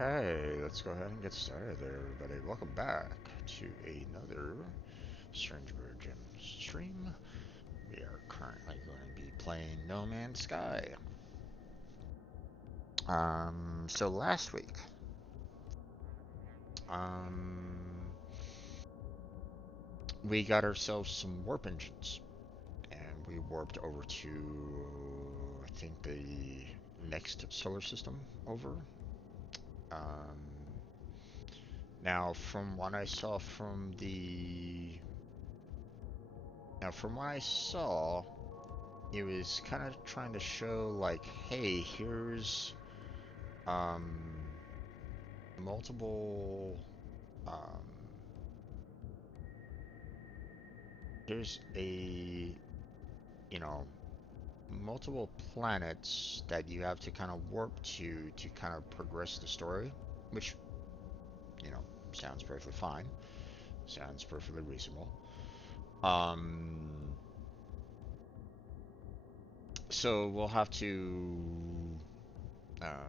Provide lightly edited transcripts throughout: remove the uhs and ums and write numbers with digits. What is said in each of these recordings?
Okay, let's go ahead and get started there, everybody. Welcome back to another Strange Bird Gym stream. We are currently going to be playing No Man's Sky. So last week, um, we got ourselves some warp engines, and we warped over to, I think, the next solar system over. Um, now, from what I saw from the Now, from what I saw, it was kind of trying to show, like, hey, um, multiple, um, here's a, you know, multiple planets that you have to kind of warp to kind of progress the story, which, you know, sounds perfectly fine, sounds perfectly reasonable. Um, so we'll have to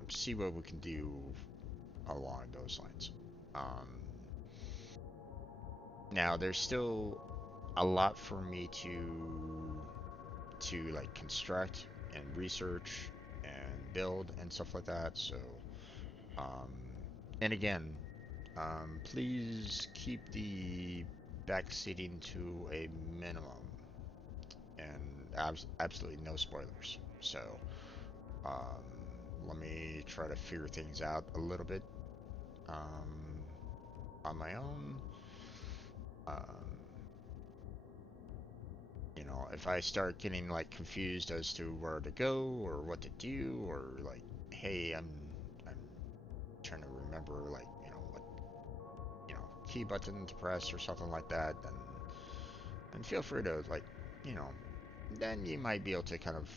see what we can do along those lines. Um, Now, there's still a lot for me to like construct and research and build and stuff like that. So, um, and again, please keep the backseating to a minimum and absolutely no spoilers. So, um, let me try to figure things out a little bit um, on my own. Um, if I start getting like confused as to where to go or what to do, or like, hey, I'm trying to remember like, what, key button to press or something like that, then feel free to like, you know, then you might be able to kind of,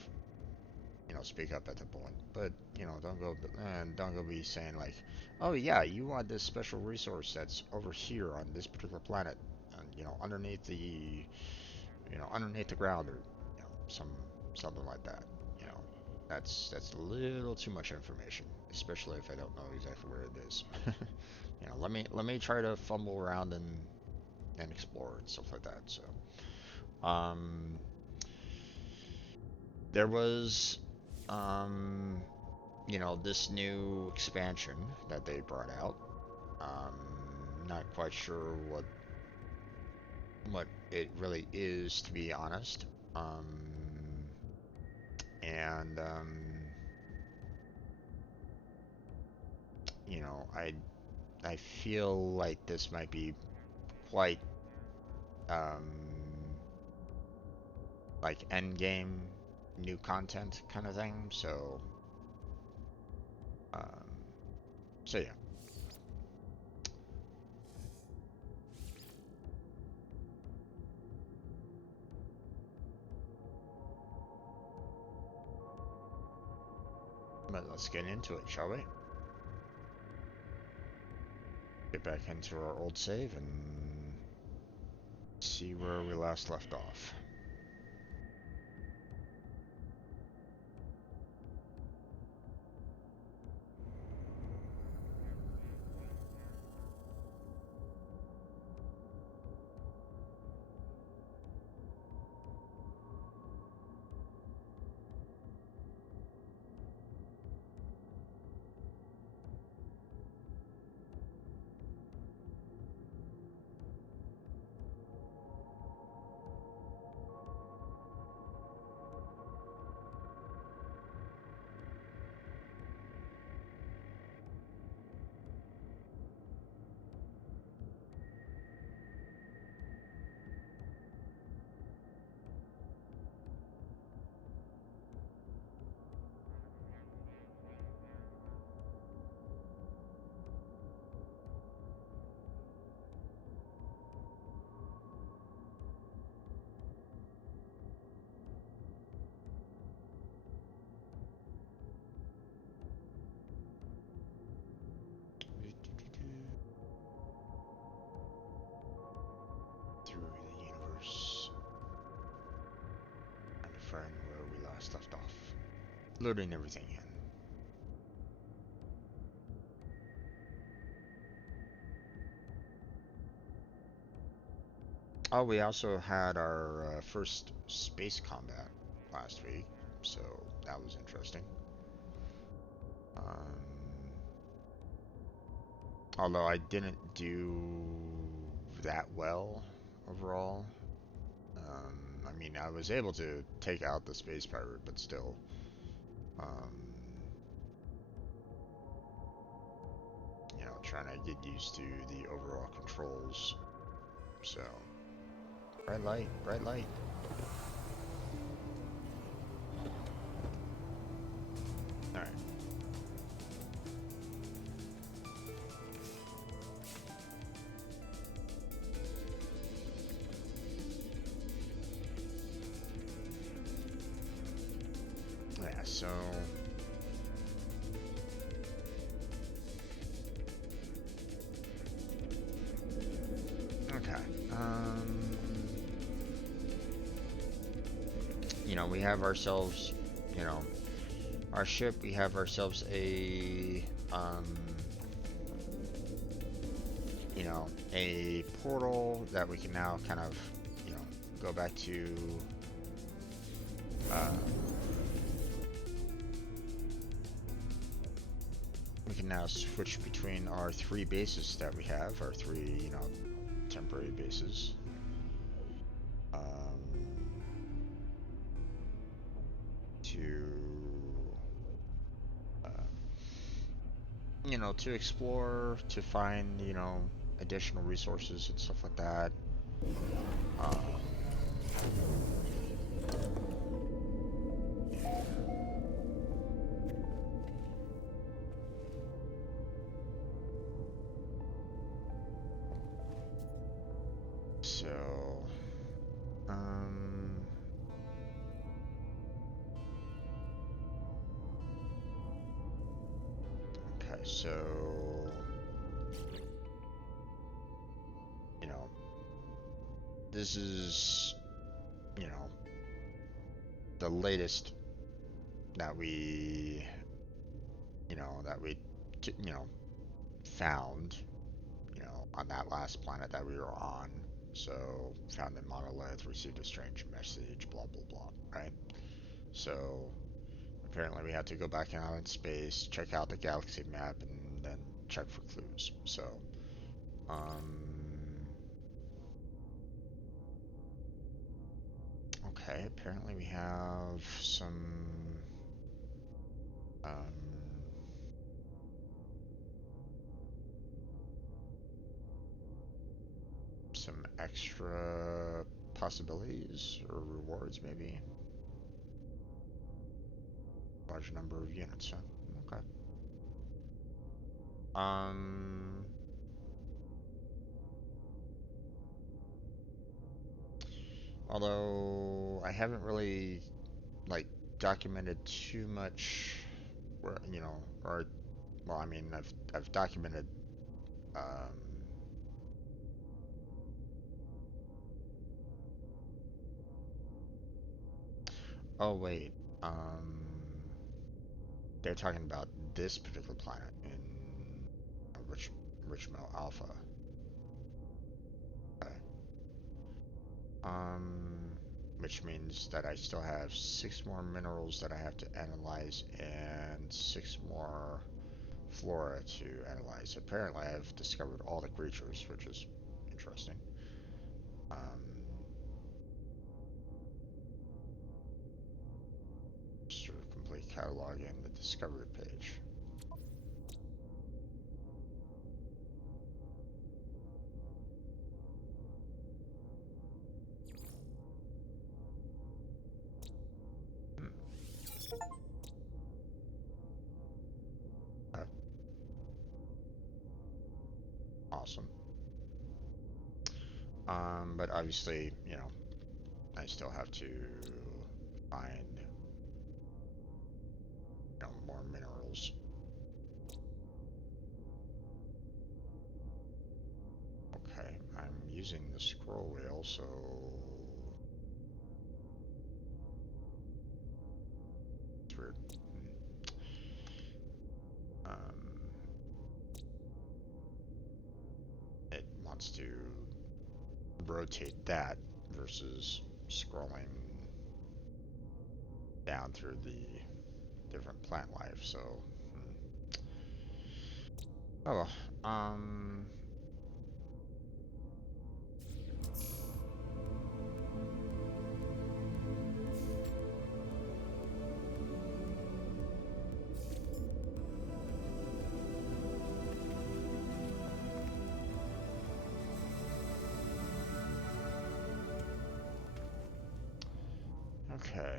speak up at the point. But, don't go be saying like, oh yeah, you want this special resource that's over here on this particular planet, and underneath the ground, or something like that. You know, that's a little too much information, especially if I don't know exactly where it is. Let me try to fumble around and explore and stuff like that. So, um, there was, um, this new expansion that they brought out. Not quite sure what it really is, to be honest. Um, and I feel like this might be quite um like end game new content kind of thing. Um so yeah. But let's get into it, shall we? Get back into our old save and see where we last left off. Through the universe, trying to find where we last left off. Loading everything in. Oh, we also had our first space combat last week, so that was interesting. Um, Although I didn't do that well overall. I mean, I was able to take out the space pirate, but still, um, trying to get used to the overall controls. So, bright light, bright light. All right. Yeah. So. Okay. We have ourselves, you know, our ship. We have ourselves um, a portal that we can now kind of, you know, go back to. Uh, we can now switch between our three bases that we have, our three, temporary bases. Um, to to explore, to find, additional resources and stuff like that. Um, so, um, okay, so, you know, this is, you know, the latest that we, found, on that last planet that we were on. So, found the monolith, received a strange message, blah, blah, blah, right? So, apparently we had to go back out in space, check out the galaxy map, and then check for clues. So, um, okay, apparently we have um, some extra possibilities or rewards, maybe. Large number of units, huh? Okay. Um, Although I haven't really like documented too much, where or well, I mean, I've documented. Um, oh wait, they're talking about this particular planet in Richmo Alpha. Okay. Um, which means that I still have six more minerals that I have to analyze and six more flora to analyze. Apparently, I've discovered all the creatures, which is interesting. Um, sort of complete catalog in the discovery page. Hmm. Uh, awesome. But obviously, I still have to find, more minerals. Okay, I'm using the scroll wheel, so it's weird. Um, it wants to rotate that versus scrolling down through the different plant life. So, oh well. Okay.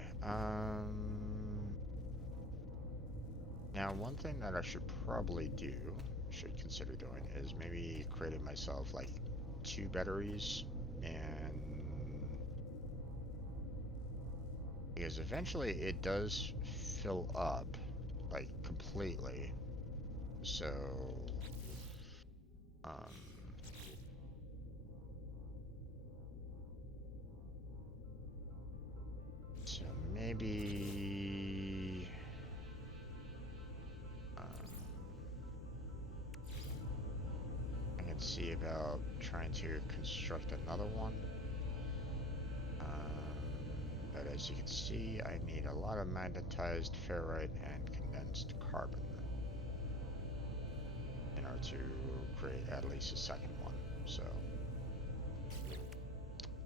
Now one thing that I should probably do, should consider doing, is maybe creating myself like 2 batteries, and because eventually it does fill up like completely. So, um, so maybe, I can see about trying to construct another one. But as you can see, I need a lot of magnetized ferrite and condensed carbon in order to create at least a second one. So,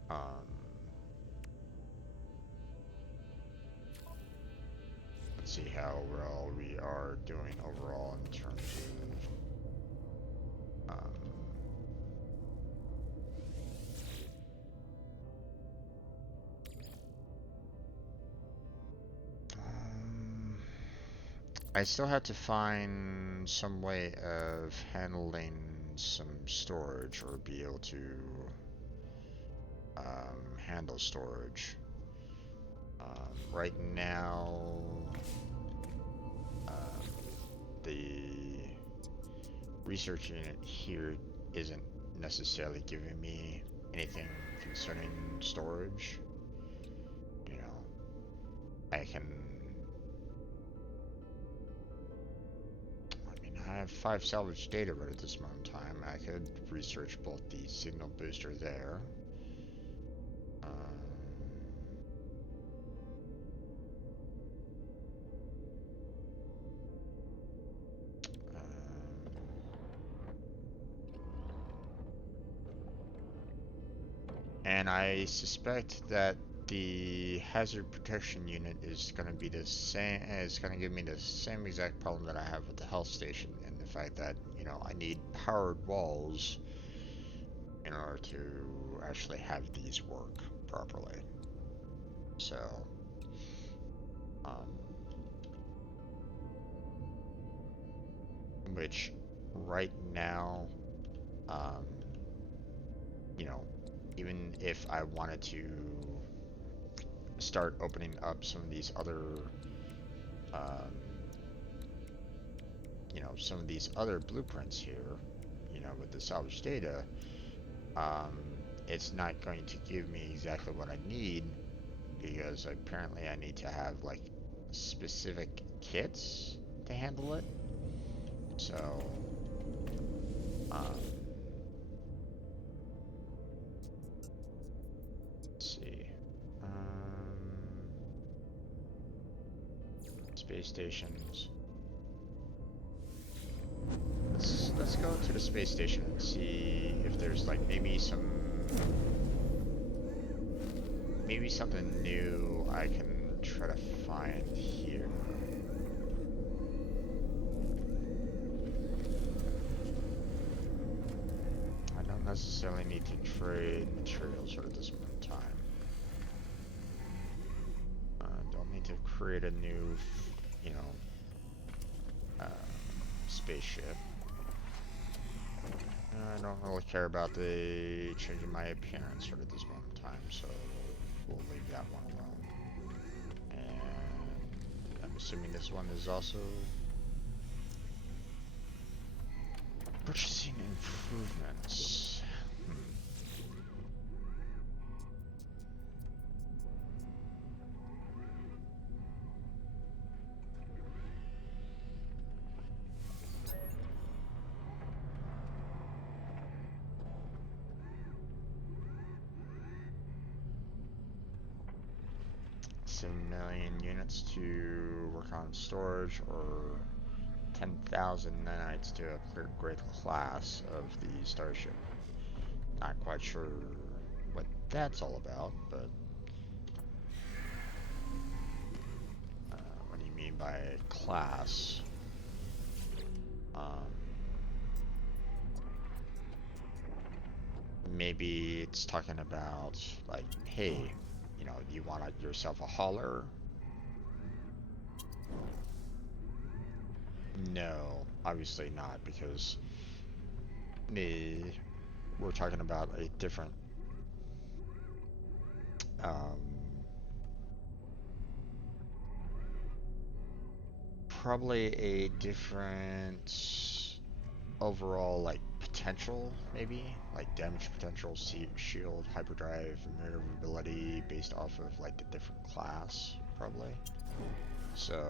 um, let's see how well we are doing overall in terms of, I still have to find some way of handling some storage or be able to handle storage. Right now, the research unit here isn't necessarily giving me anything concerning storage. You know, I have 5 salvage data right at this moment in time. I could research both the signal booster there. And I suspect that the hazard protection unit is going to be the same. It's going to give me the same exact problem that I have with the health station, and the fact that, you know, I need powered walls in order to actually have these work properly. So, which right now, you know, even if I wanted to start opening up some of these other, you know, some of these other blueprints here, you know, with the salvage data, it's not going to give me exactly what I need, because apparently I need to have like specific kits to handle it. So, let's see. Space stations. Let's go to the space station and see if there's like maybe something new I can try to find here. I don't necessarily need to trade materials right at this moment in time. Don't need to create a new, you know, spaceship. I don't really care about the changing my appearance right at this moment in time, so we'll leave that one alone. And I'm assuming this one is also purchasing improvements. million units to work on storage, or 10,000 nanites to upgrade the class of the Starship. Not quite sure what that's all about, but what do you mean by class? Maybe it's talking about, like, hey, you know, you want yourself a hauler? No, obviously not, because we're talking about a different, probably a different overall, like, potential, maybe, like damage potential, shield, hyperdrive, maneuverability, based off of like the different class, probably. So,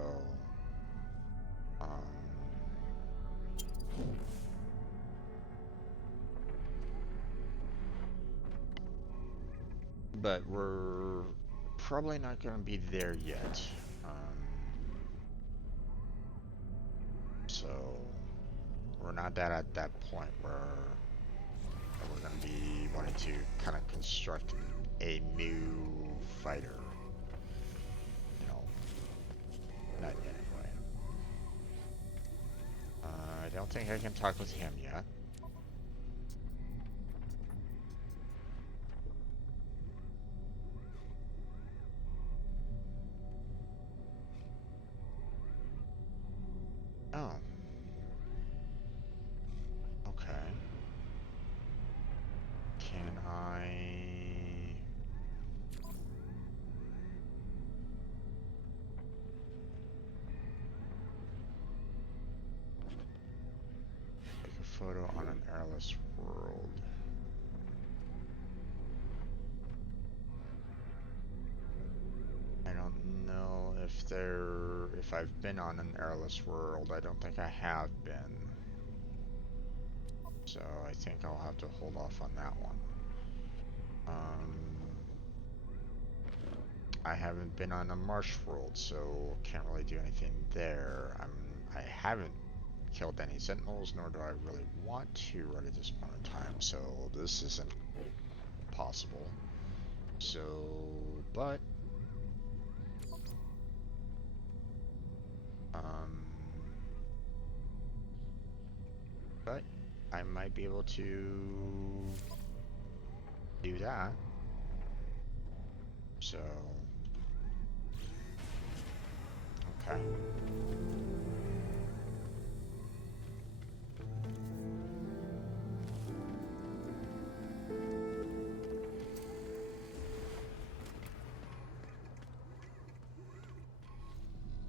but we're probably not going to be there yet. So we're not at that point where we're going to be wanting to kind of construct a new fighter. You know, not yet anyway. I don't think I can talk with him yet. Oh. Okay. Can I... take a photo on an airless world? I don't know if I've been on an airless world. I don't think I have been. So I think I'll have to hold off on that one. I haven't been on a marsh world, so can't really do anything there. I haven't killed any sentinels, nor do I really want to right at this point in time, so this isn't possible. So, but I might be able to do that. So, okay.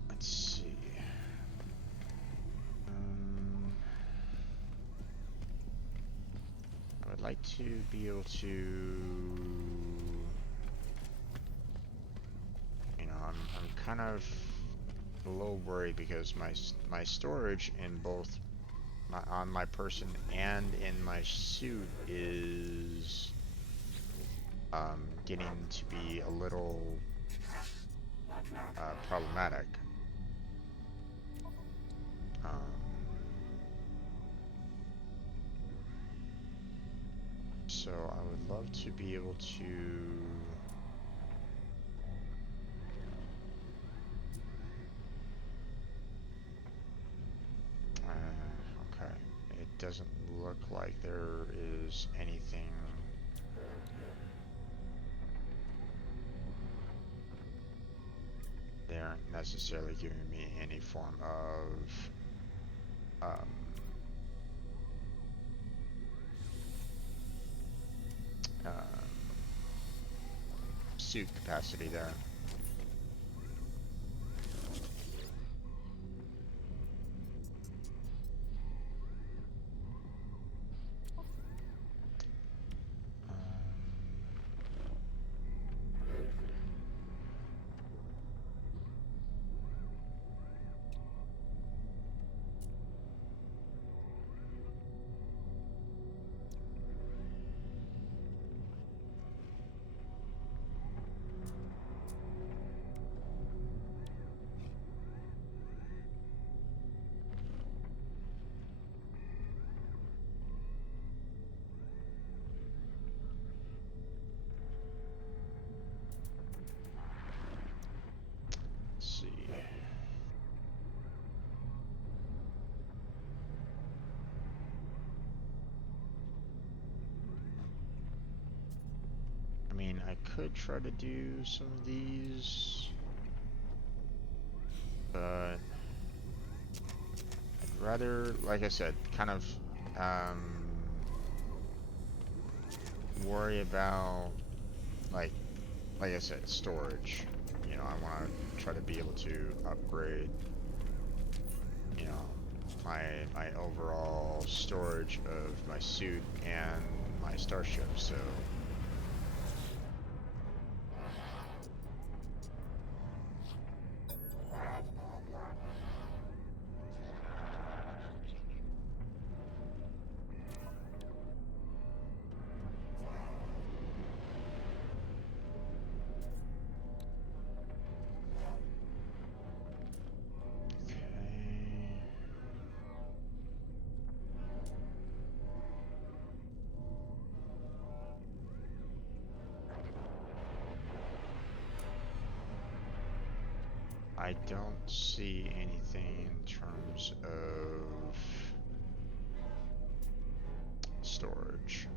Let's see. I would like to be able to, you know, I'm kind of a little worried because my storage in both on my person and in my suit is getting to be a little problematic. So I would love to be able to okay. It doesn't look like there is anything. They aren't necessarily giving me any form of suit capacity there. mean, I could try to do some of these, but I'd rather, like I said, kind of worry about, like I said, storage. You know, I want to try to be able to upgrade, you know, my overall storage of my suit and my Starship. So I don't see anything in terms of storage.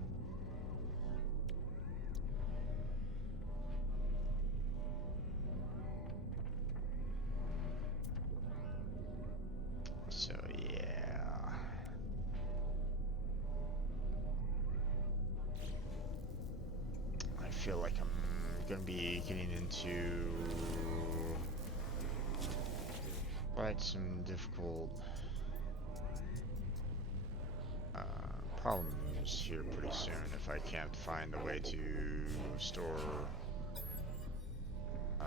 So yeah. I feel like I'm gonna be getting into quite some difficult problems here pretty soon if I can't find a way to store um,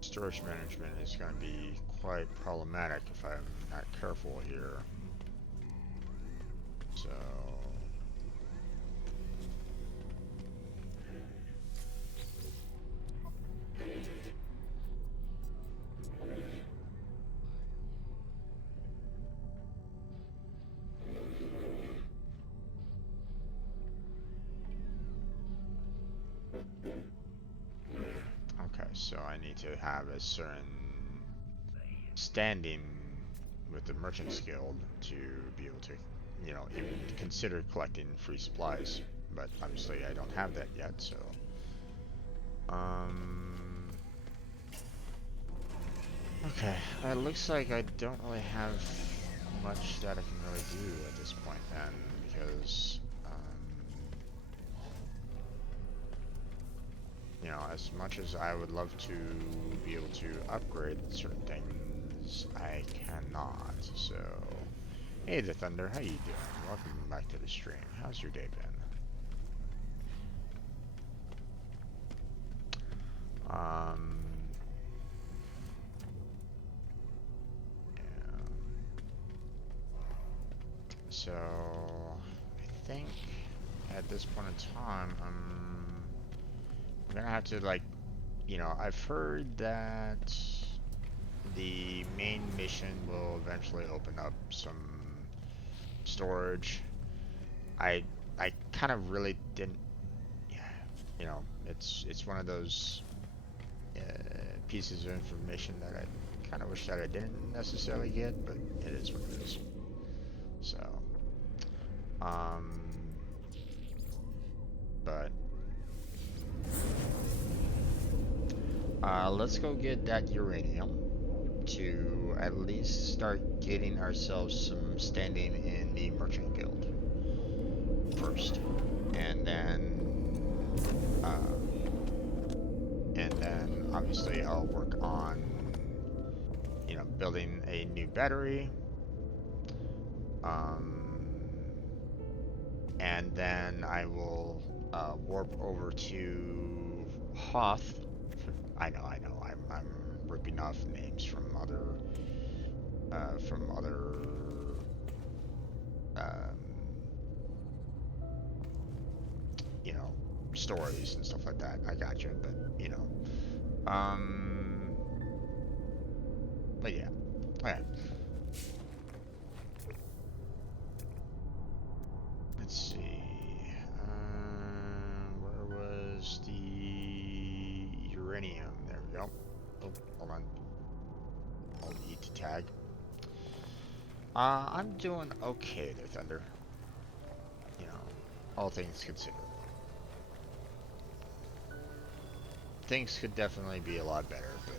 storage management is going to be quite problematic if I'm not careful here. So okay, so I need to have a certain standing with the Merchants Guild to be able to, you know, even consider collecting free supplies. But obviously I don't have that yet, so okay, it looks like I don't really have much that I can really do at this point then, because you know, as much as I would love to be able to upgrade certain things, I cannot. So, hey, the Thunder, how you doing? Welcome back to the stream. How's your day been? Yeah. So, I think at this point in time, I'm gonna have to, like, you know, I've heard that the main mission will eventually open up some storage. I I kind of really didn't, you know, it's one of those pieces of information that I kind of wish that I didn't necessarily get, but it is what it is. So, um, but let's go get that uranium to at least start getting ourselves some standing in the Merchant Guild first, and uh, then obviously I'll work on, you know, building a new battery, um, and then I will warp over to Hoth. I know, I'm ripping off names from other um, you know, stories and stuff like that. I got you, but you know, but yeah, okay. Let's see. uranium. There we go. Oh, hold on. I'll eat to tag. I'm doing okay there, Thunder. You know, all things considered. Things could definitely be a lot better, but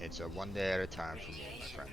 it's a one day at a time for me, my friend.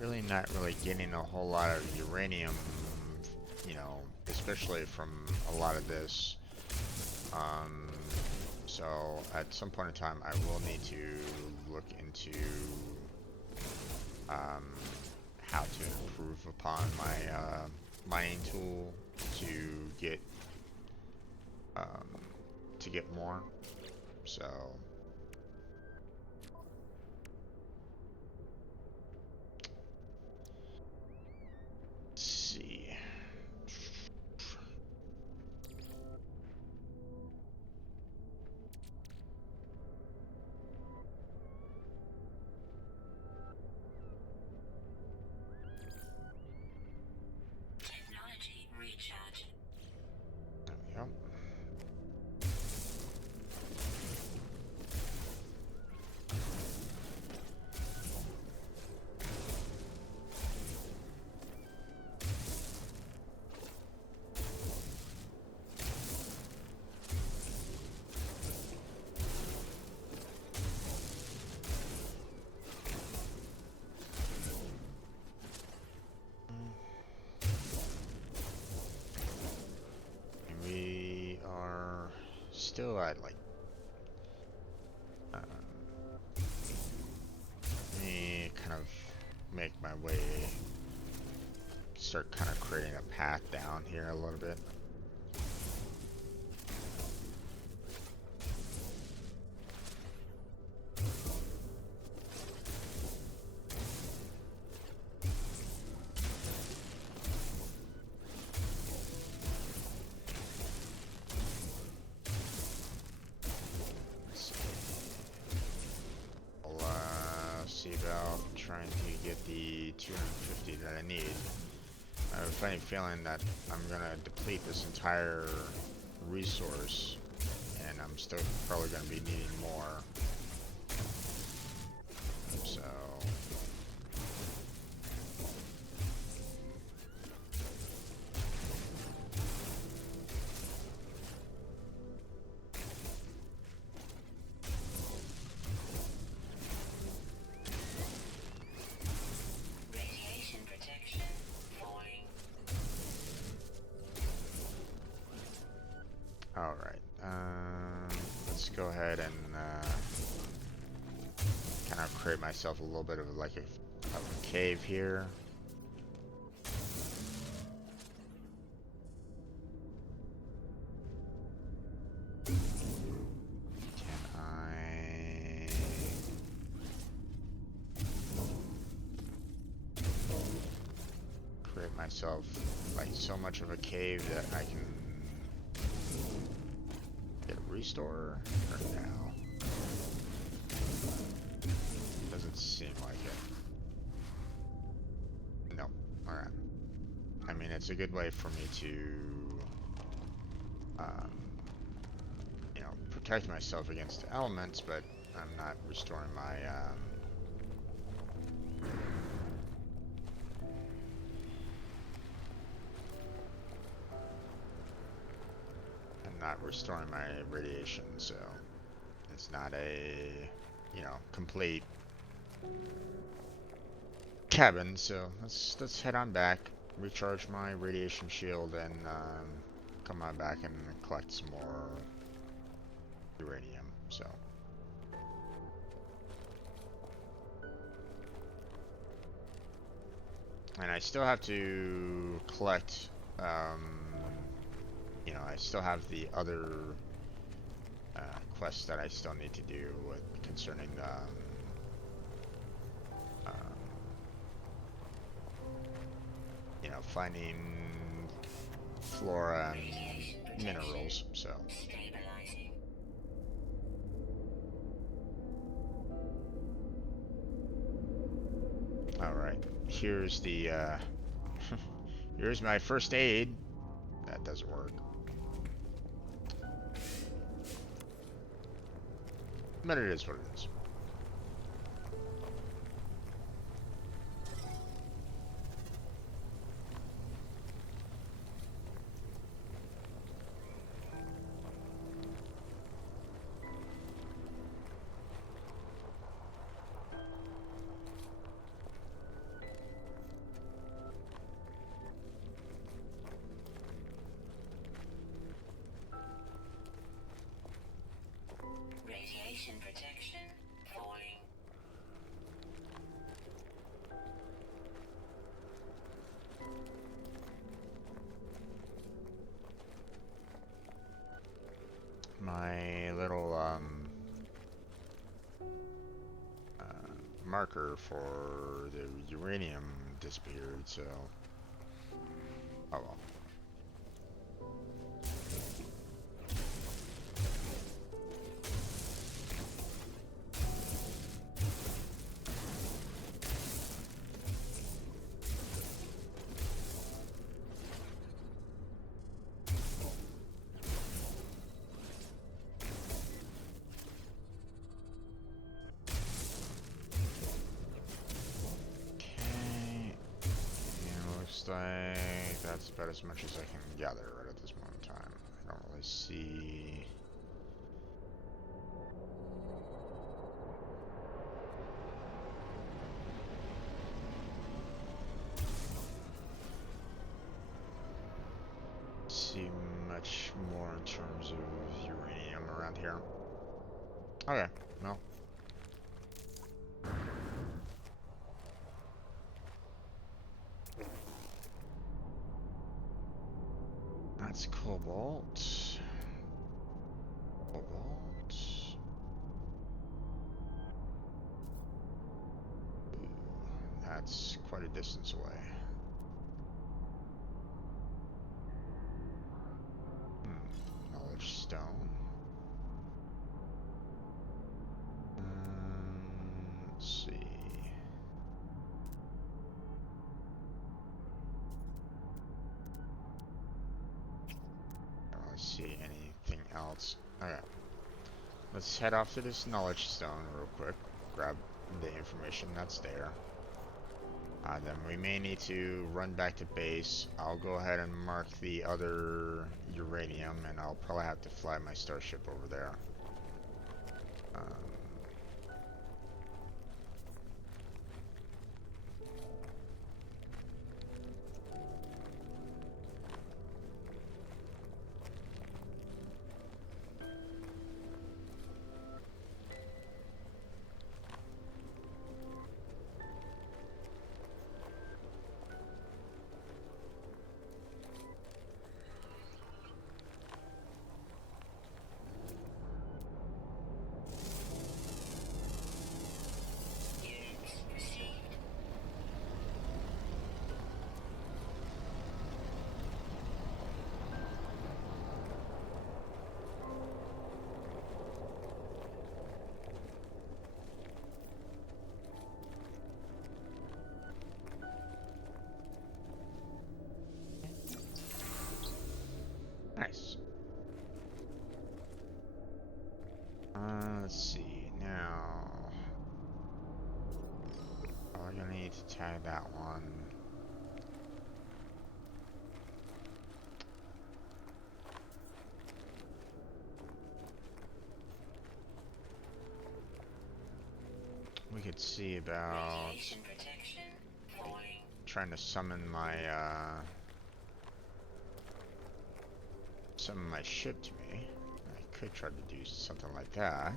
Really not really getting a whole lot of uranium, you know, especially from a lot of this. So at some point in time, I will need to look into how to improve upon my mining tool to get more. So. Let's see. Technology recharge. There we go. We are still at like let me kind of make my way, start kind of creating a path down here a little bit. See about trying to get the 250 that I need. I have a funny feeling that I'm gonna deplete this entire resource, and I'm still probably gonna be needing more. So. Alright, let's go ahead and kind of create myself a little bit of like a cave here. Can I create myself like so much of a cave that I can get a restore or now? Doesn't seem like it. No. Alright. I mean, it's a good way for me to, you know, protect myself against the elements, but I'm not restoring my, not restoring my radiation, so it's not a, you know, complete cabin. So let's head on back, recharge my radiation shield, and come on back and collect some more uranium. So. And I still have to collect, you know, I still have the other quests that I still need to do with concerning the, you know, finding flora and minerals, so. Alright, here's the, here's my first aid. That doesn't work. But it is what it is. Radiation protection falling. My little marker for the uranium disappeared, so oh well. Like that's about as much as I can gather right at this moment in time. I don't really see. See much more in terms of uranium around here. Okay, well. That's cobalt. Cobalt. Ooh, that's quite a distance away. Knowledge stone. Let's see. I don't really see anything else. Okay. Let's head off to this knowledge stone real quick. Grab the information that's there. Then we may need to run back to base. I'll go ahead and mark the other uranium, and I'll probably have to fly my Starship over there. Nice. Let's see now. We're gonna need to tag that one. see about Radiation protection falling. trying to summon my ship to me. I could try to do something like that.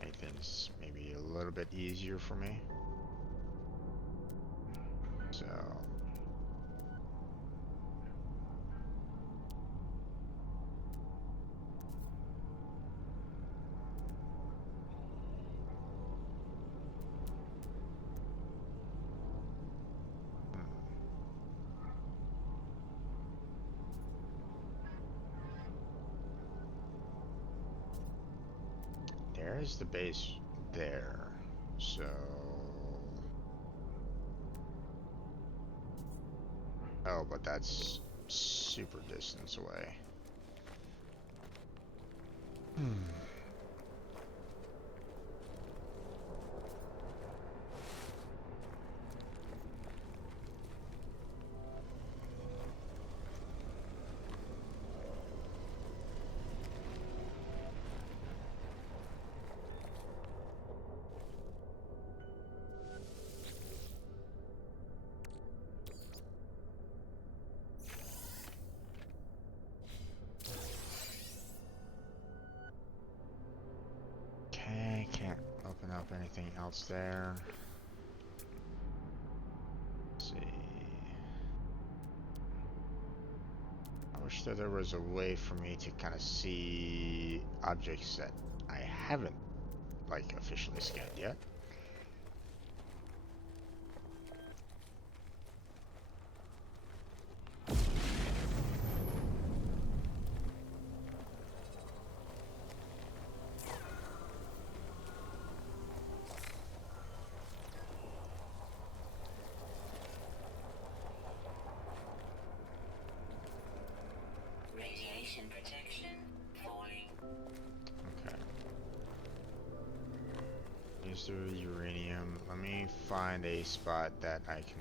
Make things maybe a little bit easier for me. So there's the base there. So oh, but that's super distance away. Okay, can't open up anything else there. Let's see. I wish that there was a way for me to kind of see objects that I haven't like officially scanned yet. Radiation protection falling. Okay. Is there uranium? Let me find a spot that I can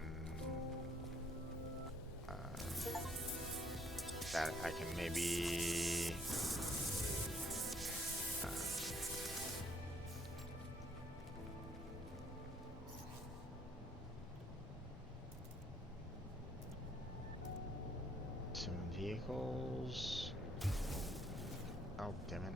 maybe some vehicles. Oh, damn it.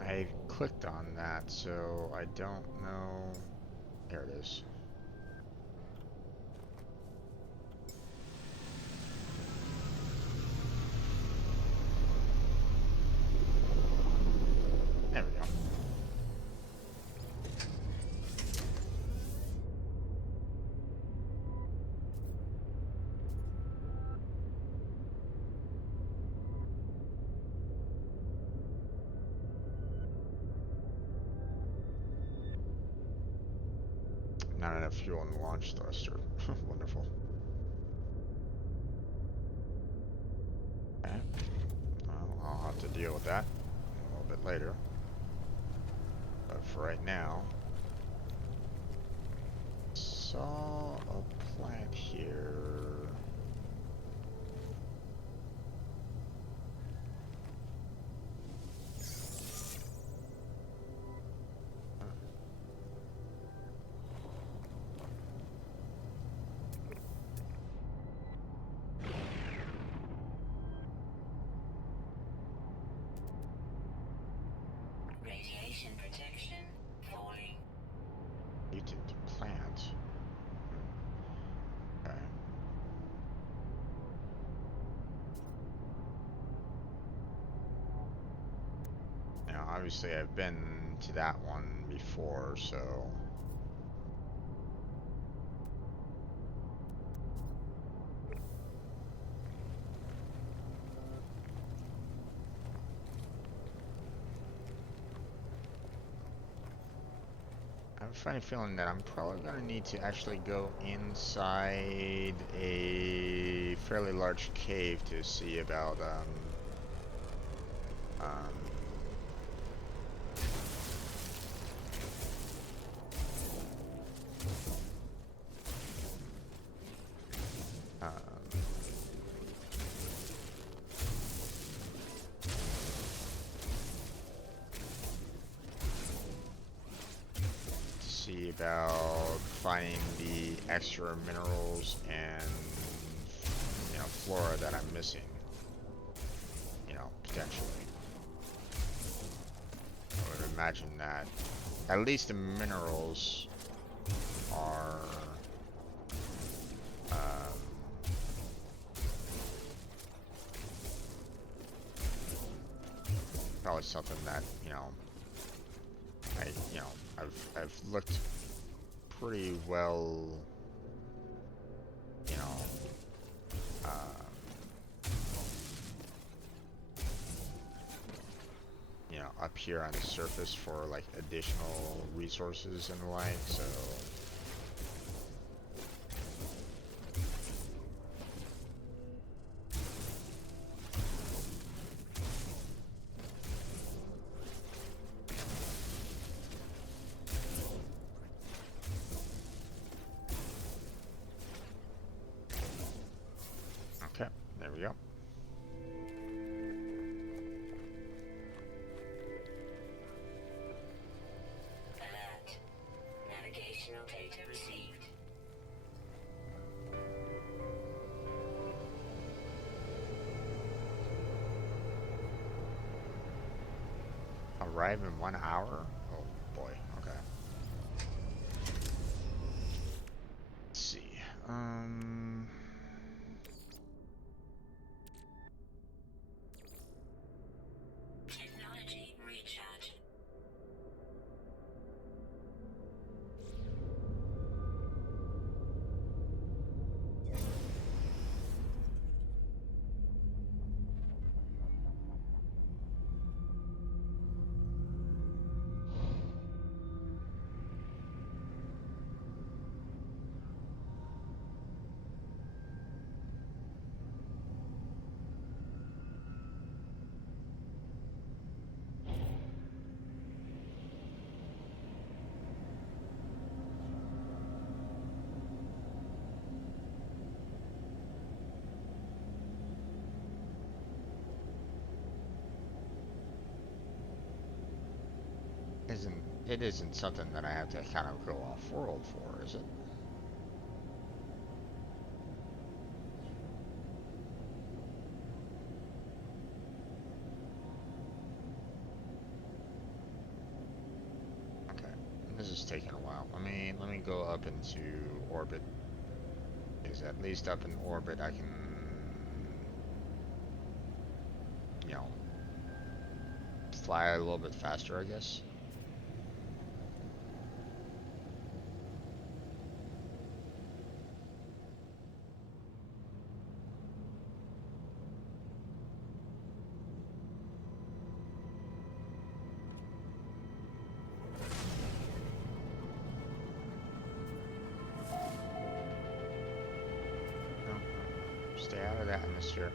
I clicked on that, so I don't know. There it is. There we go. Not enough fuel in the launch thruster. Wonderful. Okay. Well, I'll have to deal with that a little bit later. But for right now, saw a plant here. Radiation protection falling. Mutant plant. Okay. Now, obviously, I've been to that one before, so. I have a funny feeling that I'm probably going to need to actually go inside a fairly large cave to see about about finding the extra minerals and, you know, flora that I'm missing. You know, potentially. I would imagine that at least the minerals are probably something that, you know, I've looked pretty well, you know, up here on the surface for like additional resources and the like, so. Okay, there we go. Alert. Navigational data received. Arrive in 1 hour? Oh boy, okay. Let's see. Technology recharge. It isn't something that I have to kind of go off-world for, is it? Okay, this is taking a while. Let me go up into orbit. Because at least up in orbit I can, you know, fly a little bit faster, I guess. Stay out of the atmosphere.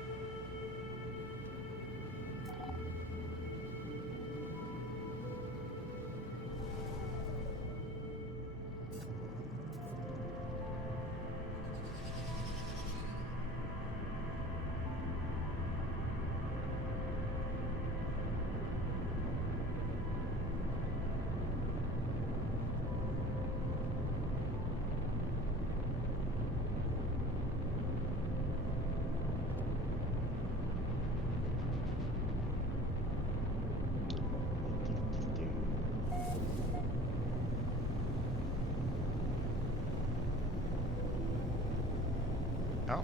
Oh,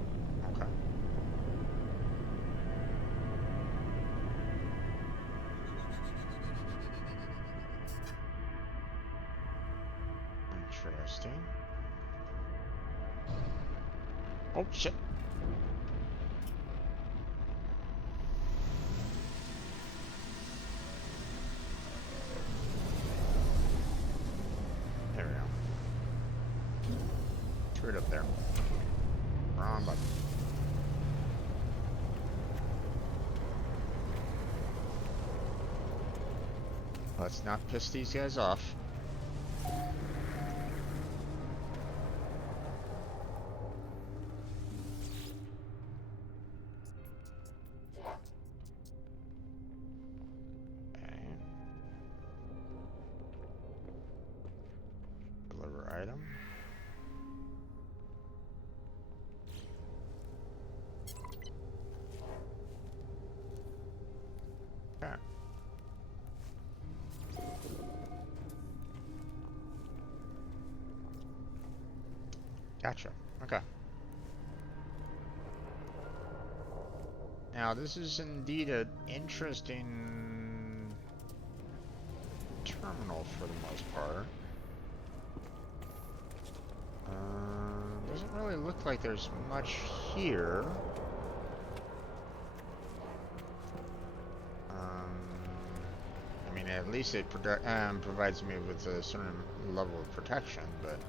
okay. Interesting. Oh, shit. There we go. Screwed up there. Wrong button. Let's not piss these guys off. Deliver item. Okay. Gotcha. Okay. Now, this is indeed an interesting terminal for the most part. Doesn't really look like there's much here. I mean, at least it provides me with a certain level of protection, but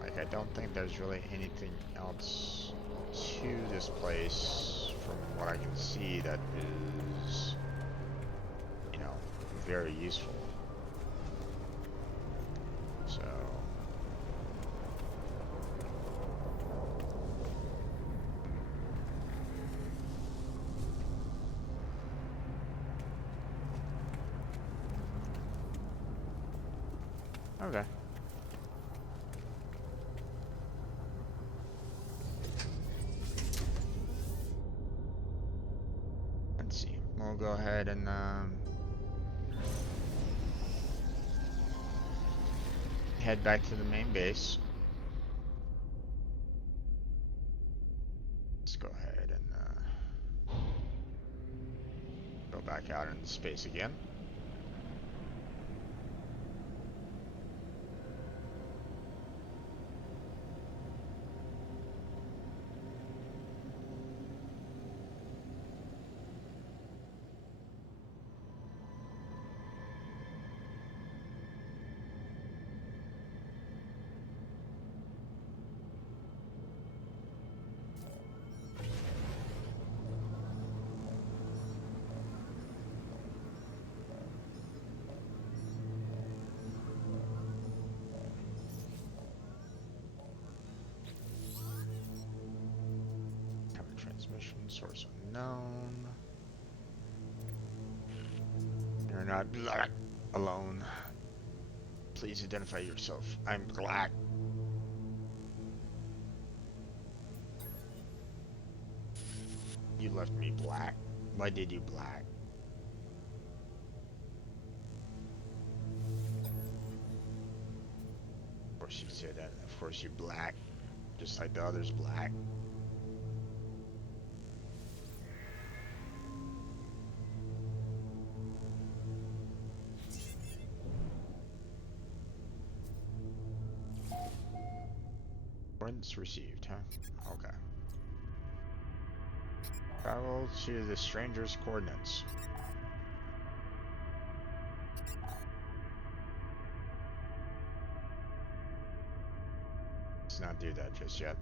like, I don't think there's really anything else to this place from what I can see that is, you know, very useful. So okay. Let's see. We'll go ahead and head back to the main base. Let's go ahead and go back out into space again. Transmission source unknown. You're not black alone. Please identify yourself. I'm black. You left me black. Why did you black? Of course you said that. Of course you black. Just like the others black. Coordinates received, huh? Okay. Travel to the stranger's coordinates. Let's not do that just yet.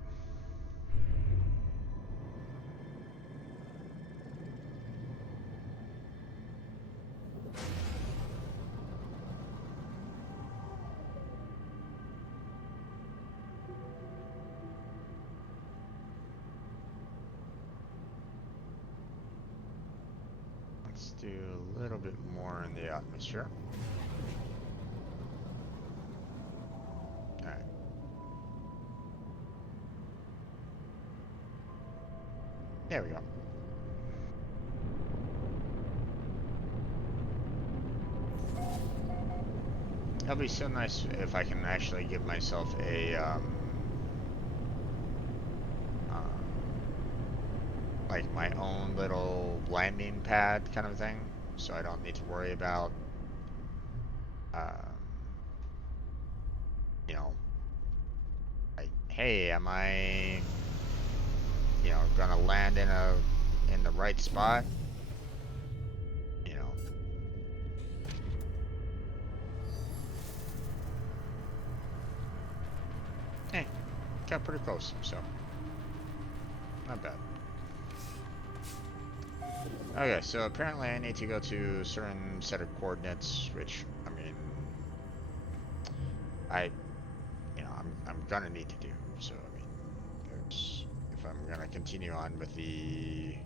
Let's do a little bit more in the atmosphere. Alright. There we go. It'll be so nice if I can actually give myself a like my own little landing pad kind of thing, so I don't need to worry about you know, like, hey, am I, you know, gonna land in the right spot? You know. Hey, got pretty close, so not bad. Okay, so apparently I need to go to a certain set of coordinates, which, I mean, I'm gonna need to do. So, I mean, there's, if I'm gonna continue on with the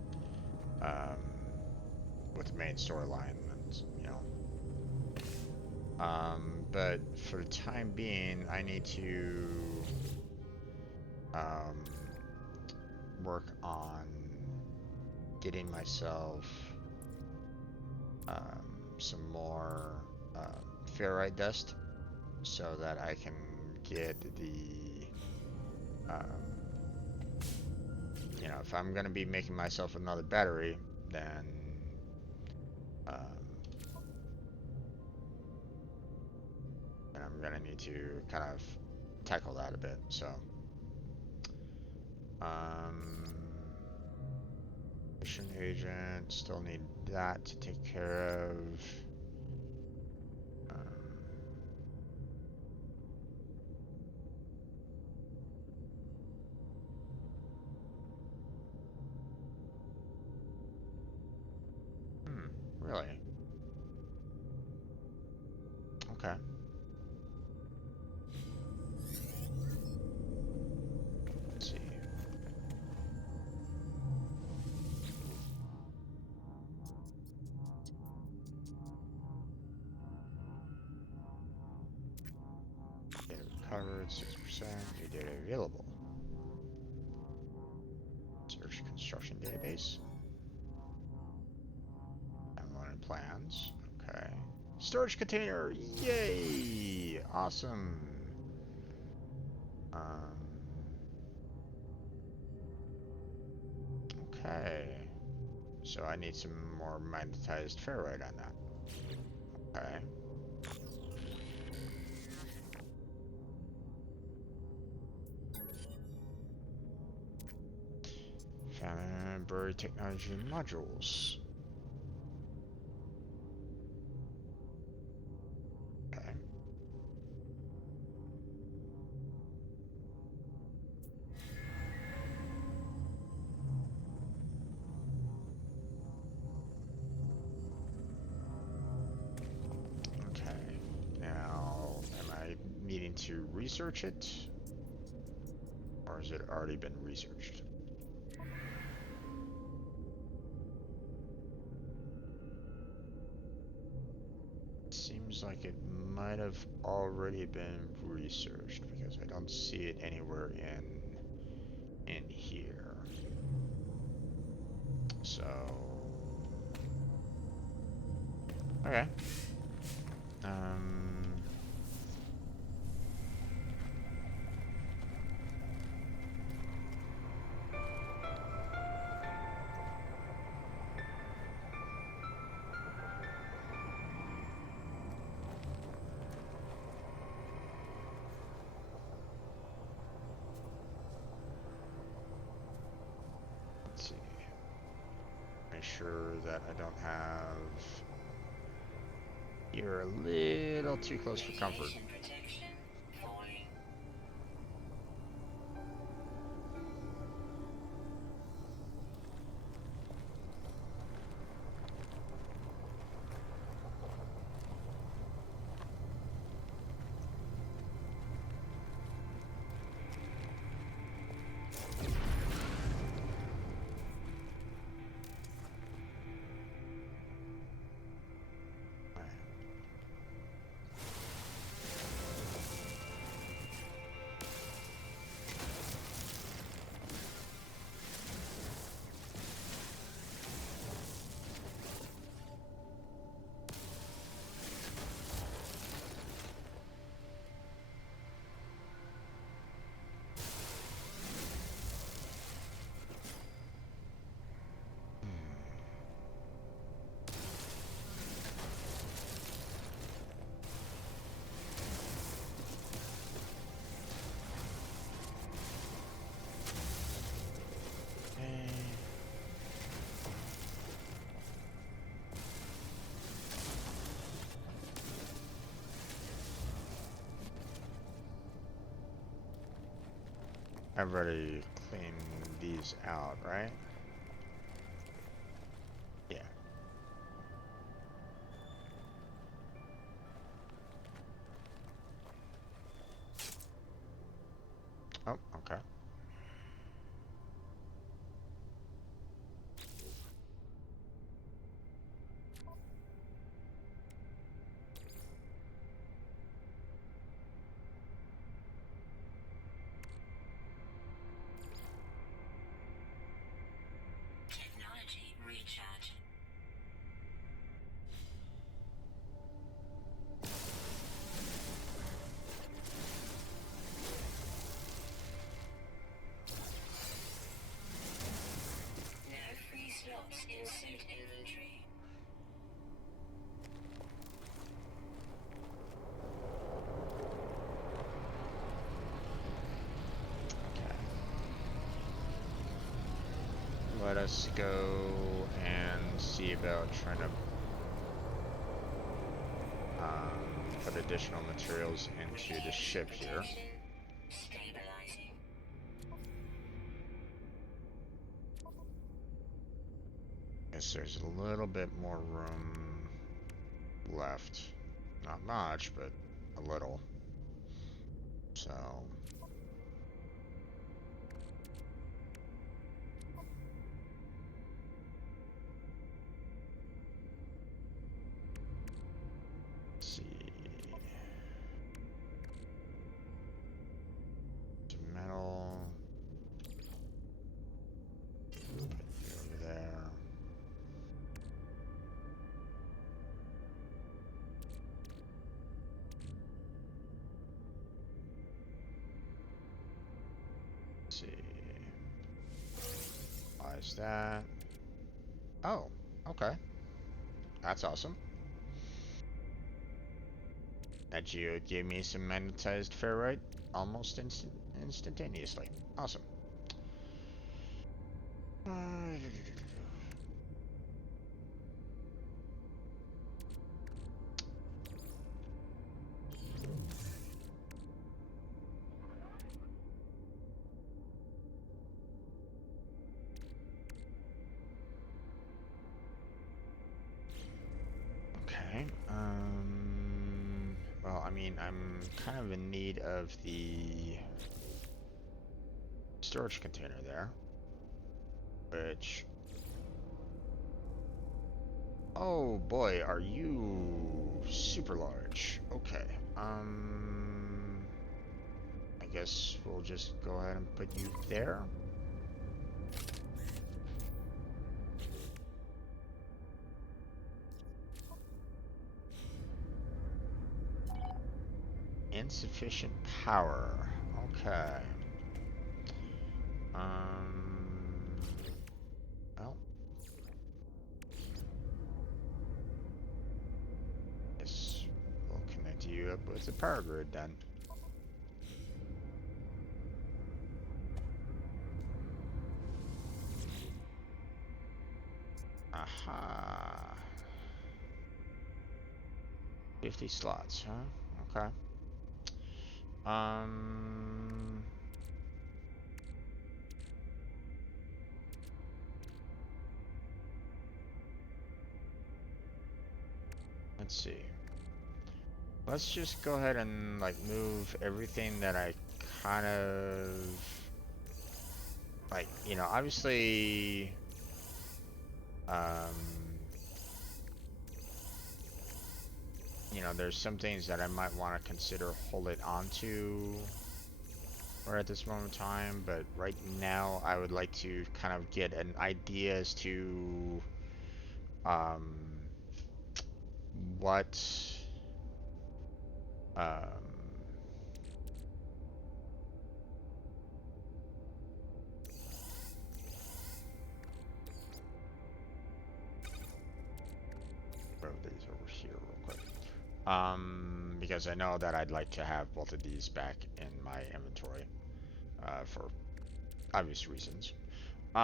main storyline, and, you know, But for the time being, I need to um, work on getting myself some more ferrite dust so that I can get the if I'm gonna be making myself another battery, then um, then I'm gonna need to kind of tackle that a bit. So, um, mission agent, still need that to take care of. Really? Okay. Let's see. Data recovered, 6%. New data available. Search construction database. Downloading plans. Okay. Storage container. Yay! Awesome. Okay. So I need some more magnetized ferrite on that. Okay. Found buried technology modules. Okay. Okay. Now, am I needing to research it? Or has it already been researched? Seems like it might have already been researched because I don't see it anywhere in here. So, okay. Um, let's see. Make sure that I don't have. You're a little too close for comfort. Radiation protection falling. I've already cleaned these out, right? Yeah. Oh, okay. Let us go and see about trying to put additional materials into the ship here. Guess there's a little bit more room left. Not much, but a little. So... see. Some metal. Put you over there. Let's see. Why is that? Oh, okay. That's awesome. That geode gave me some magnetized ferrite almost instantaneously. Awesome. Okay. Well, I mean, I'm kind of in need of the storage container there, which... Oh boy, are you super large. Okay. I guess we'll just go ahead and put you there. Insufficient power. Okay. Well. Guess we'll connect you up with the power grid then. Aha. 50 slots, huh? Okay. Let's see. Let's just go ahead and like move everything that I kind of like, you know, obviously you know, there's some things that I might want to consider hold it onto or at this moment in time, but right now I would like to kind of get an idea as to what throw these over here real quick. Because I know that I'd like to have both of these back in my inventory, for obvious reasons. But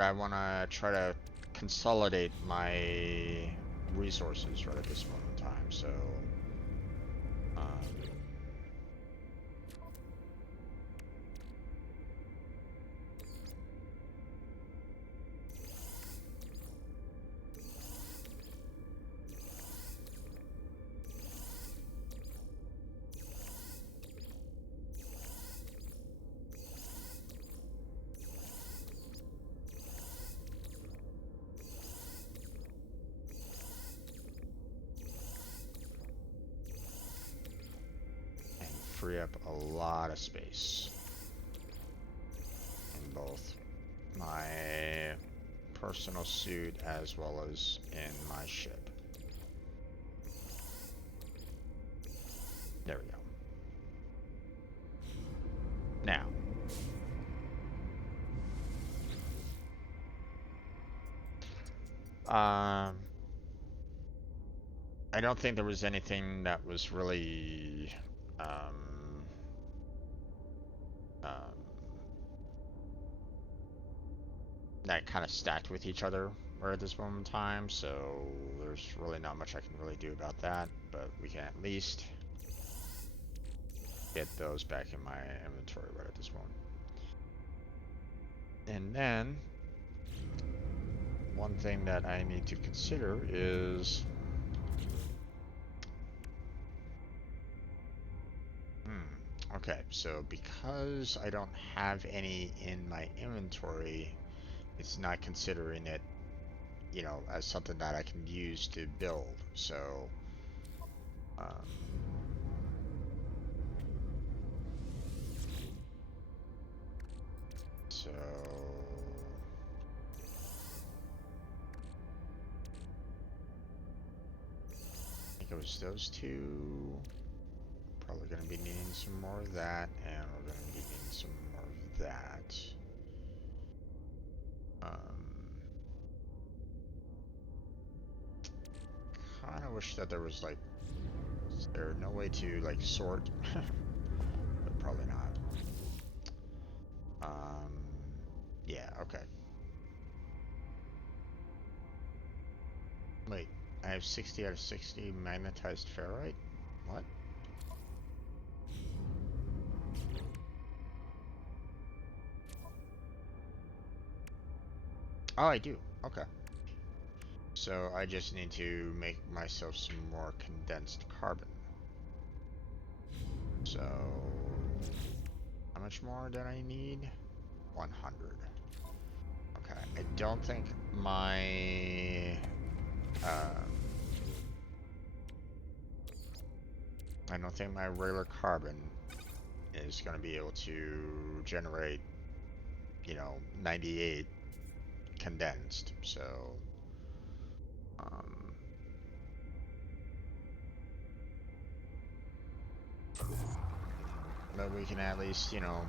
I want to try to consolidate my resources right at this moment in time, so... free up a lot of space in both my personal suit as well as in my ship. There we go. Now, I don't think there was anything that was really um, um, that kind of stacked with each other right at this moment in time, so there's really not much I can really do about that, but we can at least get those back in my inventory right at this moment. And then, one thing that I need to consider is... okay, so because I don't have any in my inventory, it's not considering it, you know, as something that I can use to build. So, um, so I think it was those two. Probably going to be needing some more of that, and we're going to be needing some more of that. Kind of wish that there was like, is there no way to like sort? But probably not. Yeah, okay. Wait, I have 60 out of 60 magnetized ferrite? What? Oh, I do. Okay. So I just need to make myself some more condensed carbon. So how much more did I need? 100. Okay. I don't think my I don't think my regular carbon is going to be able to generate, you know, 98 condensed. So um but we can at least, you know,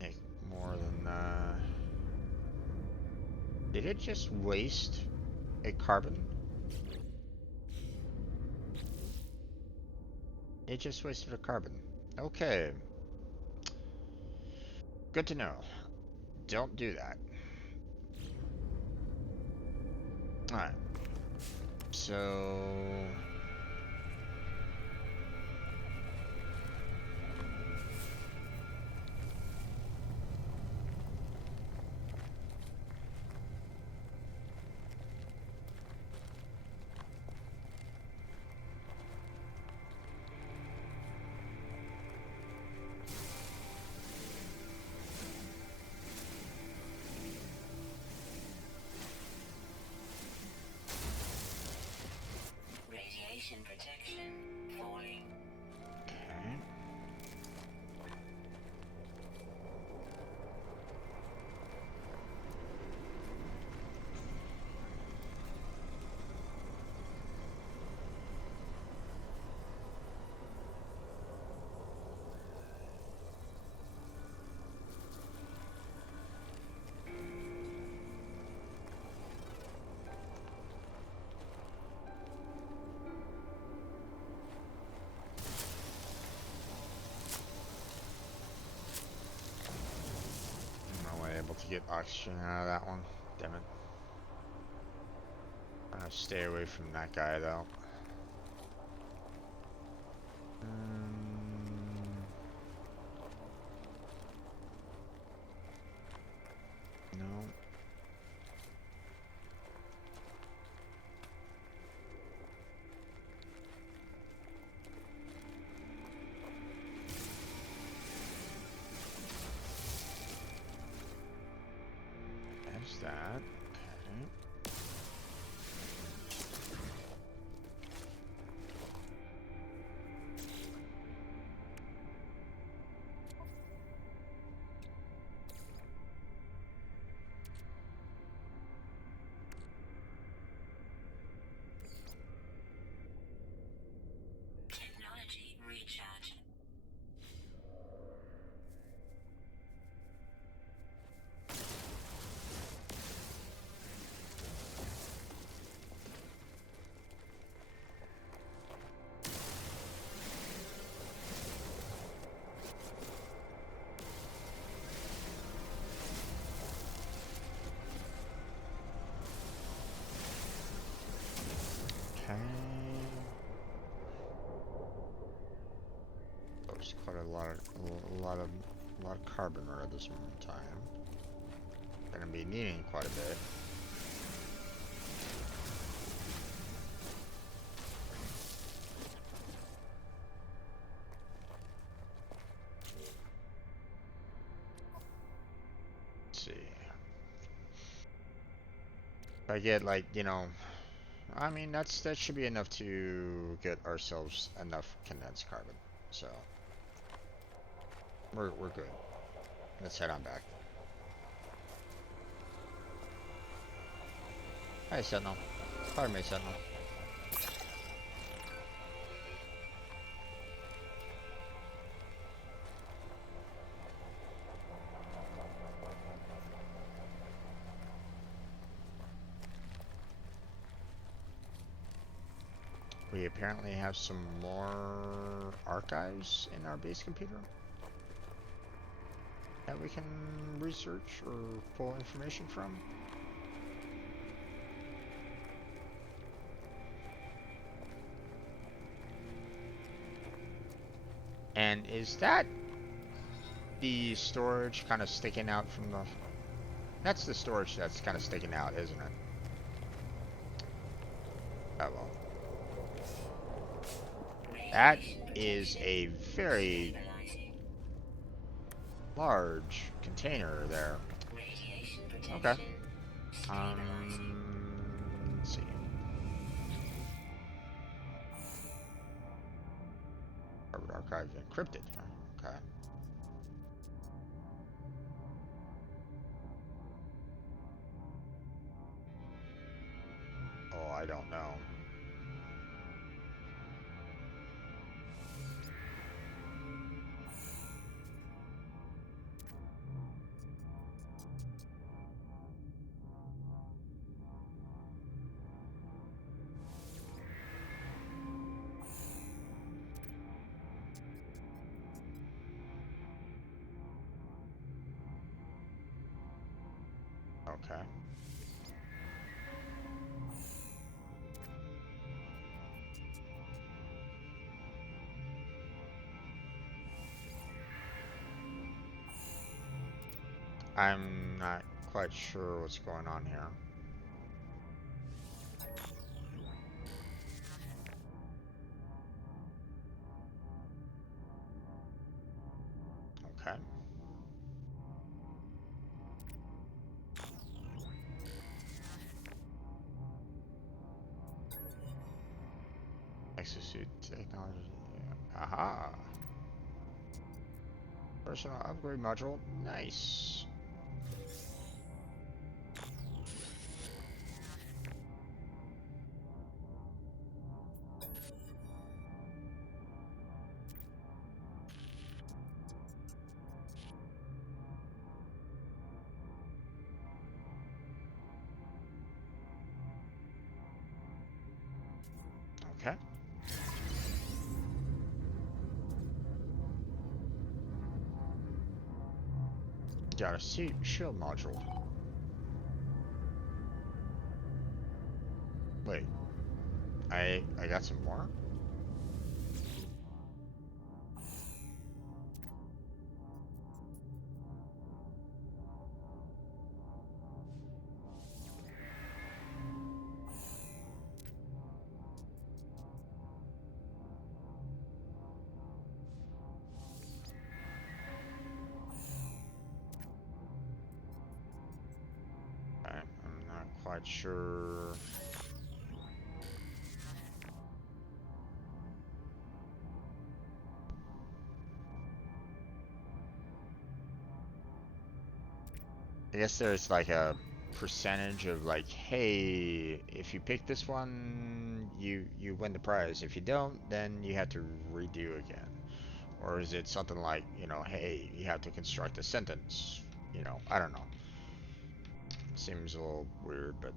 make more than did it just waste a carbon? It just wasted a carbon. Okay. Good to know. Don't do that. Alright. So protection falling. okay. Am I able to get oxygen out of that one? Damn it. Stay away from that guy though. No. There's that. Okay. a lot of carbon right at this moment in time. Gonna be needing quite a bit. Let's see. If I get like, you know, I mean that should be enough to get ourselves enough condensed carbon. So we're good. Let's head on back. Hi Sentinel. Pardon me, Sentinel. We apparently have some more archives in our base computer that we can research or pull information from. And is that the storage kind of sticking out from the... That's the storage that's kind of sticking out, isn't it? Oh well. That is a very large container there. Okay. Let's see. Harvard Archive encrypted. Okay. Oh, I don't know. Okay. I'm not quite sure what's going on here. Okay. Exosuit technology. Aha. Personal upgrade module. Nice. Okay. Got a shield module. Wait. I got some more? I'm not quite sure. I guess there's like a percentage of like, hey, if you pick this one, you win the prize. If you don't, then you have to redo again. Or is it something like, you know, hey, you have to construct a sentence? You know, I don't know. Seems a little weird, but...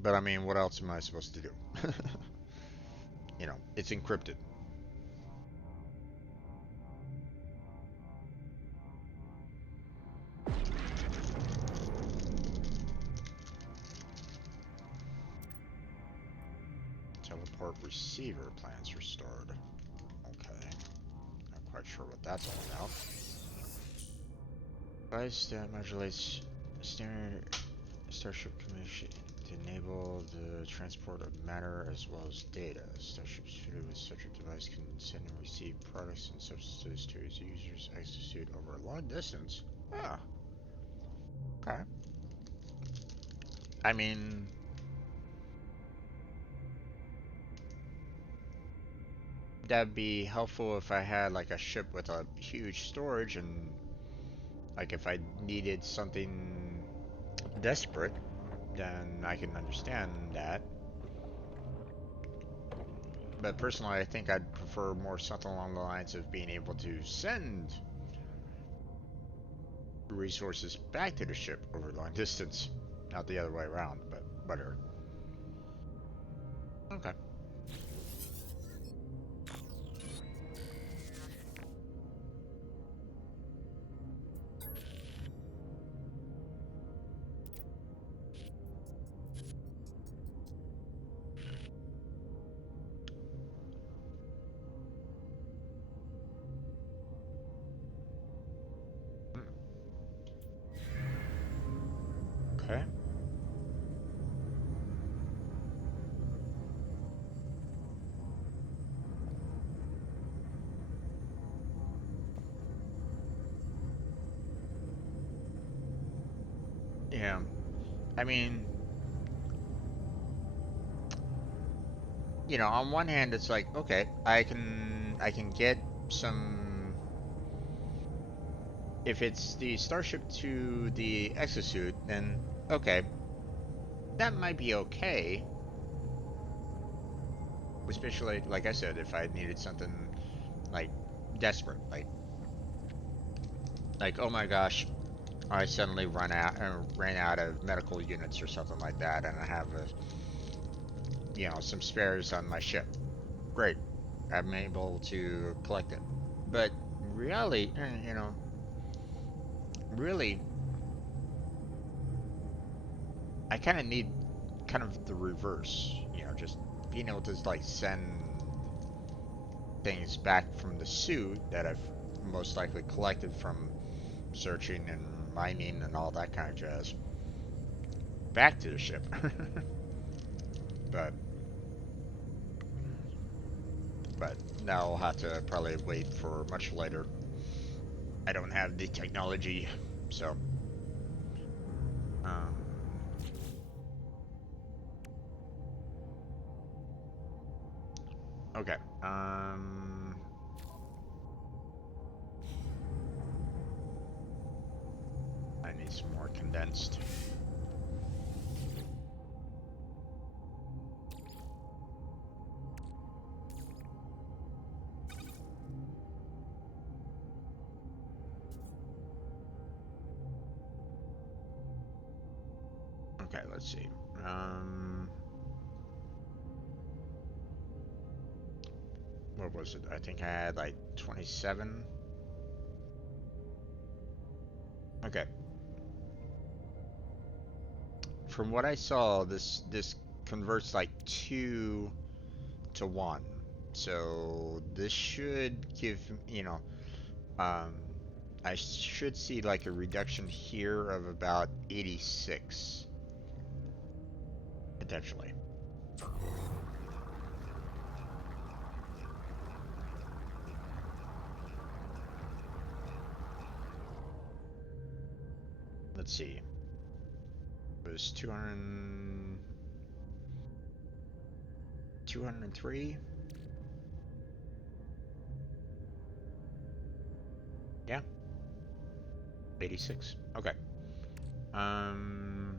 But I mean, what else am I supposed to do? You know, it's encrypted. transport receiver plans restored. Okay. Not quite sure what that's all about. Device that modulates standard Starship commission to enable the transport of matter as well as data. Starships fitted with such a device can send and receive products and substances to its users' exosuit over a long distance. Ah, okay. I mean, that'd be helpful if I had like a ship with a huge storage and like if I needed something desperate, then I can understand that. But personally, I think I'd prefer more something along the lines of being able to send resources back to the ship over long distance. Not the other way around, but whatever. Okay. Okay. Yeah. I mean, on one hand it's like, okay, I can get some if it's the Starship to the exosuit, then okay, that might be okay. Especially like I said, if I needed something like desperate, like oh my gosh, I suddenly ran out of medical units or something like that, and I have some spares on my ship. Great, I'm able to collect it. But really, really, I kind of need kind of the reverse. Just being able to like send things back from the suit that I've most likely collected from searching and mining and all that kind of jazz back to the ship. but but now I'll have to probably wait for much later. I don't have the technology, so um, okay. I need some more condensed. Okay, let's see. What was it? I think I had like 27. Okay. From what I saw, this converts like 2 to 1. So this should give, um, I should see like a reduction here of about 86 potentially. Let's see. It was 200, 203. Yeah, 86. Okay. Um,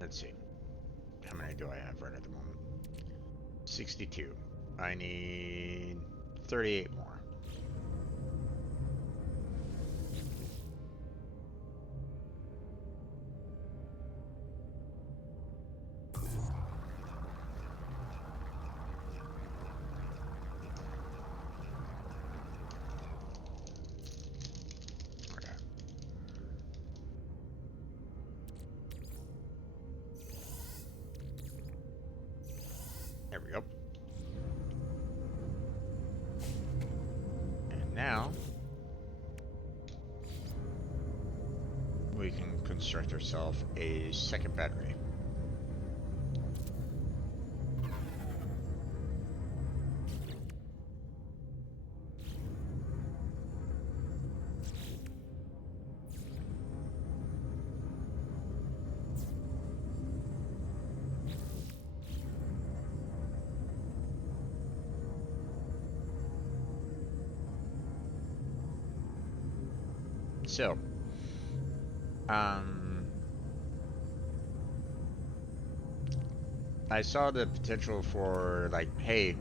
let's see. How many do I have right at the moment? 62. I need 38 more. There we go. And now we can construct ourselves a second battery. So, I saw the potential for like, hey,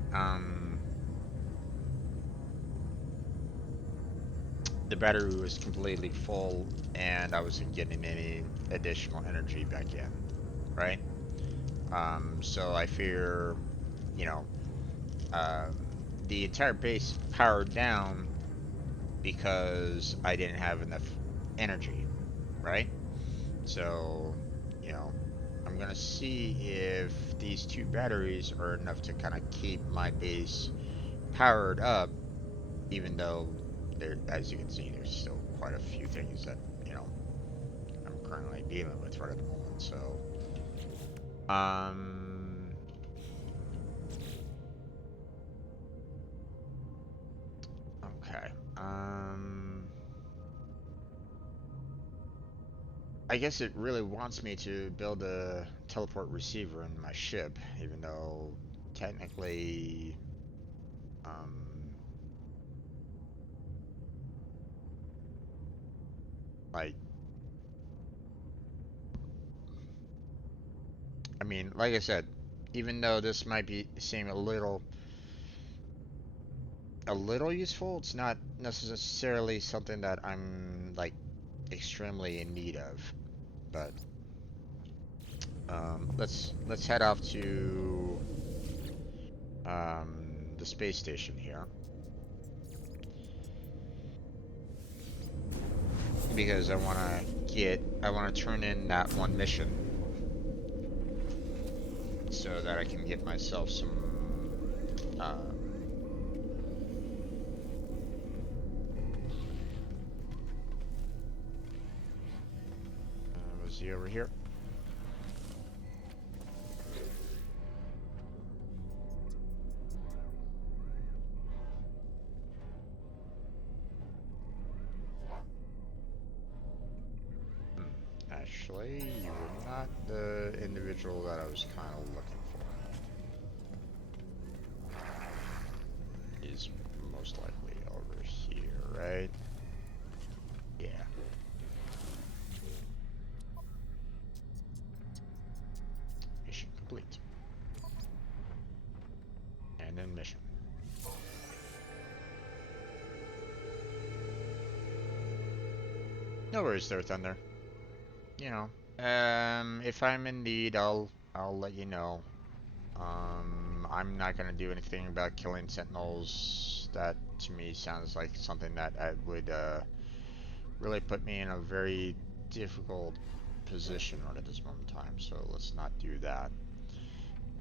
the battery was completely full and I wasn't getting any additional energy back in, right? So I fear, you know, um, the entire base powered down because I didn't have enough energy, right? So, you know, I'm gonna see if these two batteries are enough to kind of keep my base powered up, even though there, as you can see, there's still quite a few things that, you know, I'm currently dealing with right at the moment. So, um, okay, I guess it really wants me to build a teleport receiver in my ship, even though technically, um, like, I mean, like I said, even though this might be seem a little useful, it's not necessarily something that I'm like extremely in need of. But let's head off to the space station here because I want to turn in that one mission so that I can get myself some was he over here? Actually, you were not the individual that I was kind of looking for. He's most likely over here, right? Yeah. Mission complete. And then mission. No worries there, Thunder. You know, if I'm in need, I'll let you know. I'm not gonna do anything about killing sentinels. That to me sounds like something that would really put me in a very difficult position right at this moment in time. So let's not do that.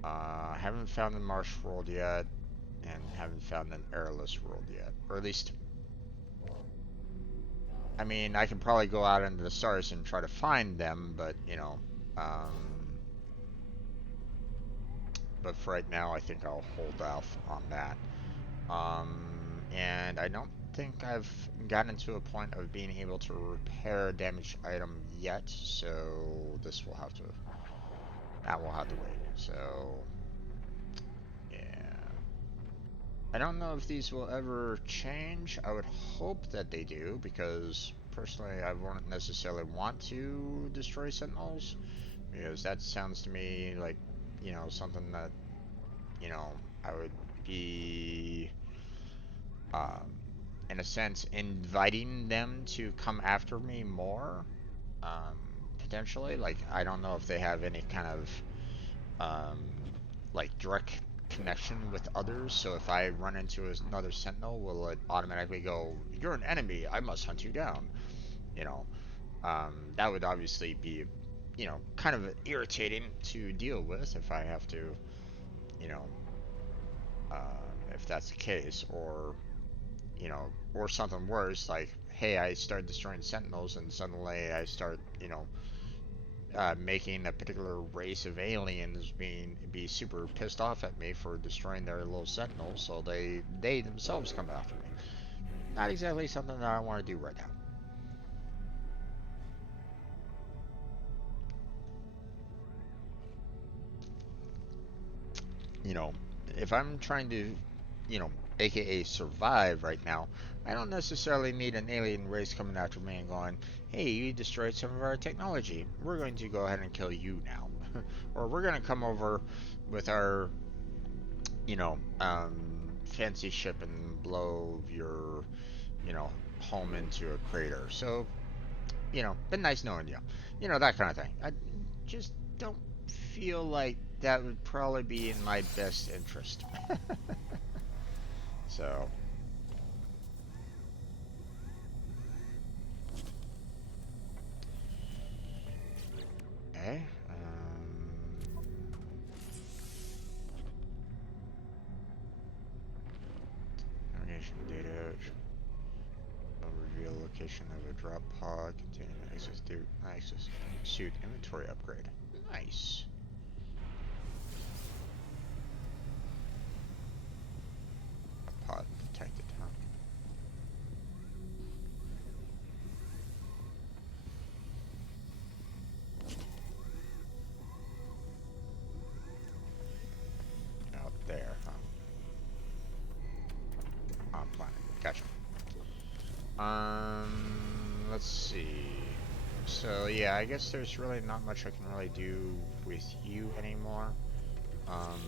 Haven't found the Marsh world yet, and haven't found an airless world yet, or at least, I mean, I can probably go out into the stars and try to find them, but you know, but for right now, I think I'll hold off on that. And I don't think I've gotten to a point of being able to repair a damaged item yet, so that will have to wait. So, yeah. I don't know if these will ever change. I would hope that they do, because personally, I won't necessarily want to destroy sentinels, because that sounds to me like, you know, something that, you know, I would be, um, in a sense, inviting them to come after me more, um, potentially. Like, I don't know if they have any kind of, um, like, direct connection with others. So if I run into another sentinel, will it automatically go, "You're an enemy, I must hunt you down"? You know, that would obviously be, you know, kind of irritating to deal with if I have to, you know. if that's the case, or you know, or something worse, like, hey, I start destroying sentinels, and suddenly I start, you know, making a particular race of aliens be super pissed off at me for destroying their little sentinels, so they themselves come after me. Not exactly something that I want to do right now. You know, if I'm trying to, you know, aka survive right now, I don't necessarily need an alien race coming after me and going, hey, you destroyed some of our technology. We're going to go ahead and kill you now. Or we're going to come over with our, you know, fancy ship and blow your, you know, home into a crater. So, you know, been nice knowing you. You know, that kind of thing. I just don't feel like that would probably be in my best interest. So, okay. Navigation data will reveal location of a drop pod containing access suit inventory upgrade. Nice. Pod detected, huh? Out there, huh? On planet. Gotcha. Let's see. So yeah, I guess there's really not much I can really do with you anymore. Um,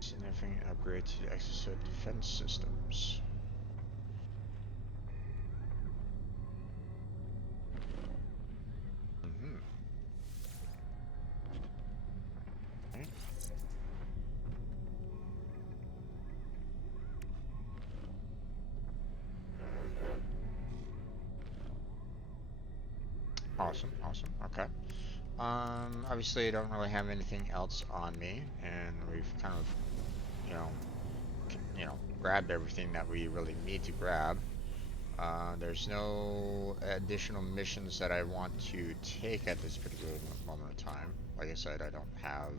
Significant upgrade to exosuit defense systems. Mm-hmm. Okay. Awesome, awesome. Okay. Obviously I don't really have anything else on me, and we've kind of, you know, grabbed everything that we really need to grab. There's no additional missions that I want to take at this particular moment of time. Like I said, I don't have,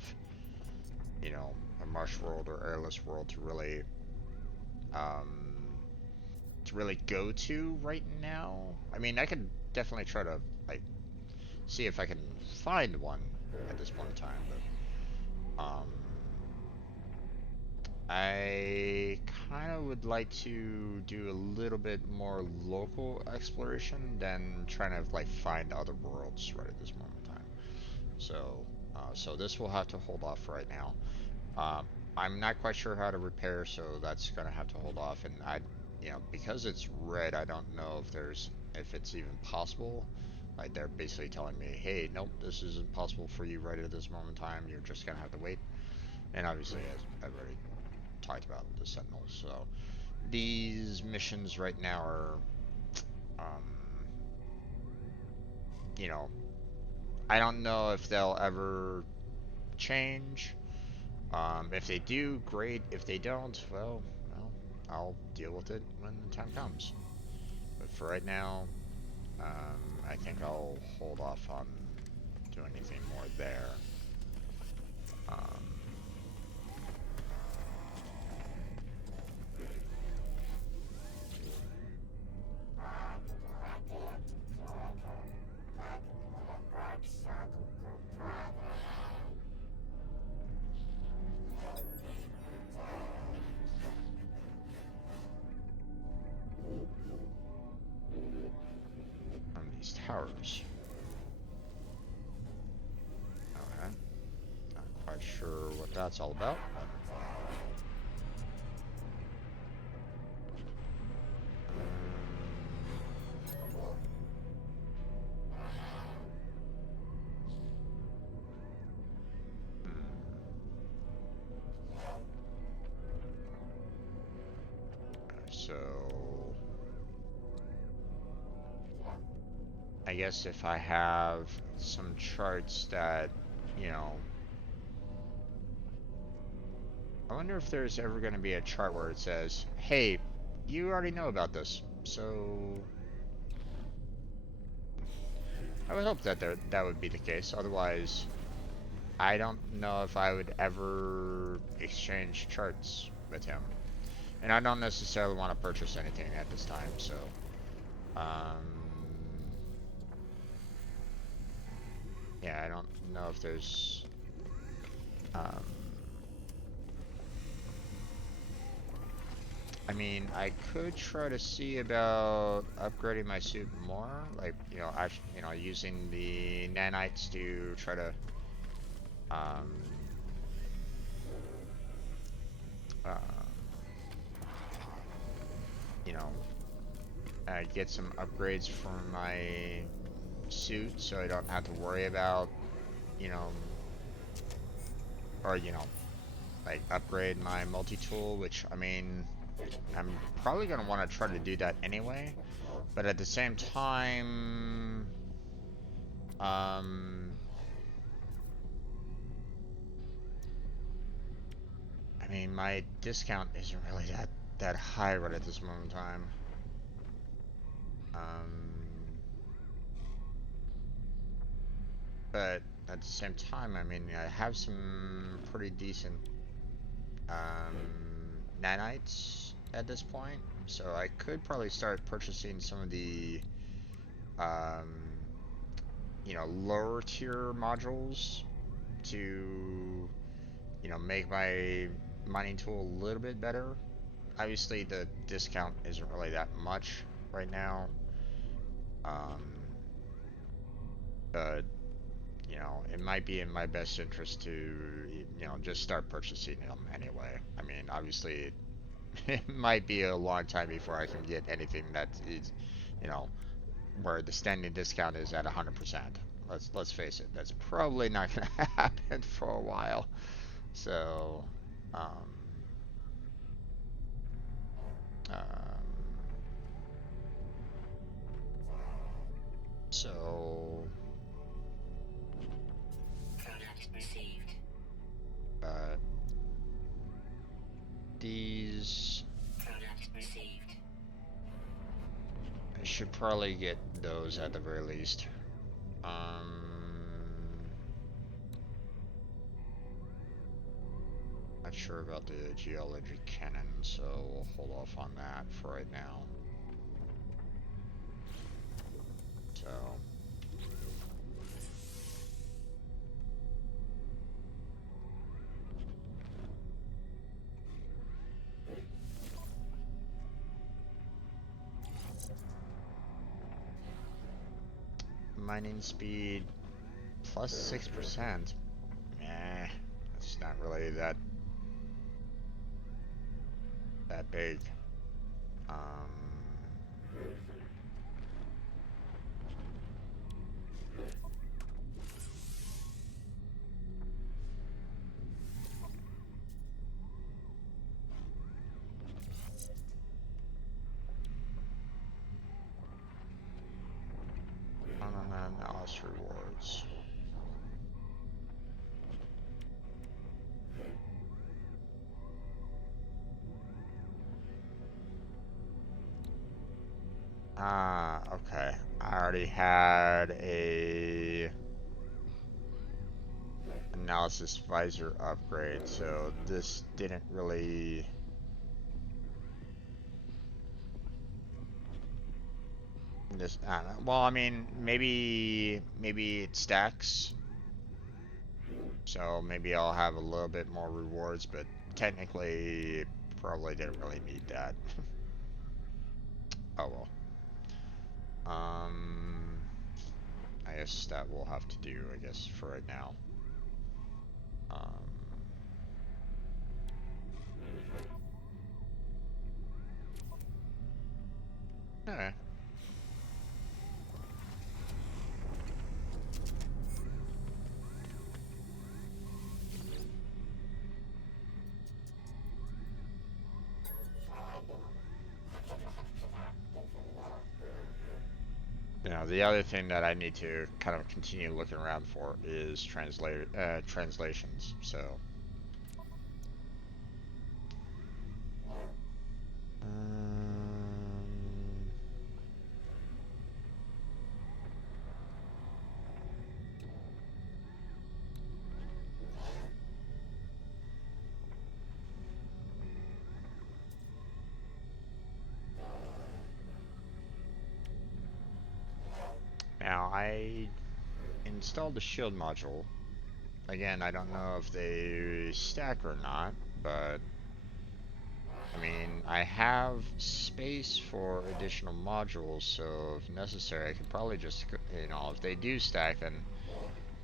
you know, a Marsh world or airless world um, to really go to right now. I mean, I could definitely try to like see if I can find one at this point in time, but I kind of would like to do a little bit more local exploration than trying to like find other worlds right at this moment in time. So, so this will have to hold off for right now. I'm not quite sure how to repair, so that's gonna have to hold off. And I, you know, because it's red, I don't know if it's even possible. Like they're basically telling me, hey, nope, this is impossible for you right at this moment in time. You're just gonna have to wait. And obviously, as I've already talked about the Sentinels. So these missions right now are, um, you know, I don't know if they'll ever change. If they do, great. If they don't, well, I'll deal with it when the time comes. But for right now, I think I'll hold off on doing anything more there. Um, on these towers. Okay. Not quite sure what that's all about. So I I guess if I have some charts that, you know, I wonder if there's ever going to be a chart where it says, hey, you already know about this, so I would hope that that would be the case. Otherwise, I don't know if I would ever exchange charts with him. And I don't necessarily want to purchase anything at this time, so um, yeah, I don't know if there's I mean, I could try to see about upgrading my suit more, like, you know, using the nanites to try to, um, uh, you know, get some upgrades for my suit so I don't have to worry about, you know, or, you know, like upgrade my multi-tool, which, I mean, I'm probably going to want to try to do that anyway, but at the same time, I mean, my discount isn't really that high right at this moment in time. But at the same time, I mean, I have some pretty decent nanites at this point, so I could probably start purchasing some of the um, you know, lower tier modules to, you know, make my mining tool a little bit better. Obviously, the discount isn't really that much right now. Um, but, you know, it might be in my best interest to, you know, just start purchasing them anyway. I mean, obviously, it might be a long time before I can get anything that is, you know, where the standing discount is at 100%. Let's face it, that's probably not going to happen for a while. So, um, um, so, Product received. uh, these, Product received. I should probably get those at the very least. Not sure about the geology cannon, so we'll hold off on that for right now. So, mining speed plus 6%. Nah, that's not really that big. Um, Analysis rewards. Ah, okay. I already had a analysis visor upgrade, so this didn't really. This, I don't know. Well, I mean, maybe it stacks, so maybe I'll have a little bit more rewards, but technically, probably didn't really need that. Oh well. I guess that will have to do, I guess, for right now. Um, okay. Now, the other thing that I need to kind of continue looking around for is translations. So, now I installed the shield module. Again, I don't know if they stack or not, but I mean, I have space for additional modules, so if necessary, I could probably just, you know, if they do stack, then,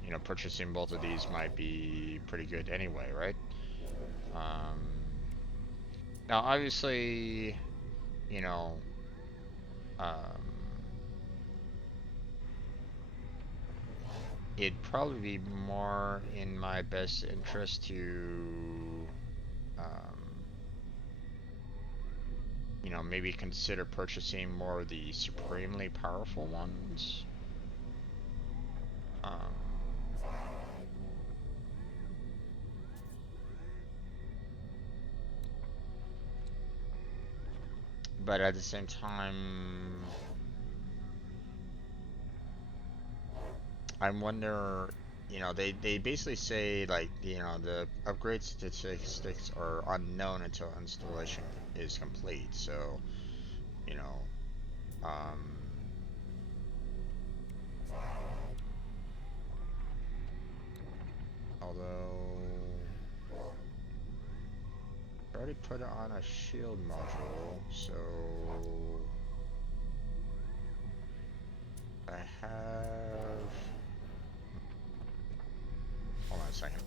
you know, purchasing both of these might be pretty good anyway, right? Now, obviously, you know, um, it'd probably be more in my best interest to, you know, maybe consider purchasing more of the supremely powerful ones. But at the same time, I wonder, you know, they basically say, like, you know, the upgrade statistics are unknown until installation is complete. So, you know, although I already put it on a shield module, so I have. Hold on a second.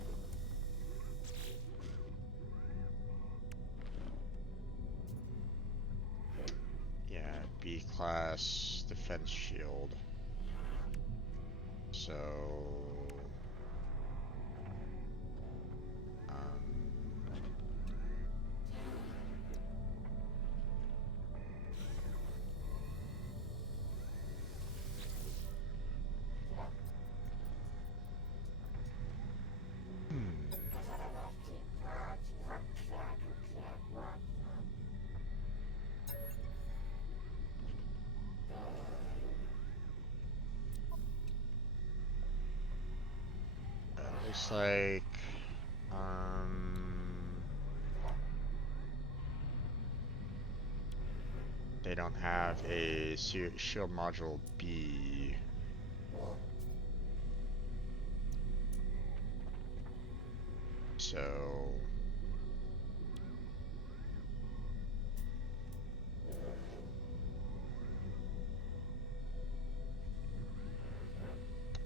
Yeah, B class defense shield. So, looks like, they don't have a shield module B.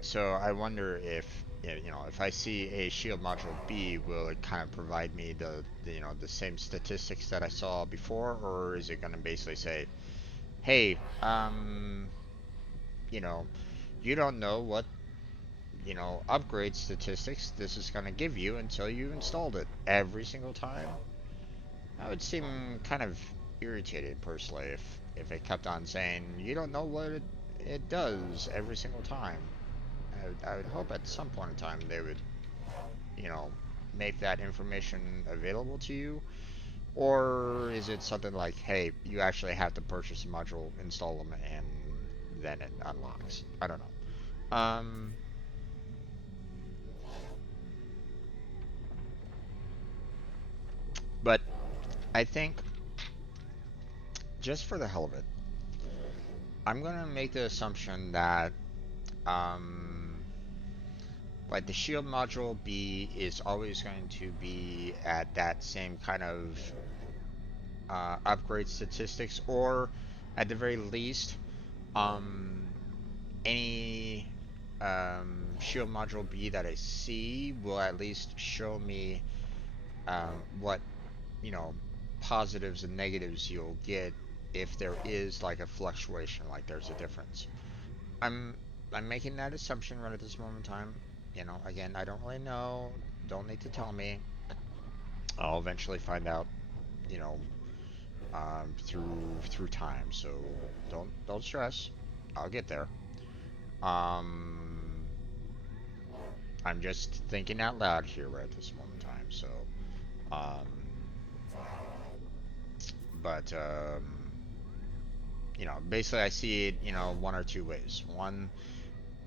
So I wonder if, you know, if I see a shield module B, will it kind of provide me you know, the same statistics that I saw before, or is it going to basically say, hey, you know, you don't know what, you know, upgrade statistics this is going to give you until you installed it every single time? I would seem kind of irritated personally if it kept on saying you don't know what it does every single time. I would hope at some point in time they would, you know, make that information available to you. Or is it something like, hey, you actually have to purchase a module, install them, and then it unlocks? I don't know. But I think, just for the hell of it, I'm gonna make the assumption that, like, the shield module B is always going to be at that same kind of upgrade statistics, or at the very least, any shield module B that I see will at least show me what, you know, positives and negatives you'll get if there is like a fluctuation, like there's a difference. I'm I'm making that assumption right at this moment in time. You know, again, I don't really know. Don't need to tell me. I'll eventually find out. You know, through time. So don't stress. I'll get there. Um, I'm just thinking out loud here right at this moment in time. So, um, but you know, basically I see it, you know, one or two ways. One,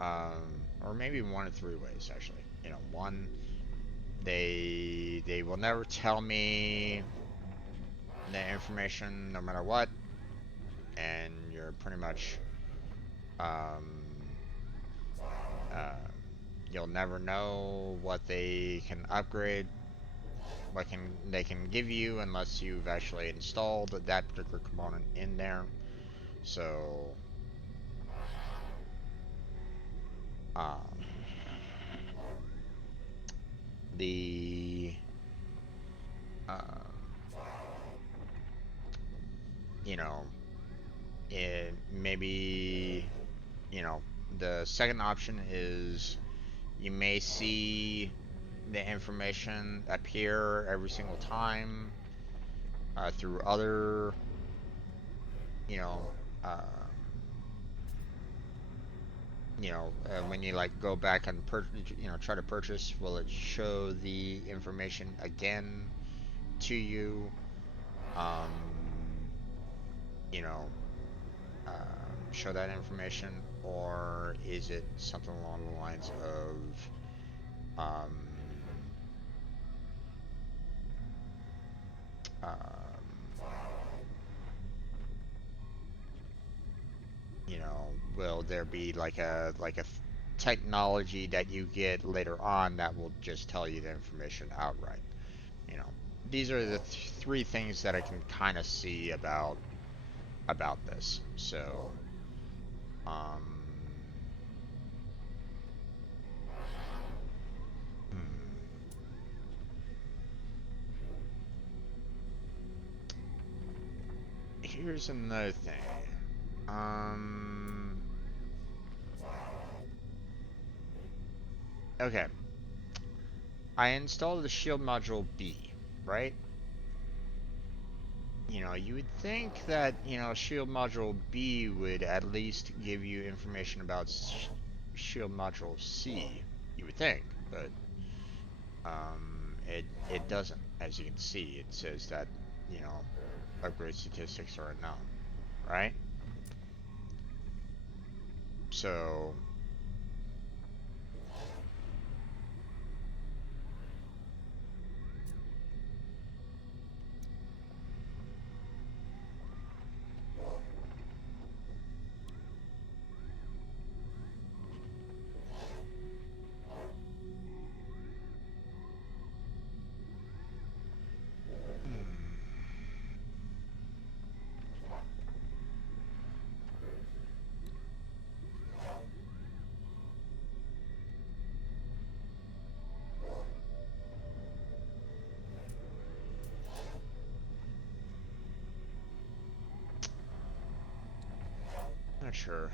or maybe one or three ways actually. You know, one, they will never tell me the information no matter what, and you're pretty much um, uh, you'll never know what they can upgrade, what can they can give you unless you've actually installed that particular component in there. So um, the you know, maybe, you know, the second option is you may see the information appear every single time through other, you know, uh, when you like go back and try to purchase, will it show the information again to you? Um, you know, show that information, or is it something along the lines of, you know, will there be like a technology that you get later on that will just tell you the information outright? You know, these are the three things that I can kind of see about this. So, um, hmm. Here's another thing. Um, okay. I installed the Shield Module B, right? You know, you would think that, you know, Shield Module B would at least give you information about Shield Module C. You would think, but it doesn't. As you can see, it says that, you know, upgrade statistics are unknown, right? So, not sure.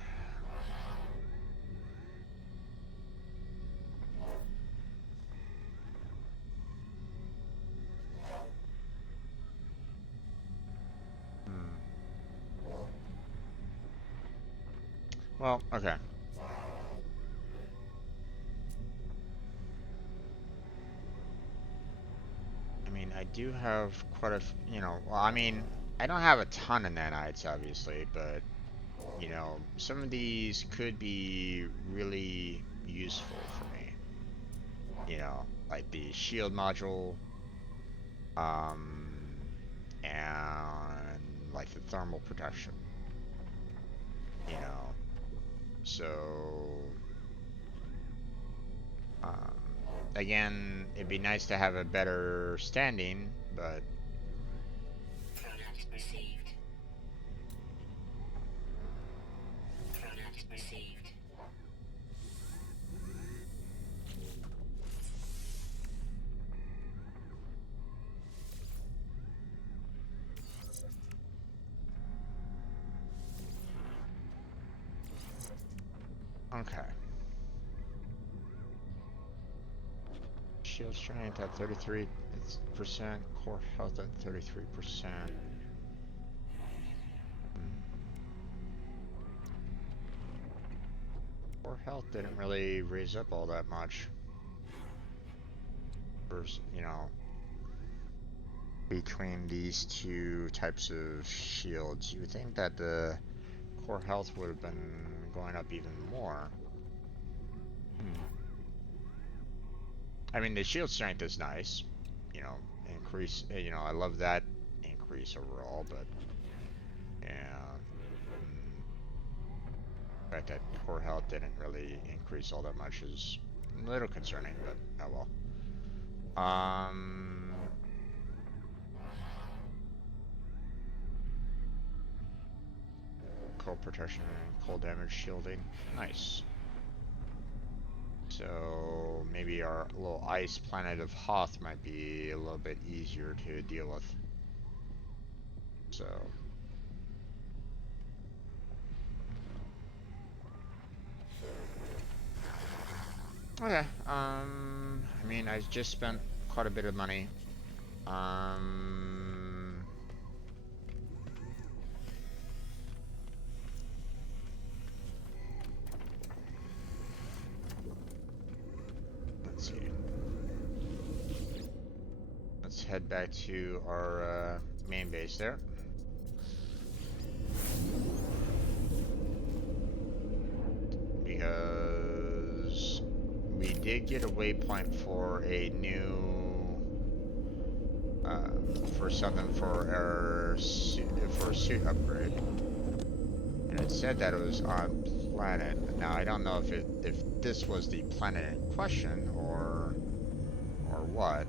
Hmm. Well, okay. I mean, I do have quite you know, well, I mean, I don't have a ton of nanites, obviously, but, you know, some of these could be really useful for me. You know, like the shield module, um, and like the thermal protection, you know. So, um, again, it'd be nice to have a better standing, but Product received. Product received. okay. Shield strength at 33%, core health at 33%. Core health didn't really raise up all that much. First, you know, between these two types of shields, you would think that the core health would have been going up even more. I mean, the shield strength is nice, you know, increase, you know, I love that increase overall, but yeah, the fact that core health didn't really increase all that much is a little concerning, but oh well. Cold protection and cold damage shielding, nice. So maybe our little ice planet of Hoth might be a little bit easier to deal with. So okay. I mean, I just spent quite a bit of money. Let's see. Let's head back to our main base there. Because we did get a waypoint for a new for something for our for a suit upgrade, and it said that it was on planet. Now I don't know if this was the planet in question or what.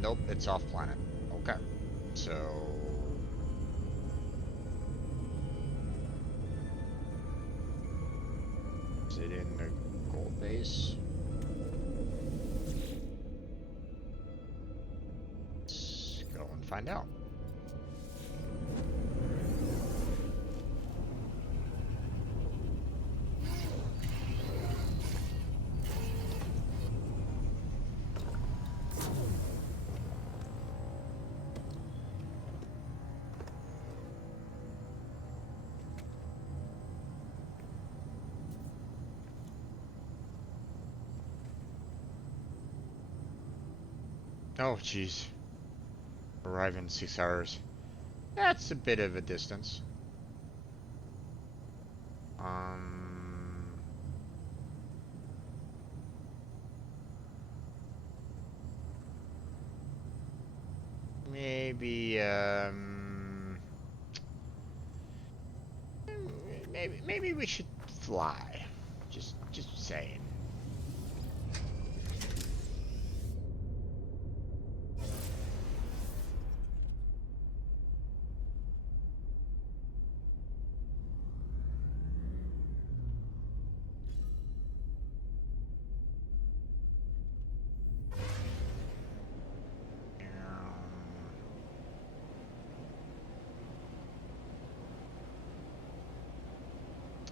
Nope, it's off planet. Okay, so is it in the gold base? Let's go and find out. Oh, jeez. Arrive in 6 hours. That's a bit of a distance. Maybe, maybe we should fly. Just saying.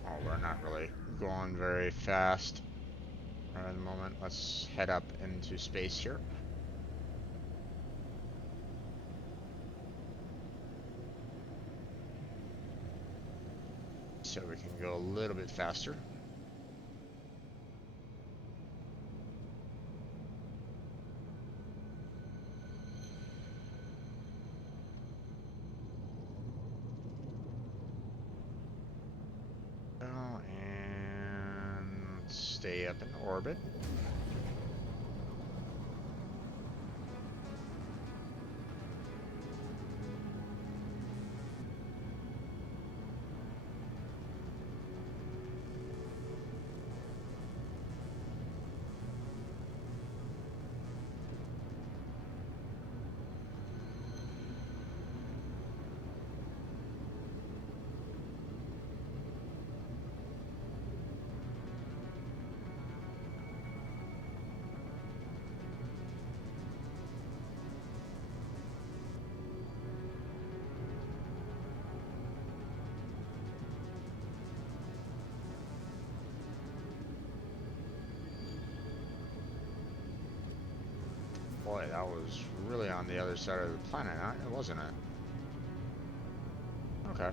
Oh, we're not really going very fast right at the moment. Let's head up into space here. So we can go a little bit faster. Oh, and stay up in orbit. Boy, that was really on the other side of the planet, huh? Wasn't it? Okay.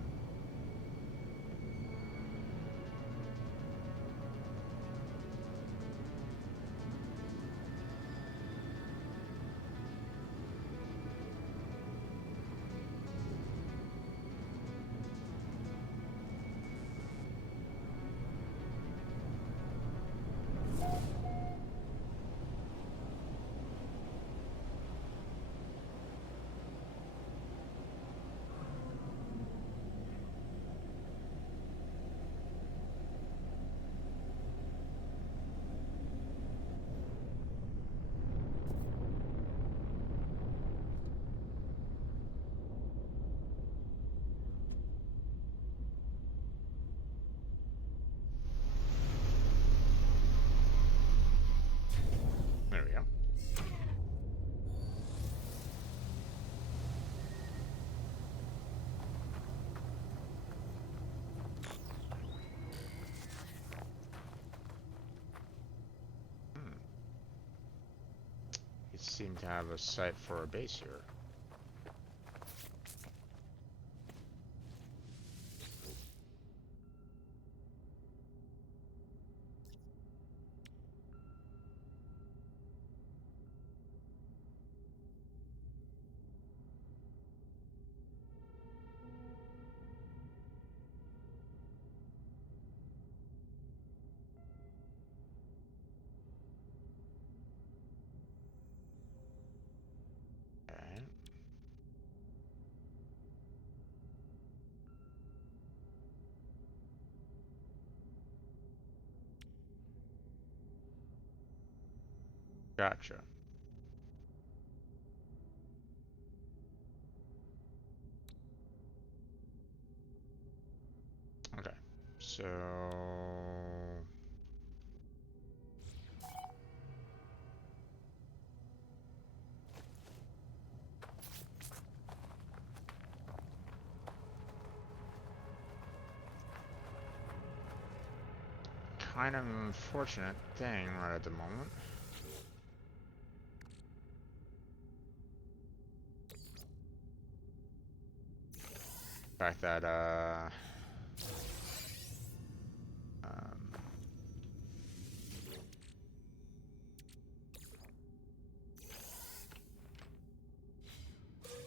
seem to have a site for a base here. Okay. Gotcha. Okay, so kind of an unfortunate thing right at the moment. The fact that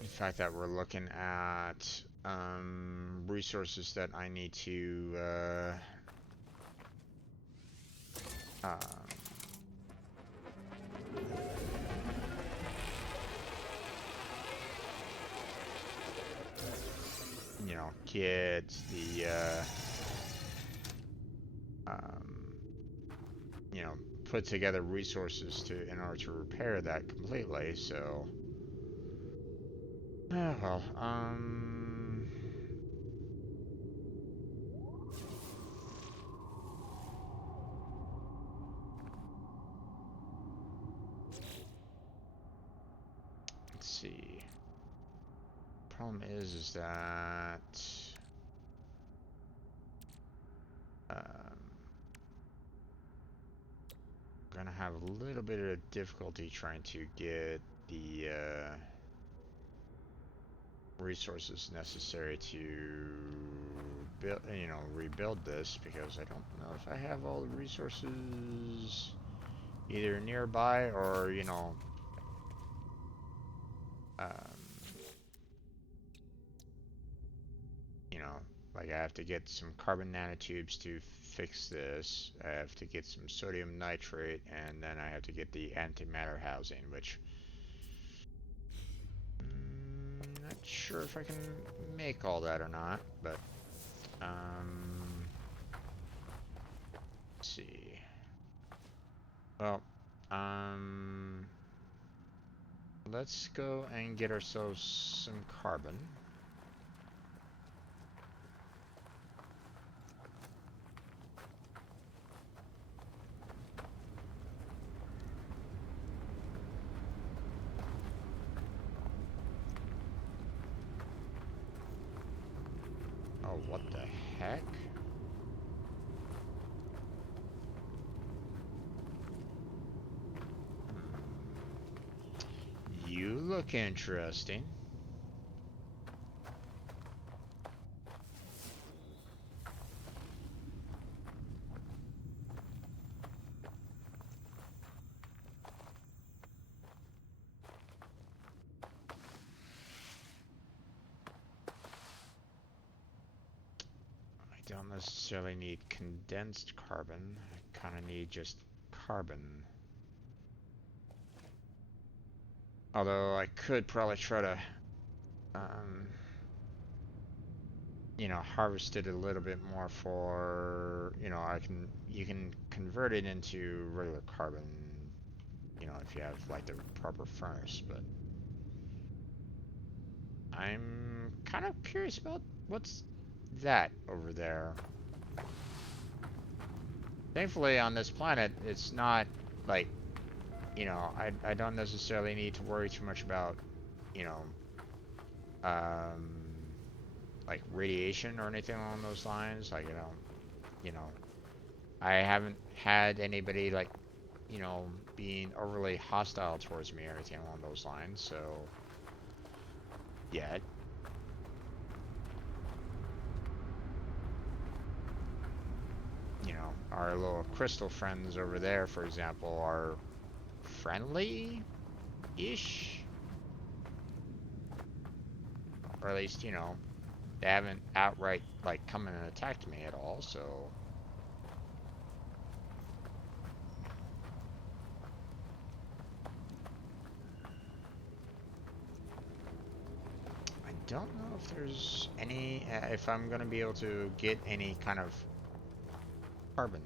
the fact that we're looking at resources that I need to um, you know, get the you know, put together resources to in order to repair that completely. So, well, let's see. Problem is that I'm gonna have a little bit of difficulty trying to get the resources necessary to build, you know, rebuild this, because I don't know if I have all the resources either nearby or, um, you know, like I have to get some carbon nanotubes to fix this. I have to get some sodium nitrate, and then I have to get the antimatter housing, which not sure if I can make all that or not, but let's see. Well, let's go and get ourselves some carbon. Oh, what the heck? You look interesting. I don't necessarily need condensed carbon. I kind of need just carbon. Although I could probably try to, you know, harvest it a little bit more for, you can convert it into regular carbon, you know, if you have like the proper furnace, but I'm kind of curious about what's that over there. Thankfully on this planet, it's not like, I don't necessarily need to worry too much about, you know, like radiation or anything along those lines. Like, I haven't had anybody like, being overly hostile towards me or anything along those lines, so yet. You know, our little crystal friends over there, for example, are friendly-ish? Or at least, you know, they haven't outright, like, come and attacked me at all, so... I don't know if there's any, if I'm gonna be able to get any kind of carbon,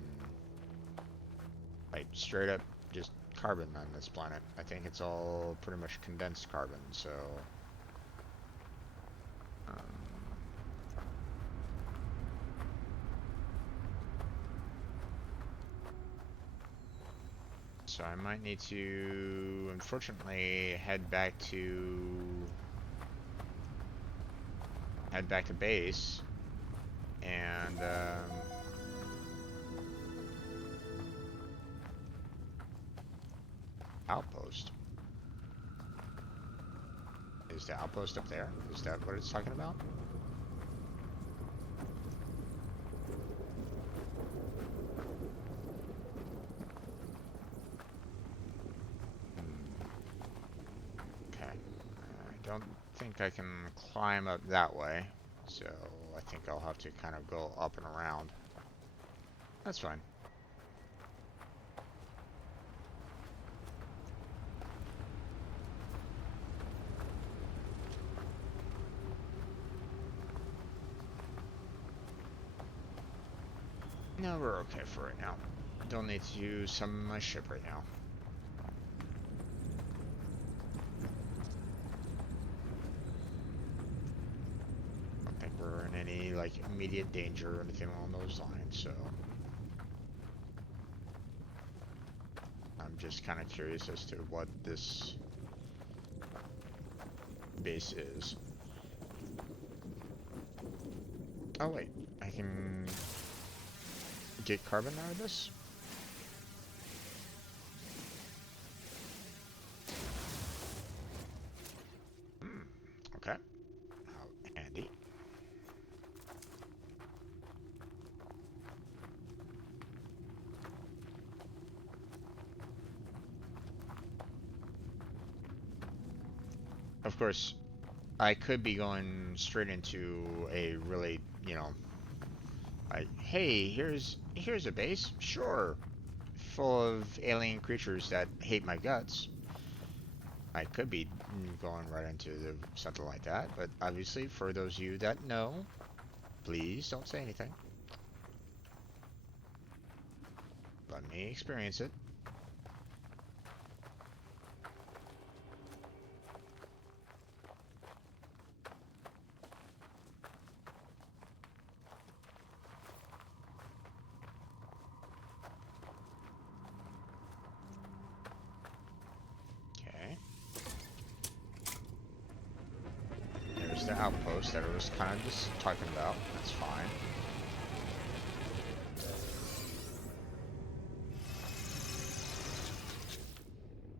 like, straight up just carbon on this planet. I think it's all pretty much condensed carbon, so... So I might need to, unfortunately, head back to base and outpost. Is the outpost up there? Is that what it's talking about? Okay. I don't think I can climb up that way, so I think I'll have to kind of go up and around. That's fine. No, we're okay for right now. Don't need to use some of my ship right now. Don't think we're in any, like, immediate danger or anything along those lines, so... I'm just kind of curious as to what this base is. Oh wait, I can get carbon out of this? Okay. How handy. Of course, I could be going straight into a really, you know, like, hey, here's a base, sure, full of alien creatures that hate my guts. I could be going right into something like that, but obviously, for those of you that know, please don't say anything. Let me experience it. Okay. There's the outpost that I was kind of just talking about. That's fine.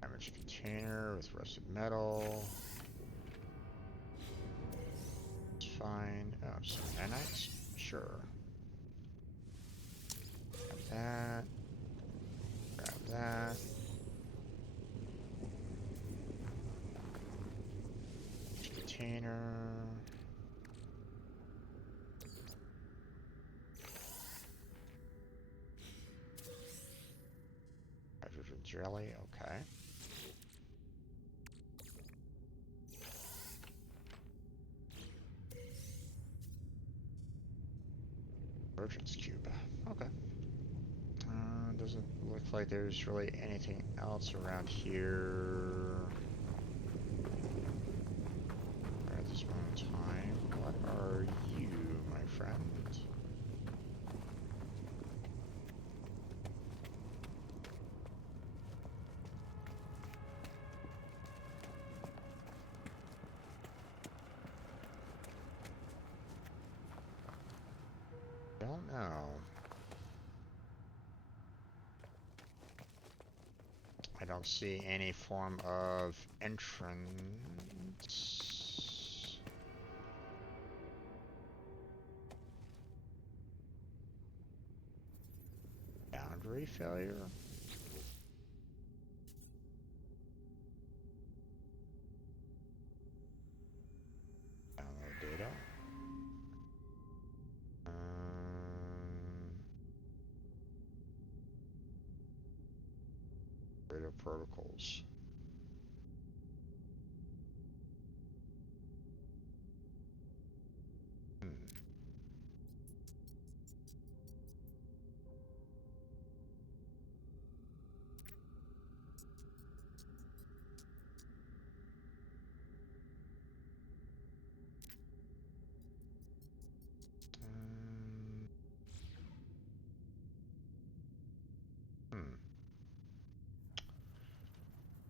Damaged container with rusted metal. It's fine. Oh, some nanites? Sure. Grab that. Grab that. Container. Hydrogen jelly, okay. Virgin's cube. Okay. Doesn't look like there's really anything else around here. At this moment in time, what are you, my friend? Don't know. I don't see any form of entrance. Boundary failure? Download data. Radio protocols.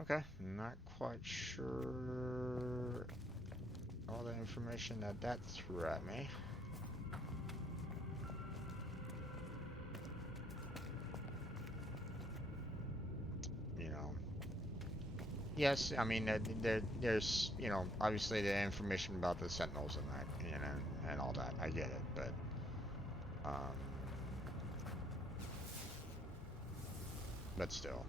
Okay, not quite sure all the information that threw at me. You know, yes, I mean there's obviously the information about the Sentinels and that, and all that. I get it, but still.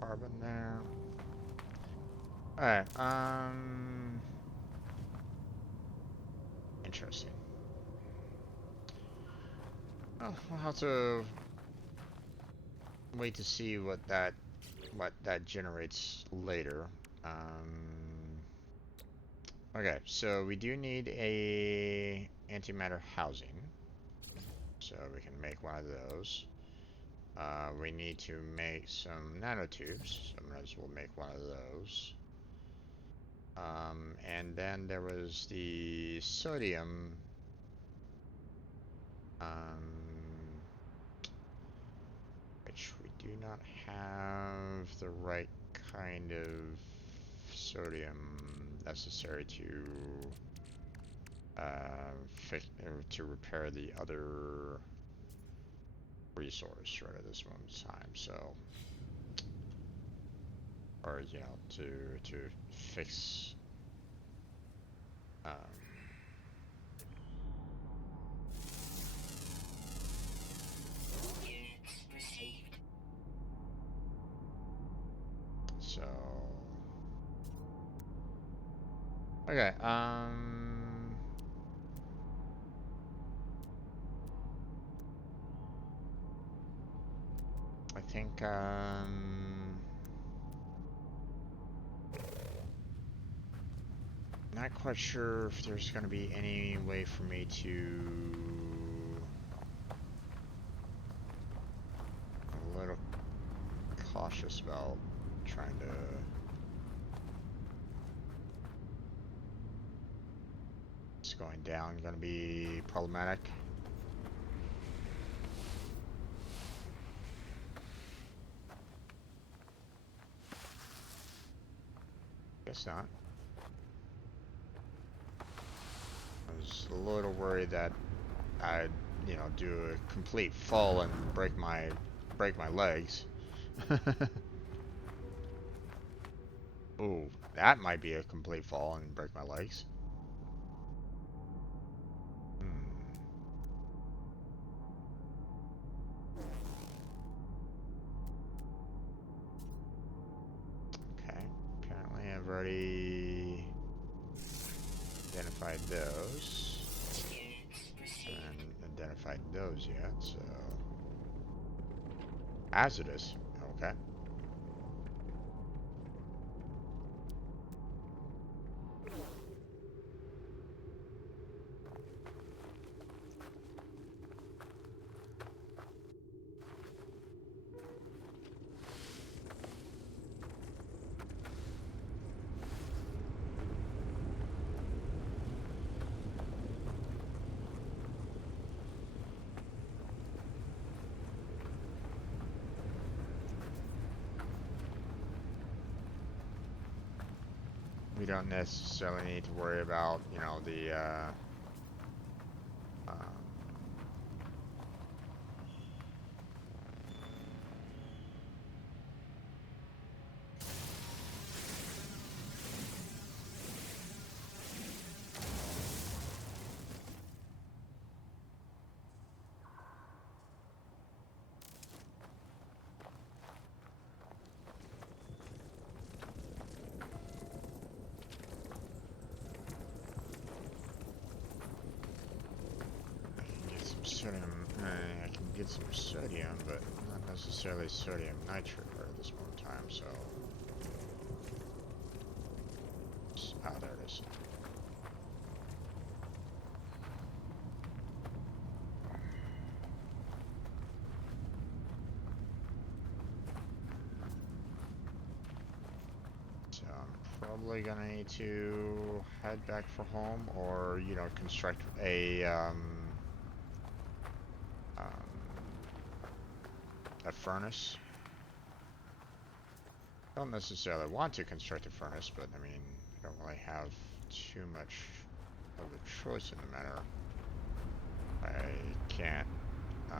Carbon there. Alright, interesting. Oh, we'll have to wait to see what that generates later. Okay, so we do need a antimatter housing. So we can make one of those. We need to make some nanotubes, so might as well make one of those. And then there was the sodium. Which we do not have the right kind of sodium necessary to fix or to repair the other resource right at this moment in time. So, or to fix. So, okay, I think, not quite sure if there's going to be any way for me to a little cautious about trying to it's going down, going to be problematic. Guess not. I was a little worried that I'd, do a complete fall and break my legs. Ooh, that might be a complete fall and break my legs. Okay, apparently I've already identified those. I haven't identified those yet, so hazardous. Okay. we don't necessarily need to worry about, you know, the um, sodium. I can get some sodium, but not necessarily sodium nitrate right at this moment in time. So, there it is. So I'm probably gonna need to head back for home, or you know, construct a furnace. Don't necessarily want to construct a furnace, but I mean, I don't really have too much of a choice in the matter. I can't, I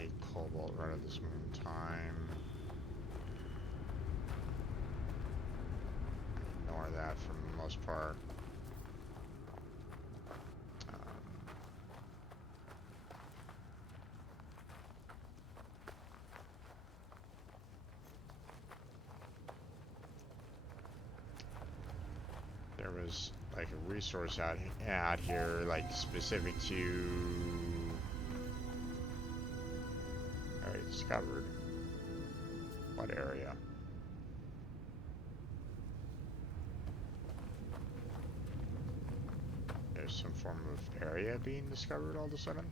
need cobalt right at this moment in time. Ignore that for the most part. There was like a resource out here, like specific to. Already discovered. What area? There's some form of area being discovered all of a sudden.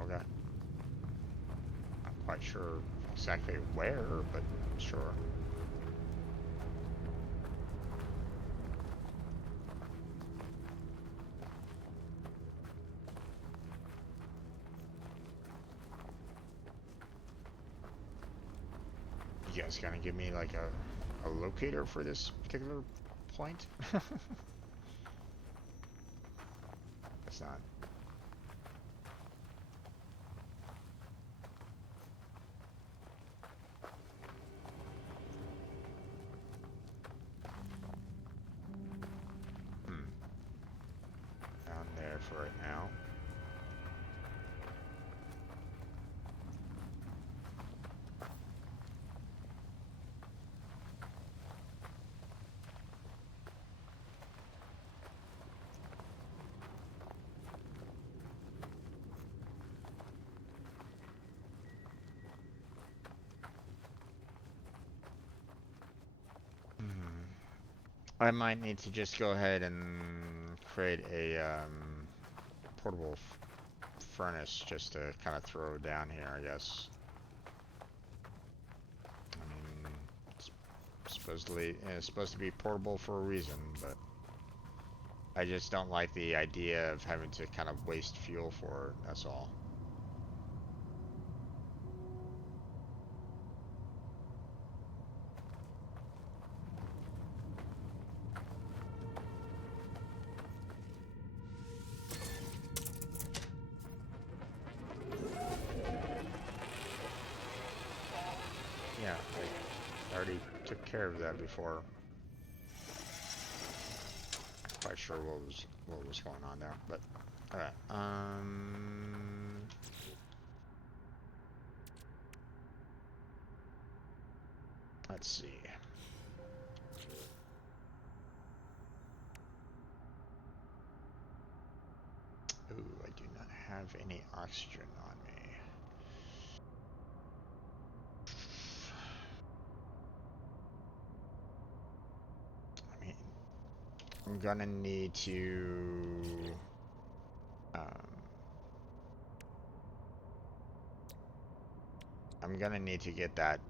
Okay. Not quite sure exactly where, but sure. You guys gonna give me like a locator for this particular point? It's not. Down there for right now. I might need to just go ahead and create a portable furnace just to kind of throw down here, I guess. I mean, it's supposed to be portable for a reason, but I just don't like the idea of having to kind of waste fuel for it, that's all. Yeah, I already took care of that before. Not quite sure what was going on there, but alright. Let's see. Ooh, I do not have any oxygen on me. I mean, I'm gonna need to I'm gonna need to get that,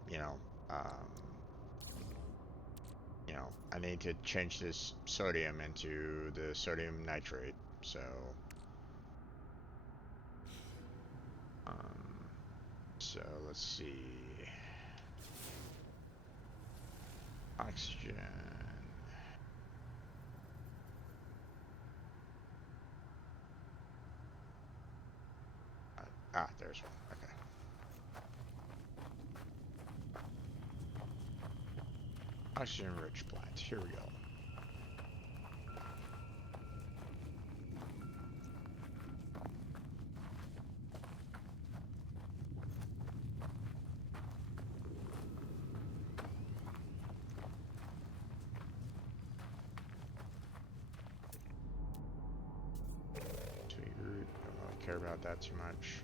I need to change this sodium into the sodium nitrate. So, um, so let's see. Oxygen. There's one. Okay. Oxygen-rich plants. Here we go. Sweet root. Don't really care about that too much.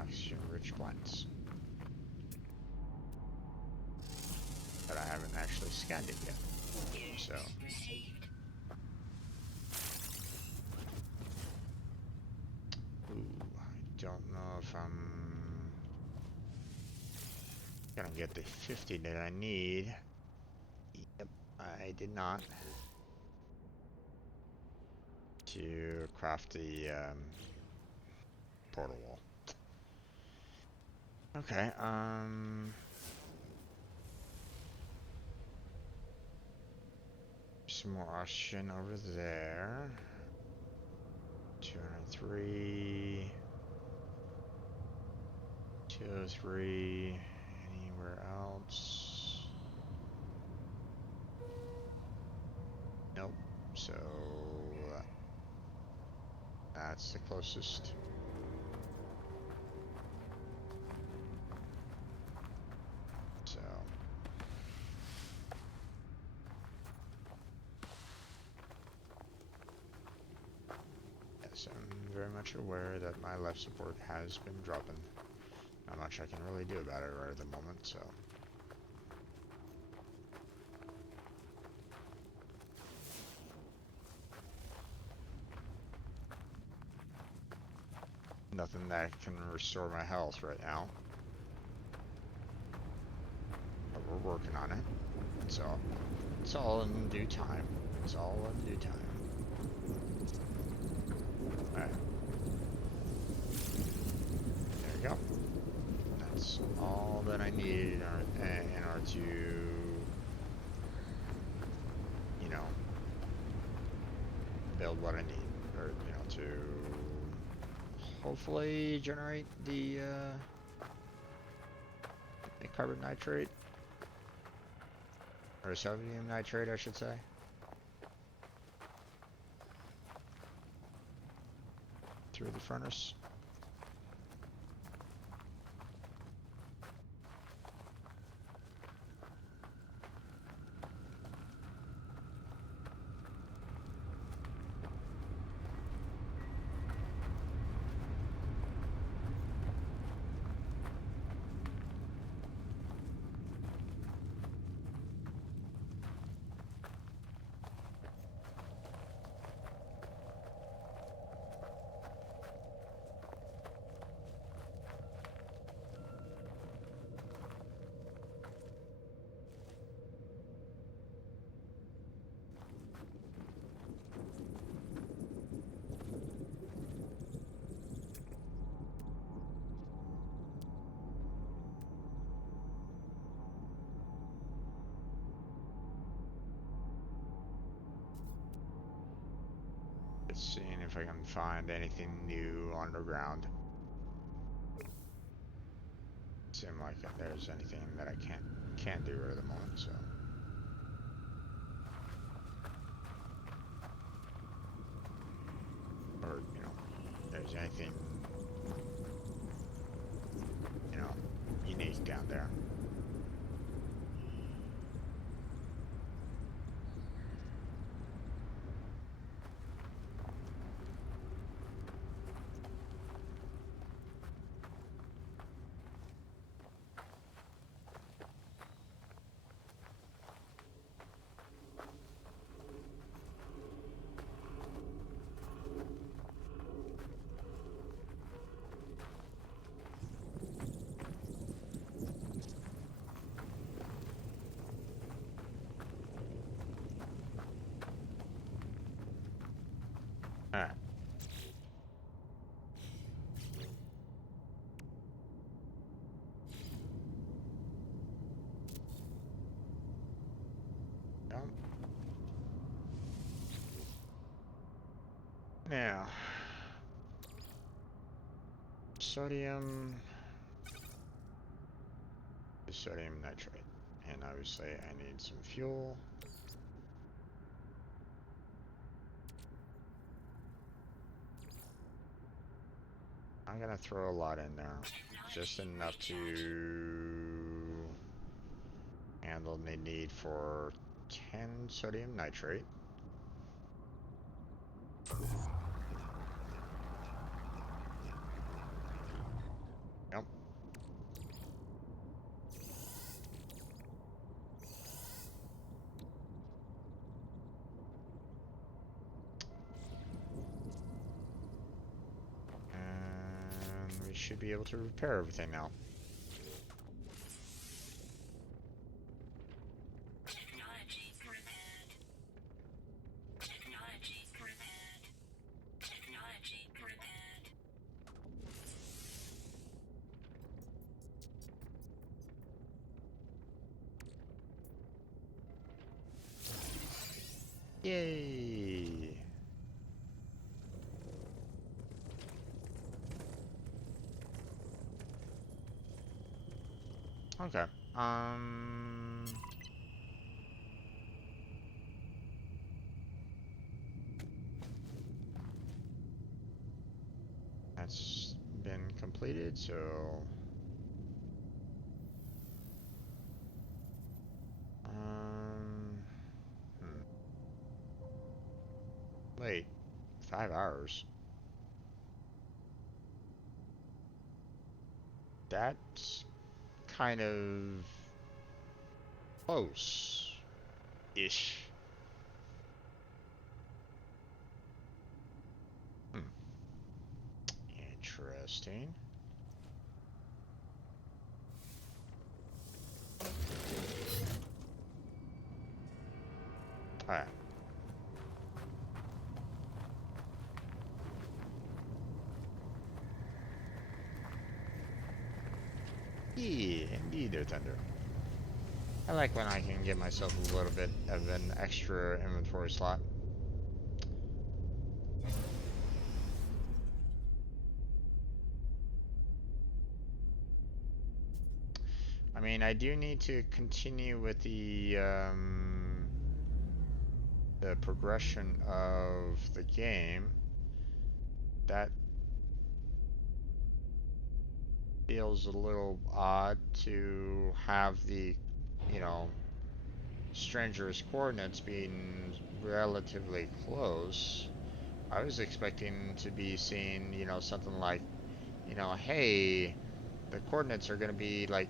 Oxygen-rich plants. But I haven't actually scanned it yet. So. Ooh, I don't know if I'm gonna get the 50 that I need. Yep, I did not. To craft the portal wall. Okay, some more oxygen over there. 203. 203. Anywhere else? Nope. So that's the closest. So yes, I'm very much aware that my life support has been dropping. Not much I can really do about it right at the moment, so. Nothing that can restore my health right now. But we're working on it. It's all in due time. It's all in due time. Alright. There we go. That's all that I need in order to, build what I need. Or, to hopefully generate the carbon nitrate. Or sodium nitrate, I should say. Through the furnace. Just seeing if I can find anything new underground. Seem like there's anything that I can't do right at the moment, so. there's anything, you know, unique down there. Alright. Yep. Now, sodium is sodium nitrate. And obviously I need some fuel. I'm gonna throw a lot in there. Just enough to handle the need for 10 sodium nitrate. Yep. And we should be able to repair everything now. Technology prepared. Technology prepared. Technology prepared. Yay! Okay. That's been completed, so hmm. Wait, 5 hours. That's kind of close-ish. Hmm. Interesting. Alright. Yeah, indeed, there, Thunder. I like when I can give myself a little bit of an extra inventory slot. I mean, I do need to continue with the progression of the game. That feels a little odd to have the, you know, stranger's coordinates being relatively close. I was expecting to be seeing, you know, something like, you know, hey, the coordinates are going to be like,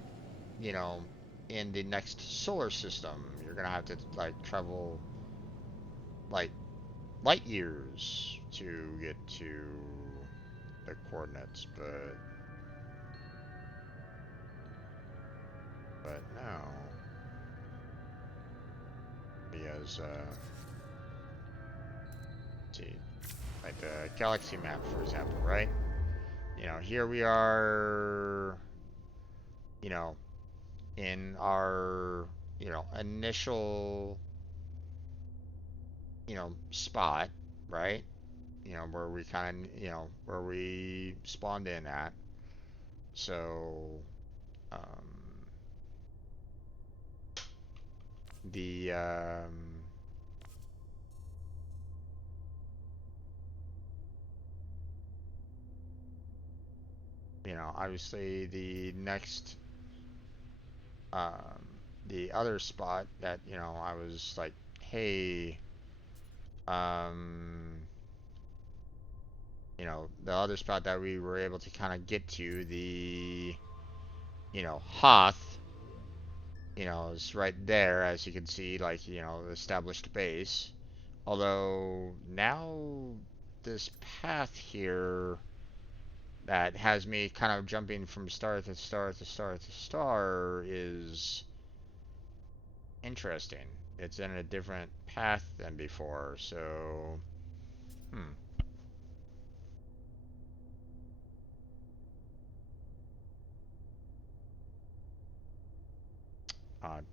you know, in the next solar system. You're going to have to like travel like light years to get to the coordinates, but no. Because let's see, like the galaxy map, for example, right? You know, here we are, you know, in our, you know, initial, you know, spot, right? You know, where we kind of, you know, where we spawned in at. So, um, the, you know, obviously the next, um, the other spot that, you know, I was like, hey, um, you know, the other spot that we were able to kind of get to, the, you know, Hoth, you know, is right there, as you can see, like, you know, established base. Although now this path here that has me kind of jumping from star to star to star to star is interesting. It's in a different path than before, so hmm. Odd.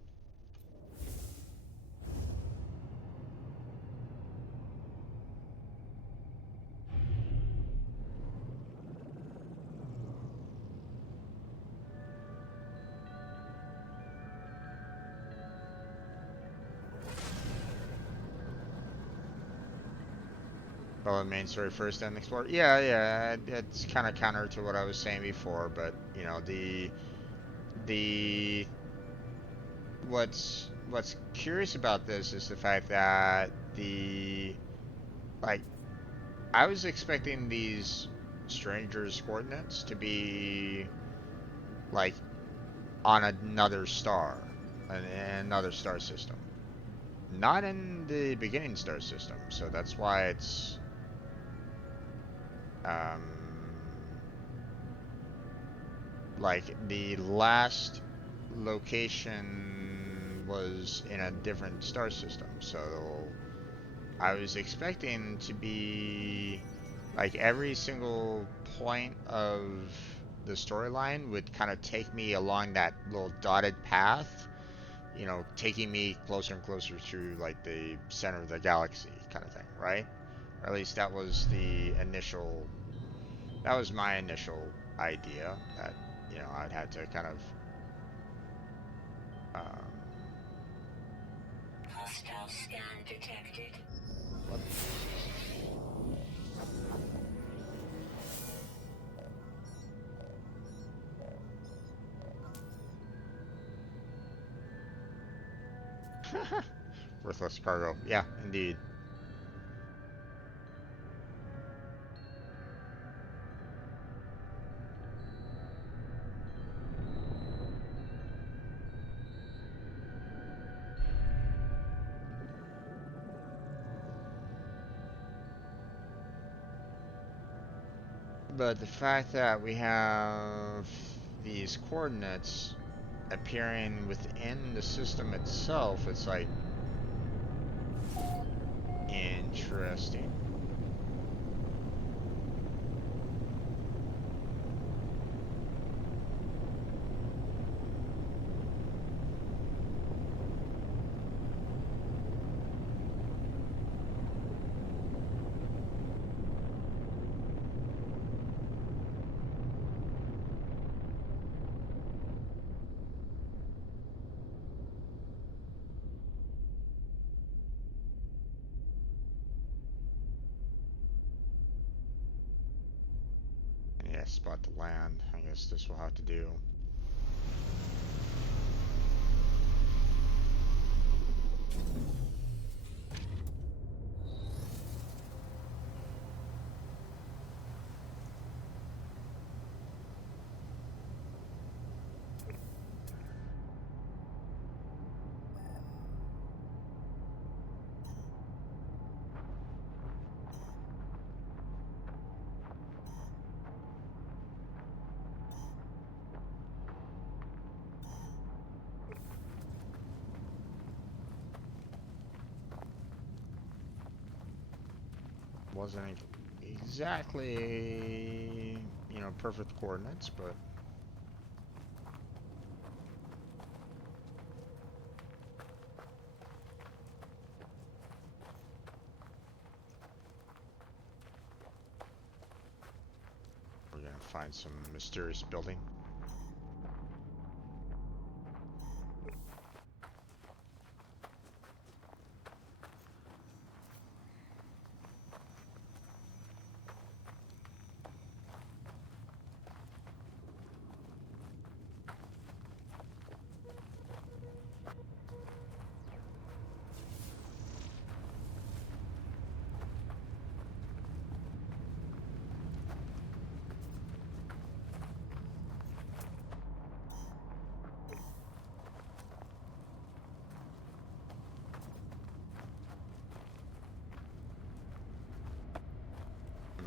Follow the main story first, then explore. Yeah, yeah, it's kind of counter to what I was saying before, but you know, the what's curious about this is the fact that the like I was expecting these strangers' coordinates to be like on another star, in another star system, not in the beginning star system. So that's why it's um like the last location was in a different star system. So I was expecting to be like every single point of the storyline would kind of take me along that little dotted path, you know, taking me closer and closer to like the center of the galaxy kind of thing, right? Or at least that was my initial idea that, you know, I'd had to kind of um, Hostile scan detected. what? Worthless cargo. Yeah, indeed. But the fact that we have these coordinates appearing within the system itself, it's like interesting. Yeah, spot the land. I guess this will have to do. Wasn't exactly, you know, perfect coordinates, but we're gonna find some mysterious building.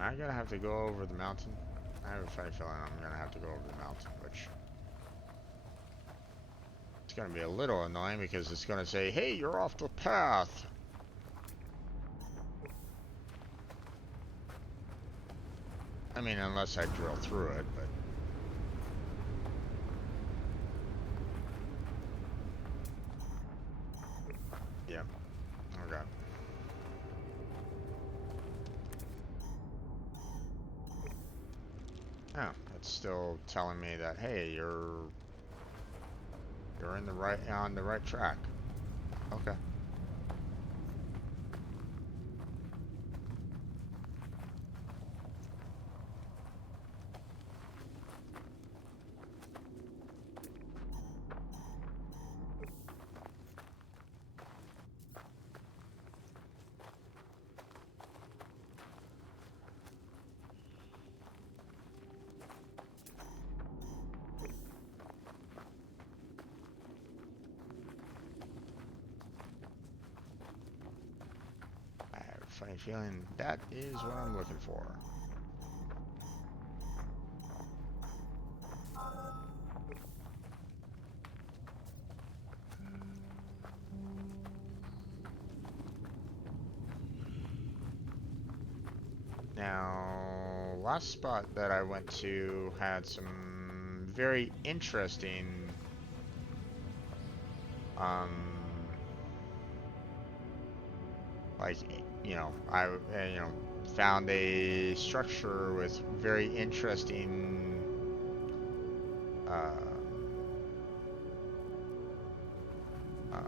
Am I gonna have to go over the mountain? I have a funny feeling I'm gonna have to go over the mountain, which it's gonna be a little annoying because it's gonna say, hey, you're off the path. I mean, unless I drill through it, but... yeah. Okay. Oh, it's still telling me that, hey, you're in the on the right track. Okay. I have a funny feeling that is what I'm looking for. Now, last spot that I went to had some very interesting, like, you know, found a structure with very interesting, uh, uh,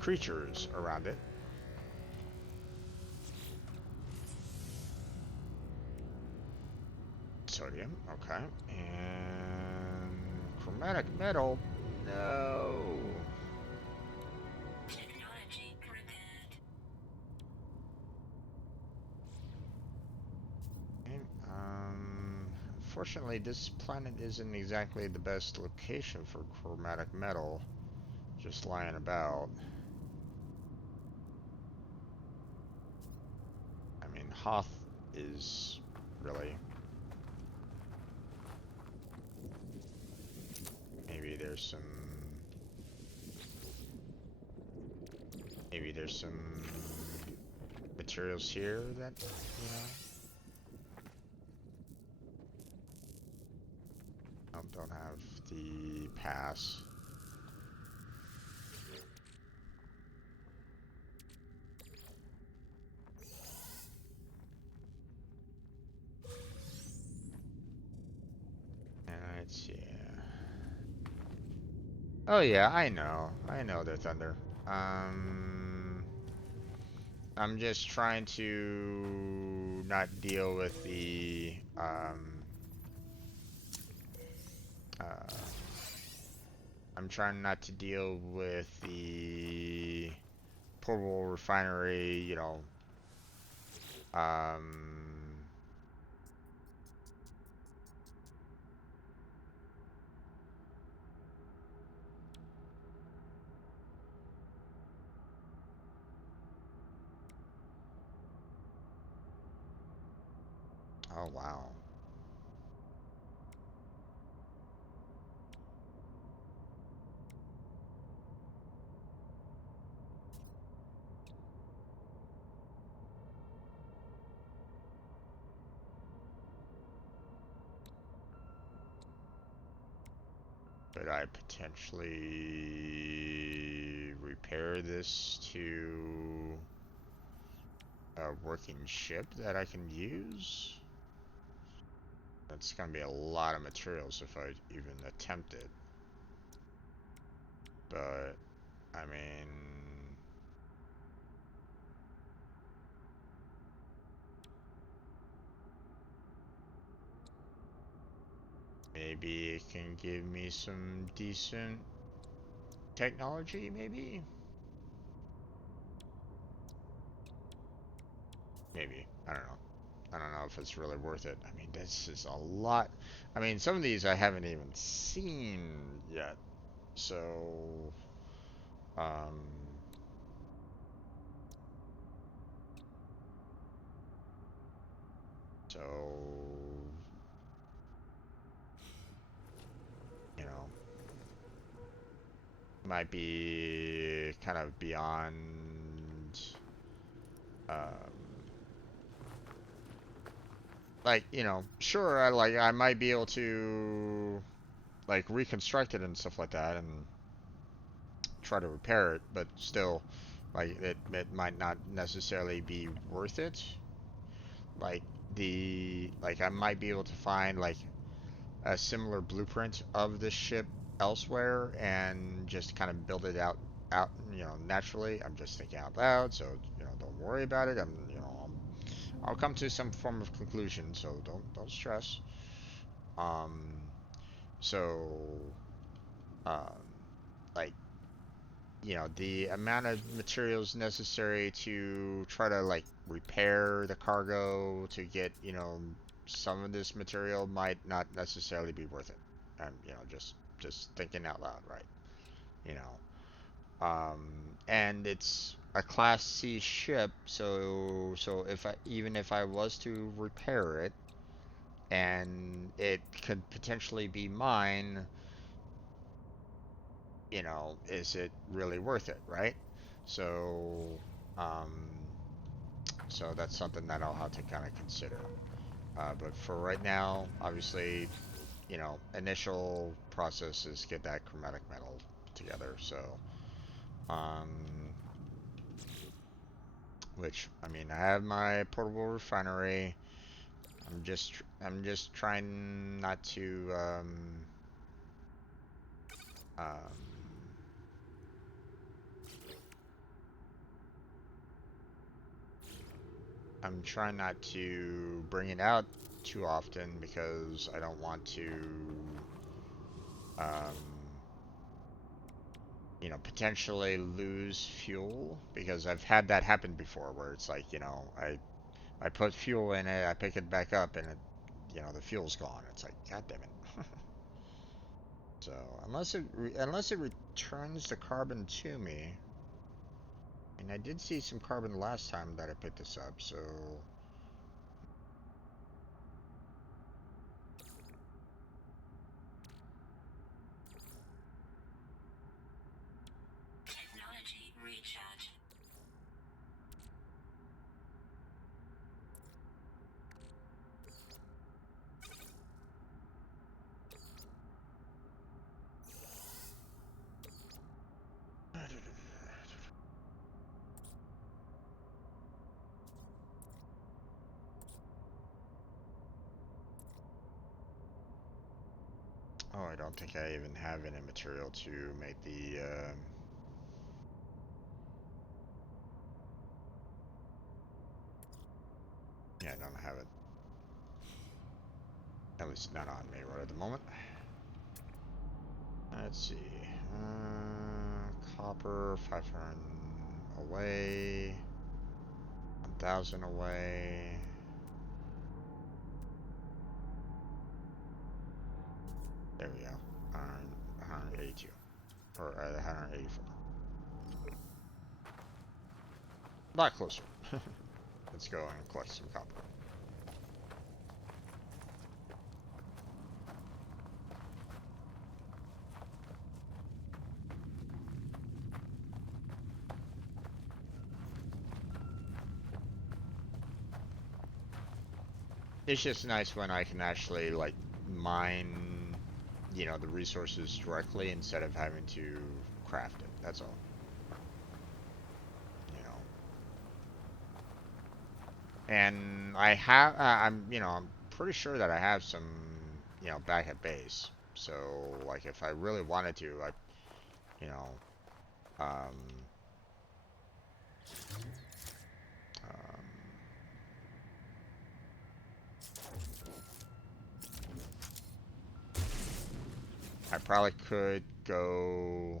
creatures around it. Sodium, okay. And chromatic metal, no. Technology prepared. And, unfortunately, this planet isn't exactly the best location for chromatic metal just lying about. I mean, Hoth is really... maybe there's some... maybe there's some materials here that, you know... oh, don't have the pass. Let's see. Oh yeah, I know. I know the thunder. I'm just trying to not deal with the uh, I'm trying not to deal with the portable refinery, you know, um, oh wow. Could I potentially repair this to a working ship that I can use? That's gonna be a lot of materials if I even attempt it. But, I mean... maybe it can give me some decent technology, maybe? Maybe. I don't know. I don't know if it's really worth it. I mean, this is a lot. I mean, some of these I haven't even seen yet. So, um, So, you know, might be kind of beyond, um, like, you know, sure, I might be able to, like, reconstruct it and stuff like that and try to repair it, but still, like, it might not necessarily be worth it. Like, I might be able to find, like, a similar blueprint of this ship elsewhere and just kind of build it out, naturally. I'm just thinking out loud, so, don't worry about it. I'll come to some form of conclusion, so don't stress. Um, so, um, like, the amount of materials necessary to try to, like, repair the cargo to get, some of this material might not necessarily be worth it. Just thinking out loud, right? You and it's a Class C ship, so even if I was to repair it, and it could potentially be mine, is it really worth it, right? So, um, so that's something that I'll have to kind of consider. But for right now, obviously, initial process is get that chromatic metal together. So, um, which, I mean, I have my portable refinery. I'm just trying not to, um, I'm trying not to bring it out too often because I don't want to, um, potentially lose fuel, because I've had that happen before where it's like, I put fuel in it, I pick it back up, and the fuel's gone. It's like, God damn it. So unless it returns the carbon to me, and I did see some carbon last time that I picked this up, so Technology recharge. oh, I don't think I even have any material to make the yeah, I don't have it. At least not on me right at the moment. Let's see. Copper, 500 away. 1,000 away. There we go. 182. Or 184. A lot closer. Let's go and collect some copper. It's just nice when I can actually, like, mine, the resources directly instead of having to craft it. That's all. You know. And I'm pretty sure that I have some, back at base. So, like, if I really wanted to, you know, um, um, I probably could go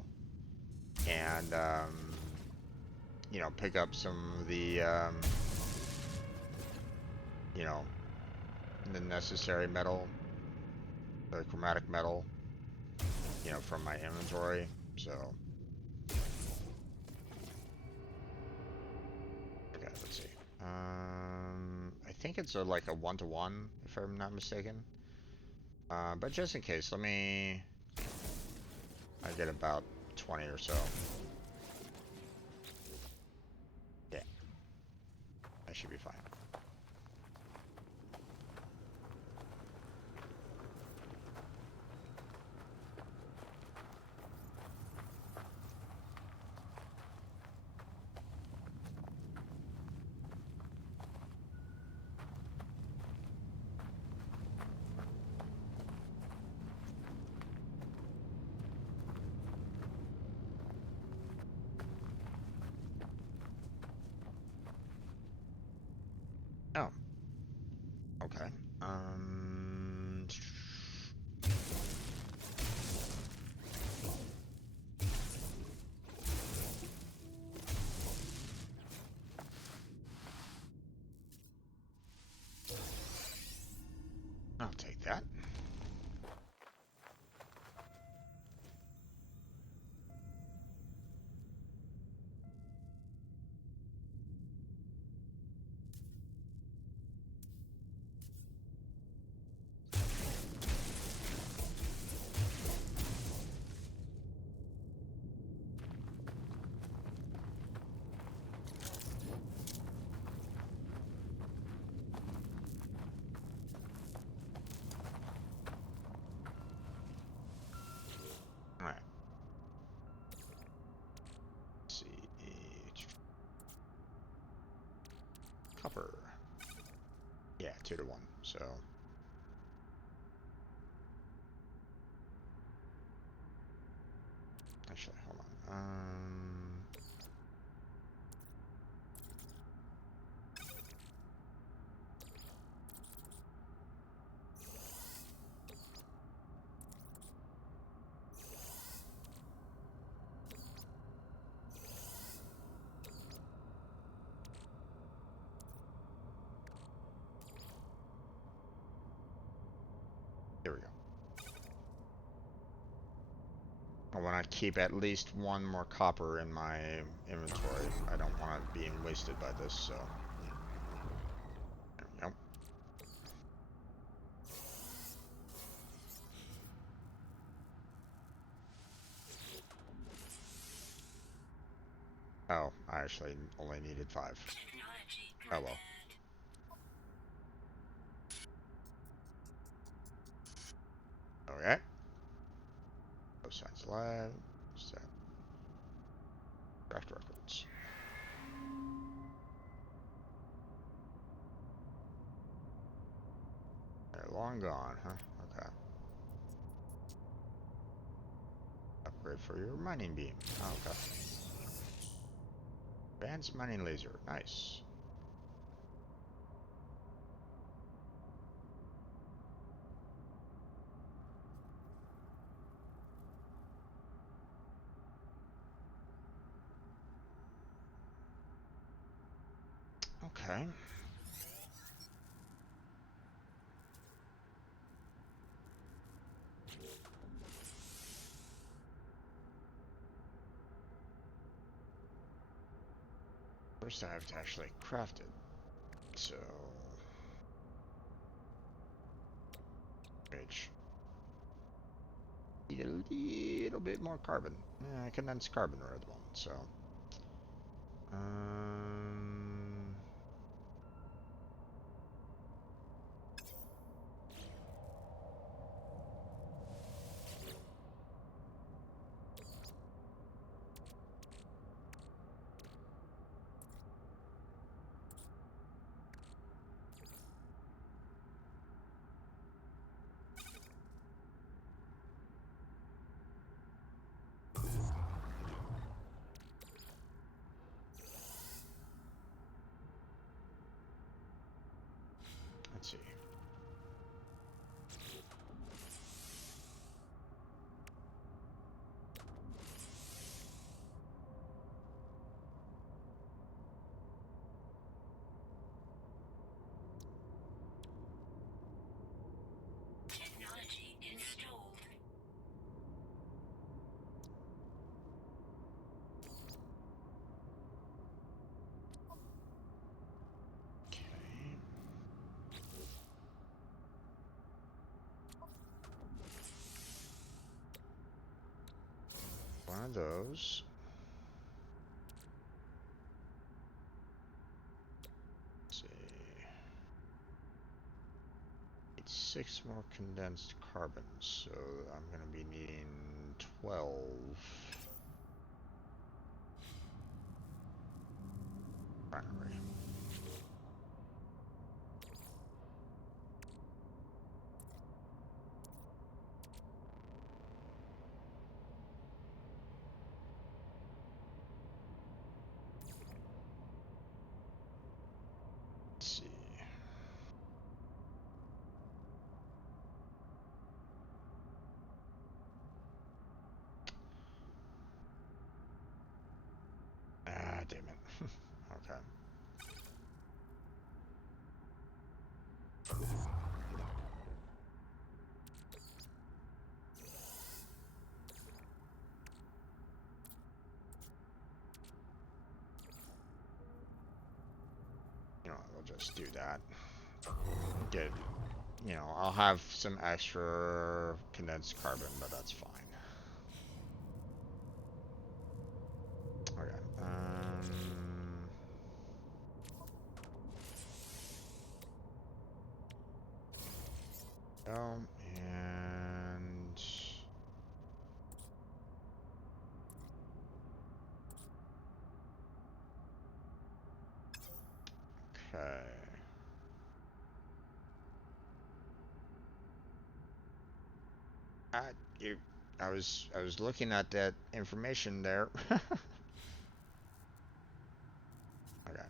and, pick up some of the, you know, the necessary metal, the chromatic metal, from my inventory. So, okay, let's see. I think it's like a 1-to-1, if I'm not mistaken. But just in case, let me... I get about 20 or so. Yeah, that should be fine. Oh, okay. I'll take that. Alright. Let's see. Copper. Yeah, 2-to-1, so... Actually, hold on. Here we go. I want to keep at least one more copper in my inventory. I don't want it being wasted by this, so... There we go. Oh, I actually only needed 5. Technology Oh well. Okay. Both sides live. Set. Draft records. They're long gone, huh? Okay. Upgrade for your mining beam. Oh, okay. Advanced mining laser. Nice. Okay. First I have to actually craft it. So... H. Need a little bit more carbon. Condensed carbon right at the moment, so... Um... Let's see. technology installed. Okay. one of those. Let's see. It's 6 more condensed carbons, so I'm going to be needing 12. Primary. Let's see. Ah, damn it. Okay. You know, we'll just do that. Get, you know, I'll have some extra condensed carbon, but that's fine. Okay. And okay. I you, I was looking at that information there. Okay.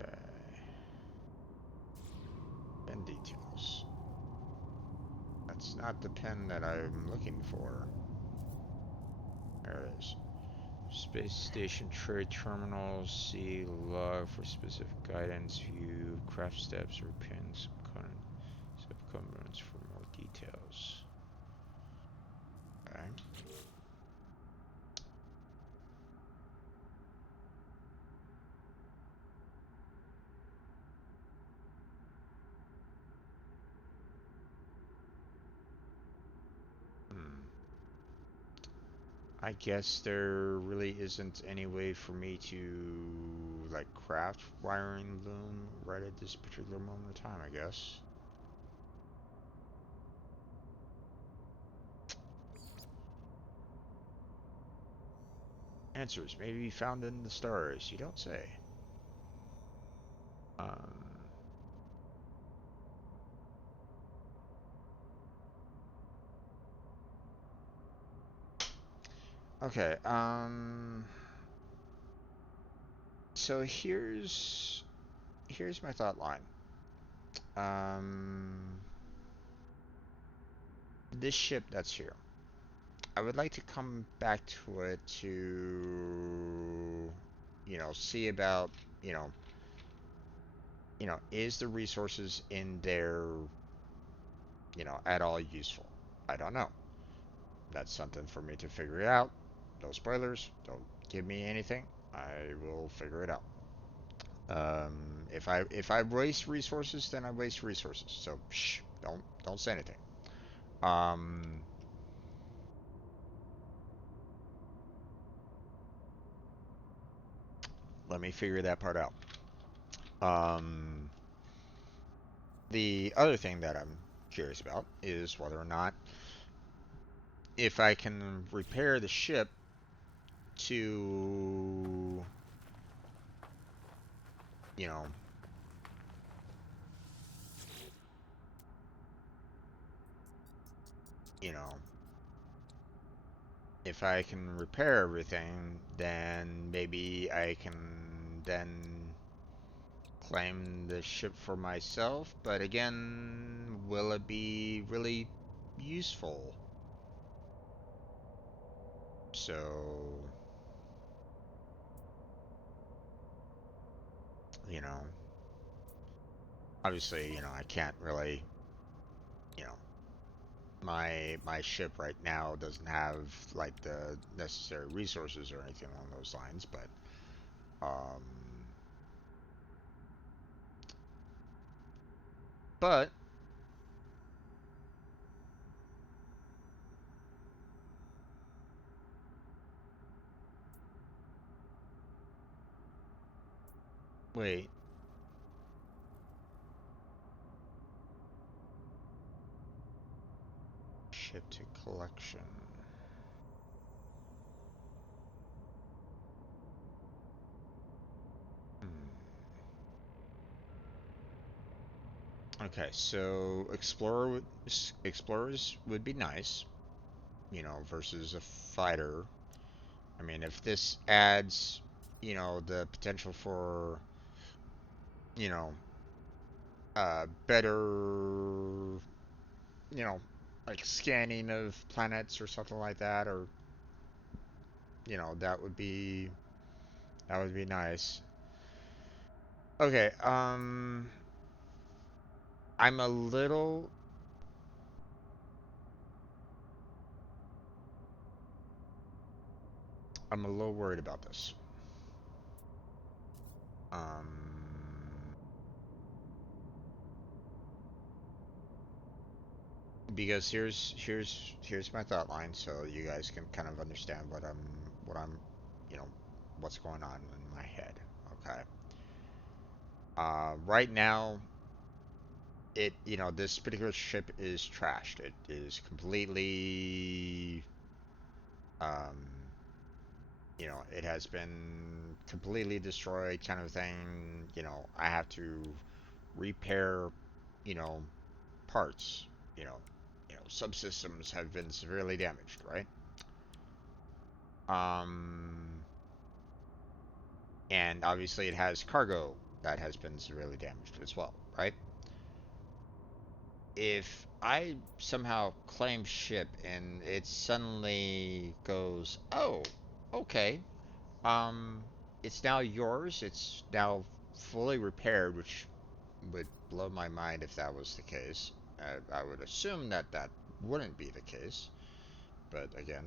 Okay. Pen details. That's not the pen that I'm looking for. There it is. Space station trade terminals. See log for specific guidance. View craft steps or pins. Subcomponents for more details. Okay. I guess there really isn't any way for me to like craft wiring loom right at this particular moment in time, I guess. Answers may be found in the stars, you don't say. Um, okay, so here's my thought line. Um, this ship that's here. I would like to come back to it to, you know, see about, you know, is the resources in there, you know, at all useful? I don't know. That's something for me to figure out. No spoilers. Don't give me anything. I will figure it out. If I waste resources, then I waste resources. So shh, don't say anything. Um, Let me figure that part out. Um, the other thing that I'm curious about is whether or not if I can repair the ship to, you know, you know, if I can repair everything, then maybe I can then claim the ship for myself. But again, will it be really useful? So, you know, obviously, you know, I can't really, you know, my ship right now doesn't have like the necessary resources or anything along those lines, but Um, but wait, ship to collection. Okay, so explorers would be nice, you know, versus a fighter. I mean, if this adds, you know, the potential for, you know, better, you know, like scanning of planets or something like that, or you know, that would be nice. Okay, I'm a little I'm a little worried about this. Um, because here's my thought line, so you guys can kind of understand what I'm, you know, what's going on in my head. Okay. Right now, you know, this particular ship is trashed. It is completely, um, you know, it has been completely destroyed, kind of thing. You know, I have to repair, you know, parts. You know, subsystems have been severely damaged, right? Um, and obviously it has cargo that has been severely damaged as well, right? If I somehow claim ship and it suddenly goes, oh, okay, it's now yours. It's now fully repaired, which would blow my mind if that was the case. I would assume that that wouldn't be the case, but again,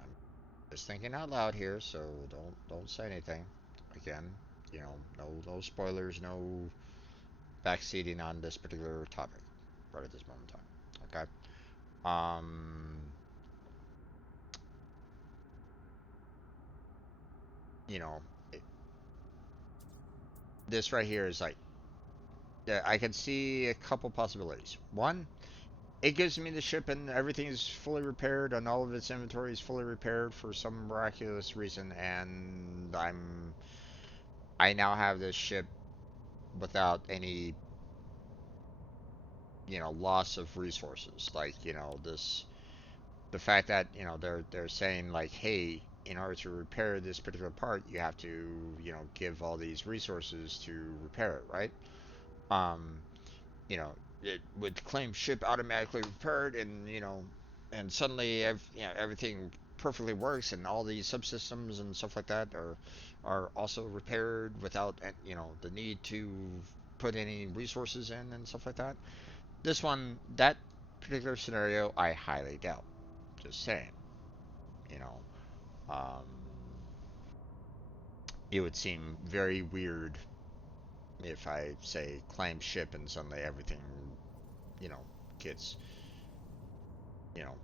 I'm just thinking out loud here, so don't say anything. Again, you know, no spoilers, no backseating on this particular topic right at this moment in time. Okay. Um, you know, it, this right here is like, yeah, I can see a couple possibilities. One, it gives me the ship and everything is fully repaired and all of its inventory is fully repaired for some miraculous reason, and I now have this ship without any, you know, loss of resources. Like, you know, this the fact that, you know, they're saying like, hey, in order to repair this particular part, you have to, you know, give all these resources to repair it, right? Um, you know, it would claim ship automatically repaired, and you know, and suddenly you know, everything perfectly works, and all these subsystems and stuff like that are also repaired without you know, the need to put any resources in and stuff like that. This one, that particular scenario, I highly doubt. Just saying, you know, um, it would seem very weird if I say claim ship and suddenly everything, you know, gets, you know,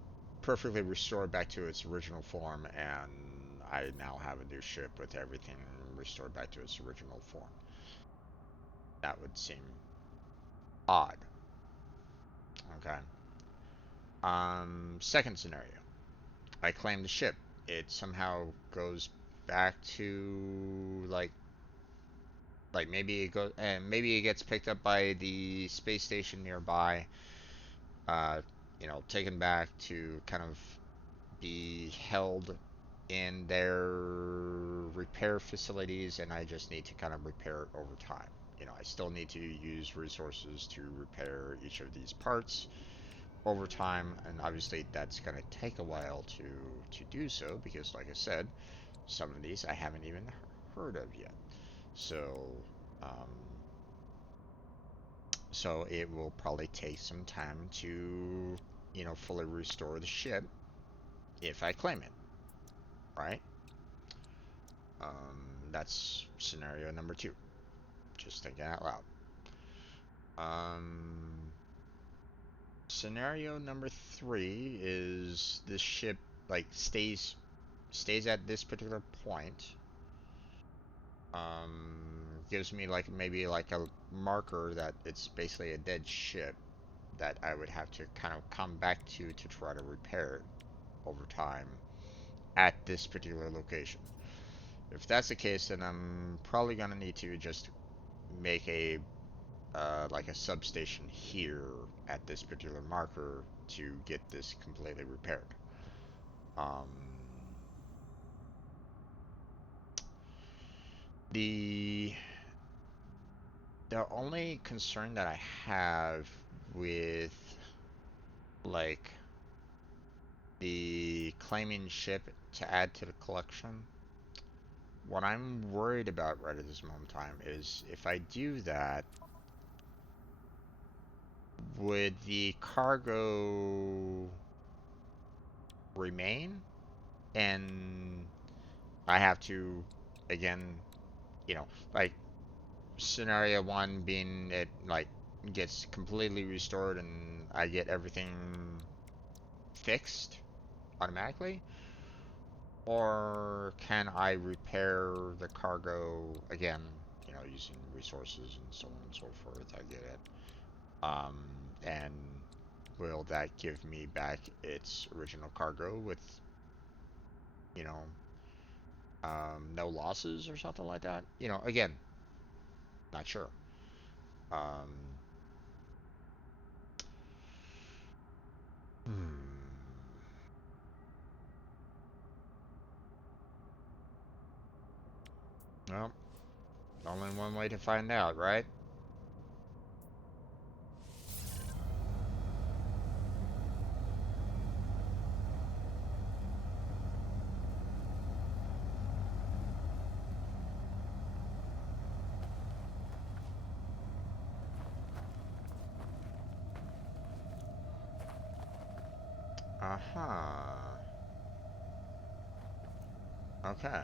perfectly restored back to its original form, and I now have a new ship with everything restored back to its original form. That would seem odd. Okay. Second scenario. I claim the ship. It somehow goes back to like maybe it goes and maybe it gets picked up by the space station nearby, uh, you know, taken back to kind of be held in their repair facilities, and I just need to kind of repair it over time. You know, I still need to use resources to repair each of these parts over time, and obviously that's going to take a while to do so because, like I said, some of these I haven't even heard of yet. So, um, so it will probably take some time to, you know, fully restore the ship if I claim it, right? Um, That's scenario number 2. Just thinking out loud. Scenario number 3 is this ship like stays at this particular point. Gives me like maybe like a marker that it's basically a dead ship that I would have to kind of come back to try to repair it over time at this particular location. If that's the case, then I'm probably gonna need to just make a like a substation here at this particular marker to get this completely repaired. Um, the only concern that I have with like the claiming ship to add to the collection, what I'm worried about right at this moment in time is if I do that, would the cargo remain? And I have to, again, like scenario 1 being it like gets completely restored and I get everything fixed automatically? Or can I repair the cargo again, using resources and so on and so forth? I get it. And will that give me back its original cargo with, you know, no losses or something like that? Again, not sure. Um, hmm. Well, only one way to find out, right? Uh-huh. Okay.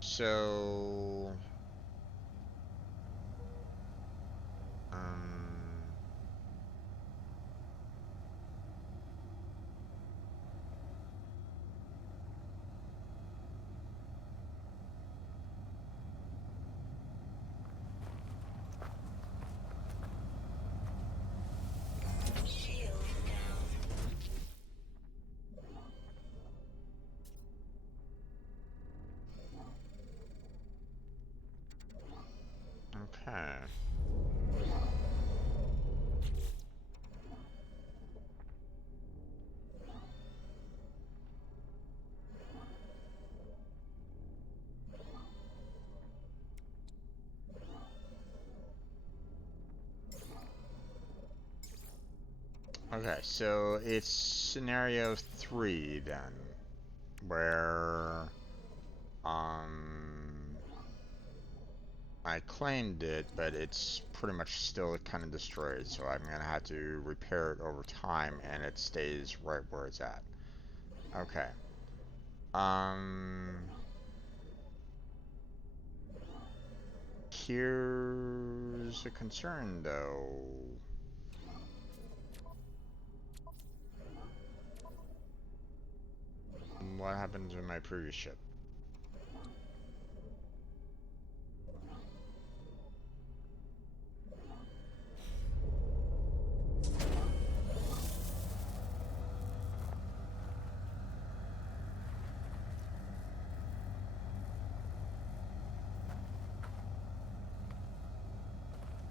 So, um, Shield down. okay. Okay, so it's scenario 3 then, where um I claimed it, but it's pretty much still kind of destroyed, so I'm gonna have to repair it over time, and it stays right where it's at. Okay. Um, Here's a concern though. What happened to my previous ship?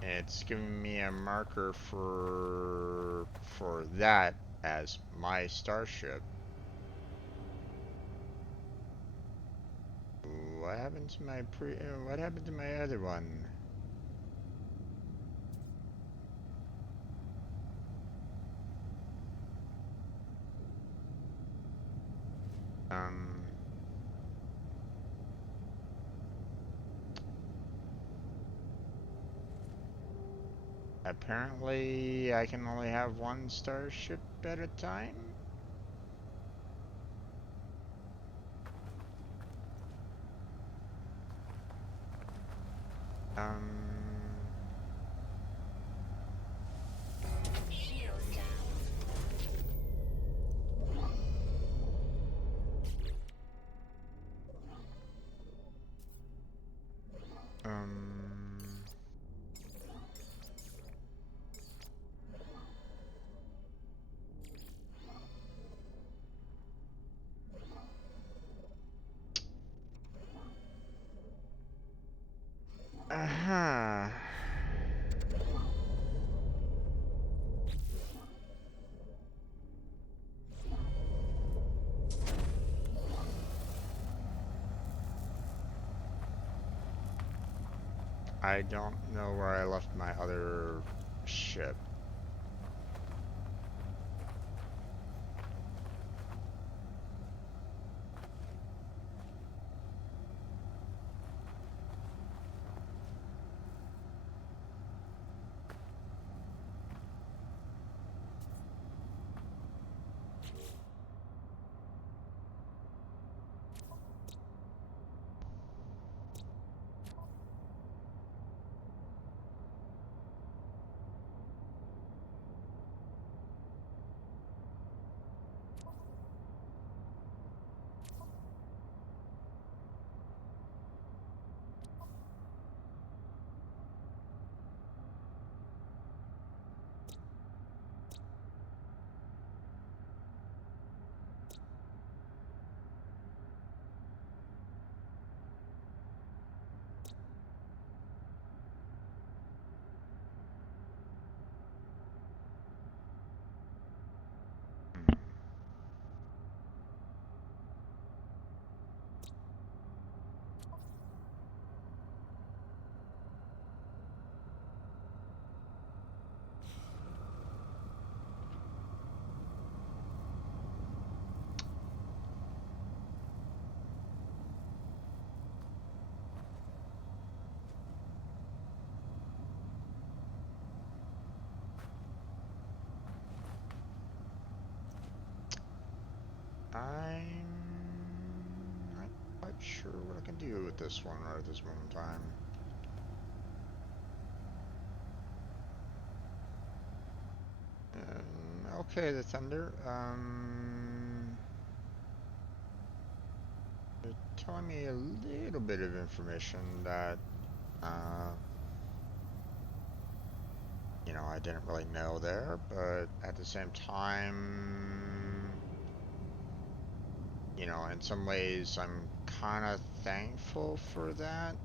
It's giving me a marker for that as my Starship. What happened to my what happened to my other one? Um, Apparently I can only have one Starship at a time? I don't know where I left my other ship. I'm not quite sure what I can do with this one right at this moment in time. Okay, the Thunder. They're telling me a little bit of information that, uh, I didn't really know there, but at the same time, in some ways, I'm kind of thankful for that,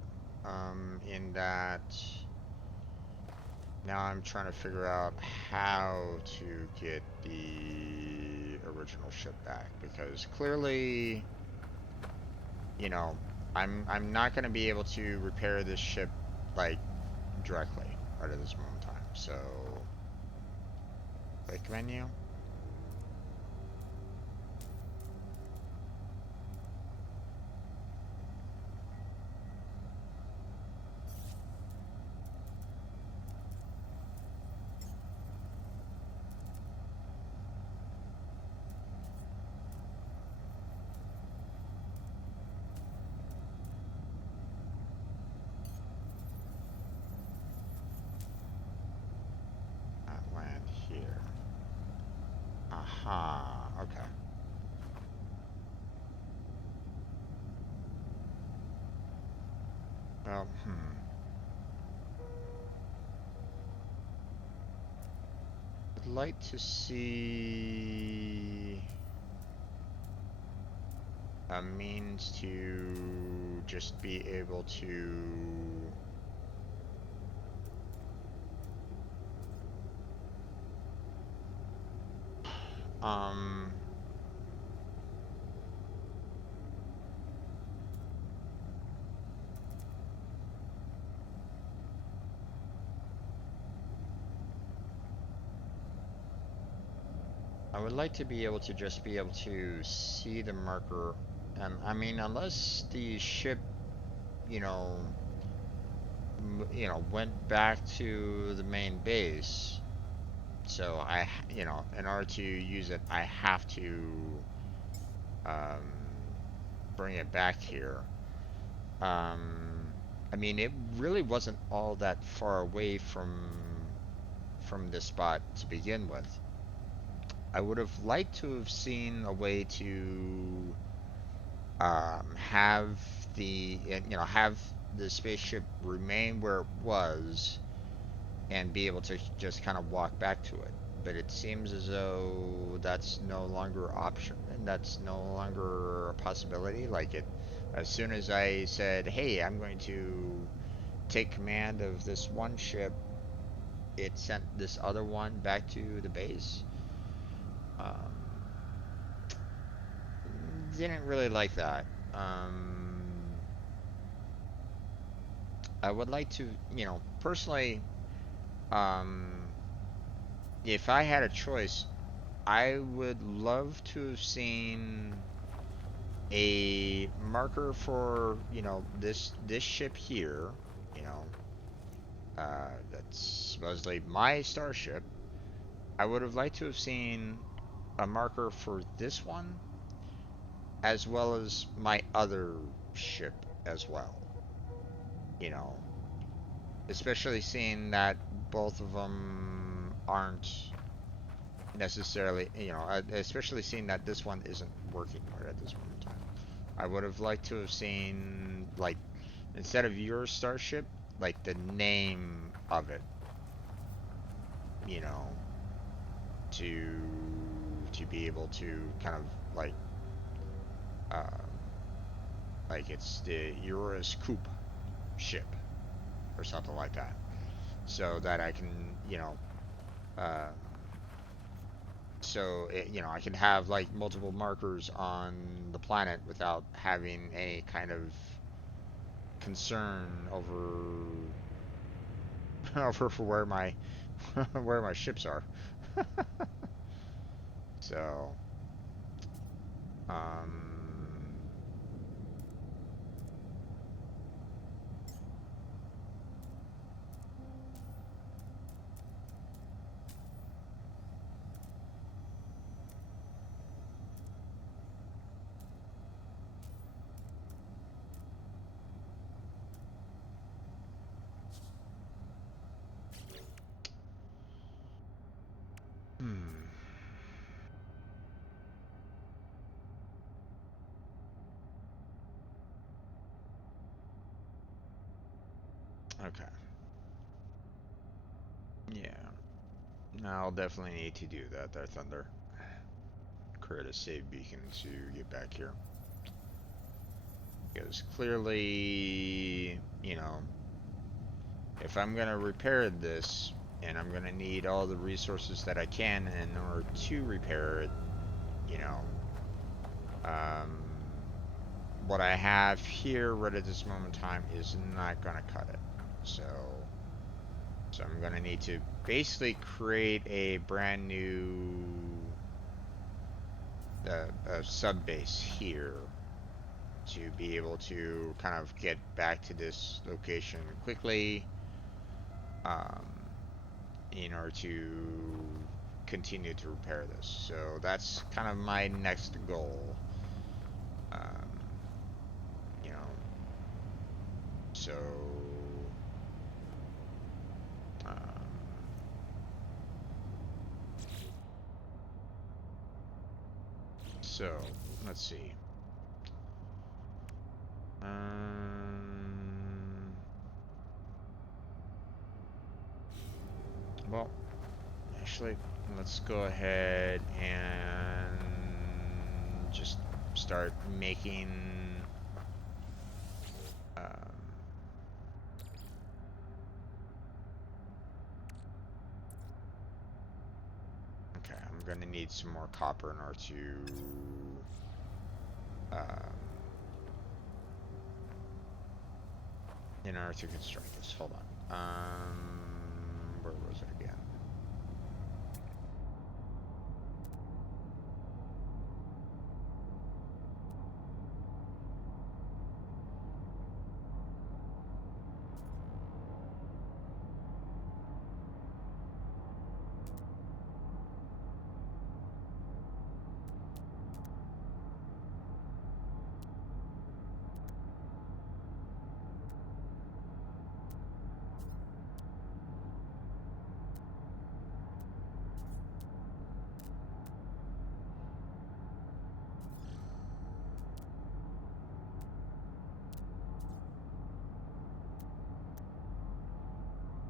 in that now I'm trying to figure out how to get the original ship back, because clearly, you know, I'm not going to be able to repair this ship, like, directly right at this moment in time. So, quick menu. Land here. Aha, okay. Well, I'd like to see a means to just be able to um I would like to be able to just be able to see the marker. I mean, unless the ship, you know, went back to the main base. So in order to use it, I have to um, bring it back here. I mean, it really wasn't all that far away from this spot to begin with. I would have liked to have seen a way to have have the spaceship remain where it was and be able to just kind of walk back to it. But it seems as though that's no longer option, and that's no longer a possibility. Like as soon as I said, "Hey, I'm going to take command of this one ship," it sent this other one back to the base. Um, didn't really like that. Um, I would like to, personally, um, if I had a choice, I would love to have seen a marker for, this ship here, you know, that's supposedly my starship. I would have liked to have seen a marker for this one, as well as my other ship as well. You know, especially seeing that both of them aren't necessarily, especially seeing that this one isn't working right at this moment in time. I would have liked to have seen, like, instead of your starship, like the name of it, you know, to be able to kind of uh, like it's the Eurus Coupe ship or something like that, so that I can, um, I can have like multiple markers on the planet without having any kind of concern over over for where my where my ships are. So, um, hmm. Okay. Yeah. No, I'll definitely need to do that there, Thunder. Create a save beacon to get back here. Because clearly, if I'm gonna repair this, and I'm gonna need all the resources that I can in order to repair it, you know, um, what I have here right at this moment in time is not gonna cut it. So I'm gonna need to basically create a brand new sub base here to be able to kind of get back to this location quickly, um, in order to continue to repair this. So that's kind of my next goal. Um, you know, so um, so let's see. Um, well, actually, let's go ahead and just start making. Um, okay, I'm gonna need some more copper um, in order to construct this. Hold on. Where was it again?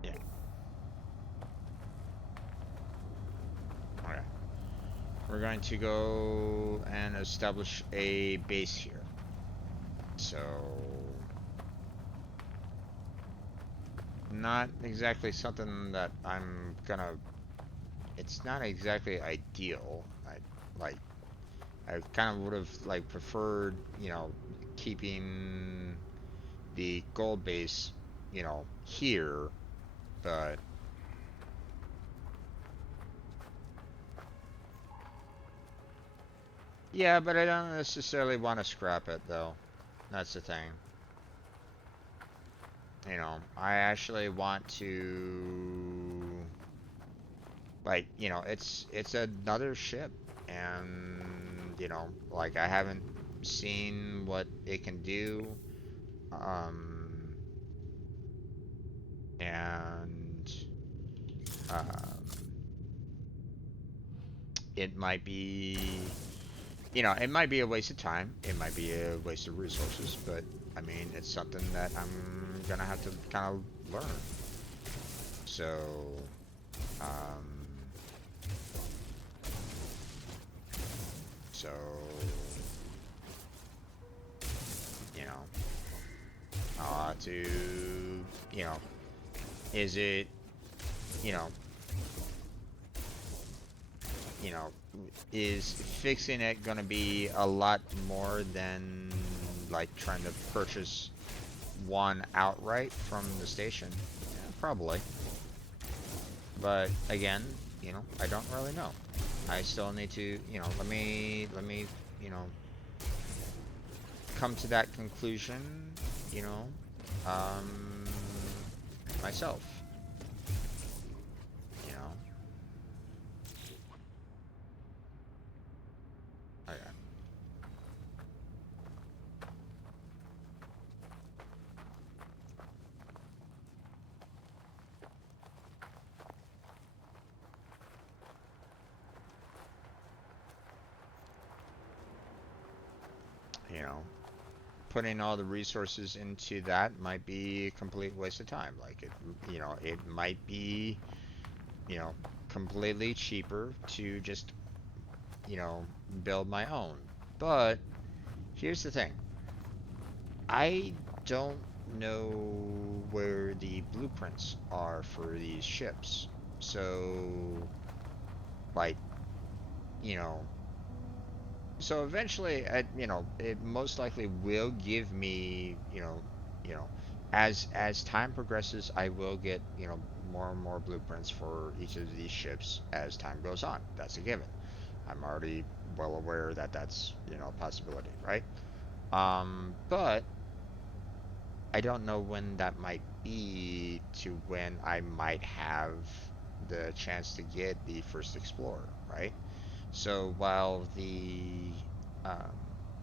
Yeah. Okay. We're going to go and establish a base here. So, not exactly something that I'm gonna. It's not exactly ideal. Like I kind of would have preferred, keeping the gold base you know, here, but yeah, but I don't necessarily want to scrap it though. That's the thing. You know, I actually want to, like, you know, it's another ship, and you know, like I haven't seen what it can do, um, and um, it might be, you know, it might be a waste of time, it might be a waste of resources, but I mean, it's something that I'm gonna have to kind of learn. So, um, so, you know, I'll have to, you know, is it, you know, you know, is fixing it gonna be a lot more than like trying to purchase one outright from the station? Yeah, probably. But again, you know, I don't really know. I still need to, you know, let me, you know, come to that conclusion, you know, um, myself, you know. Okay. You know, putting all the resources into that might be a complete waste of time. Like it, you know, it might be, you know, completely cheaper to just, you know, build my own. But here's the thing. I don't know where the blueprints are for these ships. So, like, you know, so eventually, you know, it most likely will give me, you know, as time progresses, I will get, you know, more and more blueprints for each of these ships as time goes on. That's a given. I'm already well aware that that's, you know, a possibility, right? But I don't know when that might be to when I might have the chance to get the first Explorer, right? So while um,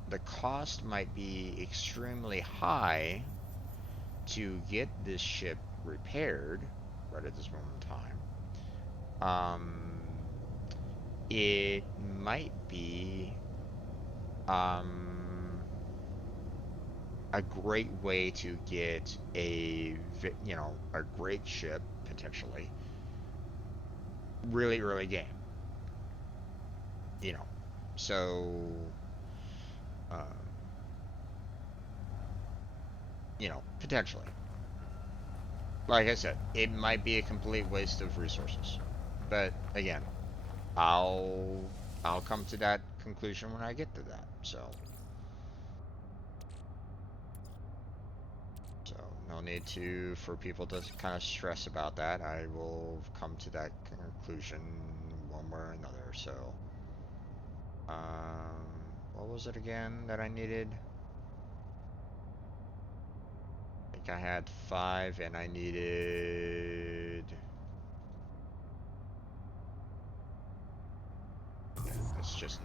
the cost might be extremely high to get this ship repaired right at this moment in time, it might be um, a great way to get you know, a great ship potentially really early game, you know. So, um, you know, potentially. Like I said, it might be a complete waste of resources. But again, I'll come to that conclusion when I get to that. So no need to for people to kind of stress about that. I will come to that conclusion one way or another. So what was it again that I needed? I think I had 5 and I needed, let's just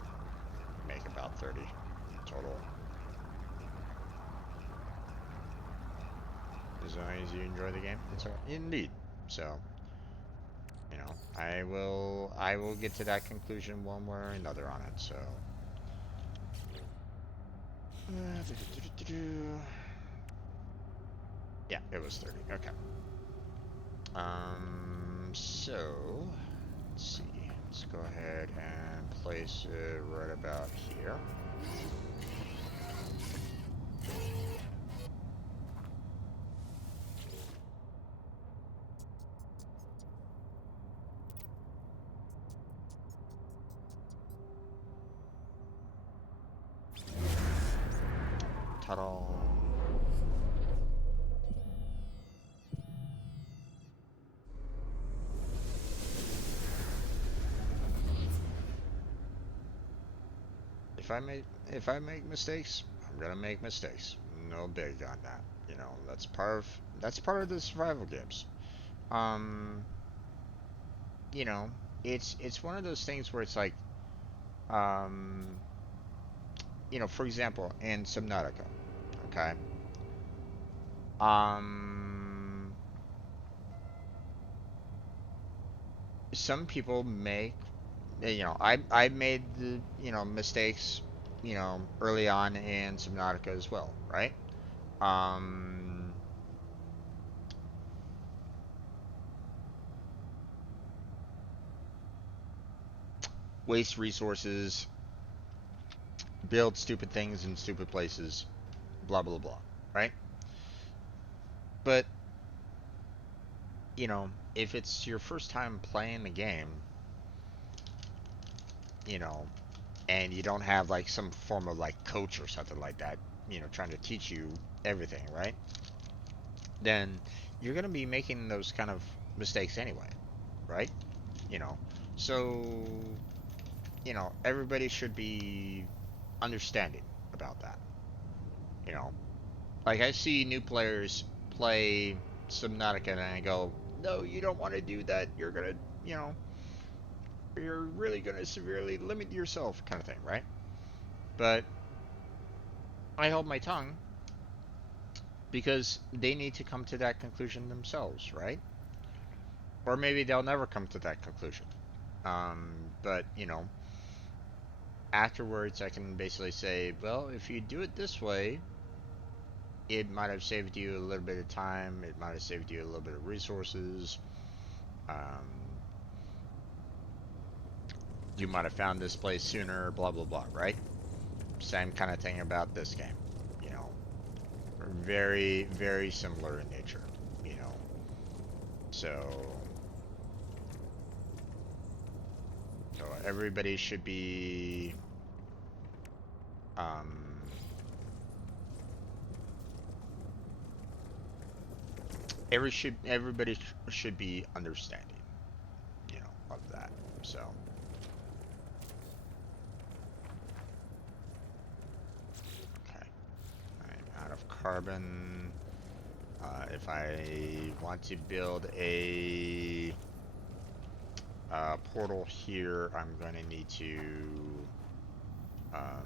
make about 30 total. As long as you enjoy the game, it's indeed. So, you know, I will get to that conclusion one way or another on it. So, yeah, it was 30. Okay. So let's see. Let's go ahead and place it right about here. Ta-da! if I make mistakes, I'm gonna make mistakes. No big on that. You know, that's part of the survival games. Um, you know, it's one of those things where it's like, um, you know, for example, in Subnautica, okay? Um, some people make, you know, I made the, you know, mistakes, you know, early on in Subnautica as well, right? Um, waste resources, build stupid things in stupid places, blah blah blah, right? But, you know, if it's your first time playing the game, you know, and you don't have like some form of like coach or something like that, you know, trying to teach you everything, right? Then you're going to be making those kind of mistakes anyway, right? You know, so, you know, everybody should be understanding about that, you know. Like, I see new players play Subnautica and I go, no, you don't want to do that. You're going to, you know, you're really going to severely limit yourself, kind of thing, right? But I hold my tongue because they need to come to that conclusion themselves, right? Or maybe they'll never come to that conclusion. But, you know, afterwards I can basically say, well, if you do it this way, it might have saved you a little bit of time, it might have saved you a little bit of resources, um, you might have found this place sooner, blah blah blah, right? Same kind of thing about this game, you know. Very, very similar in nature, you know. So, so everybody should be, um, everybody should be understanding, you know, of that. So, okay, I'm out of carbon. If I want to build a portal here, I'm going to need to um,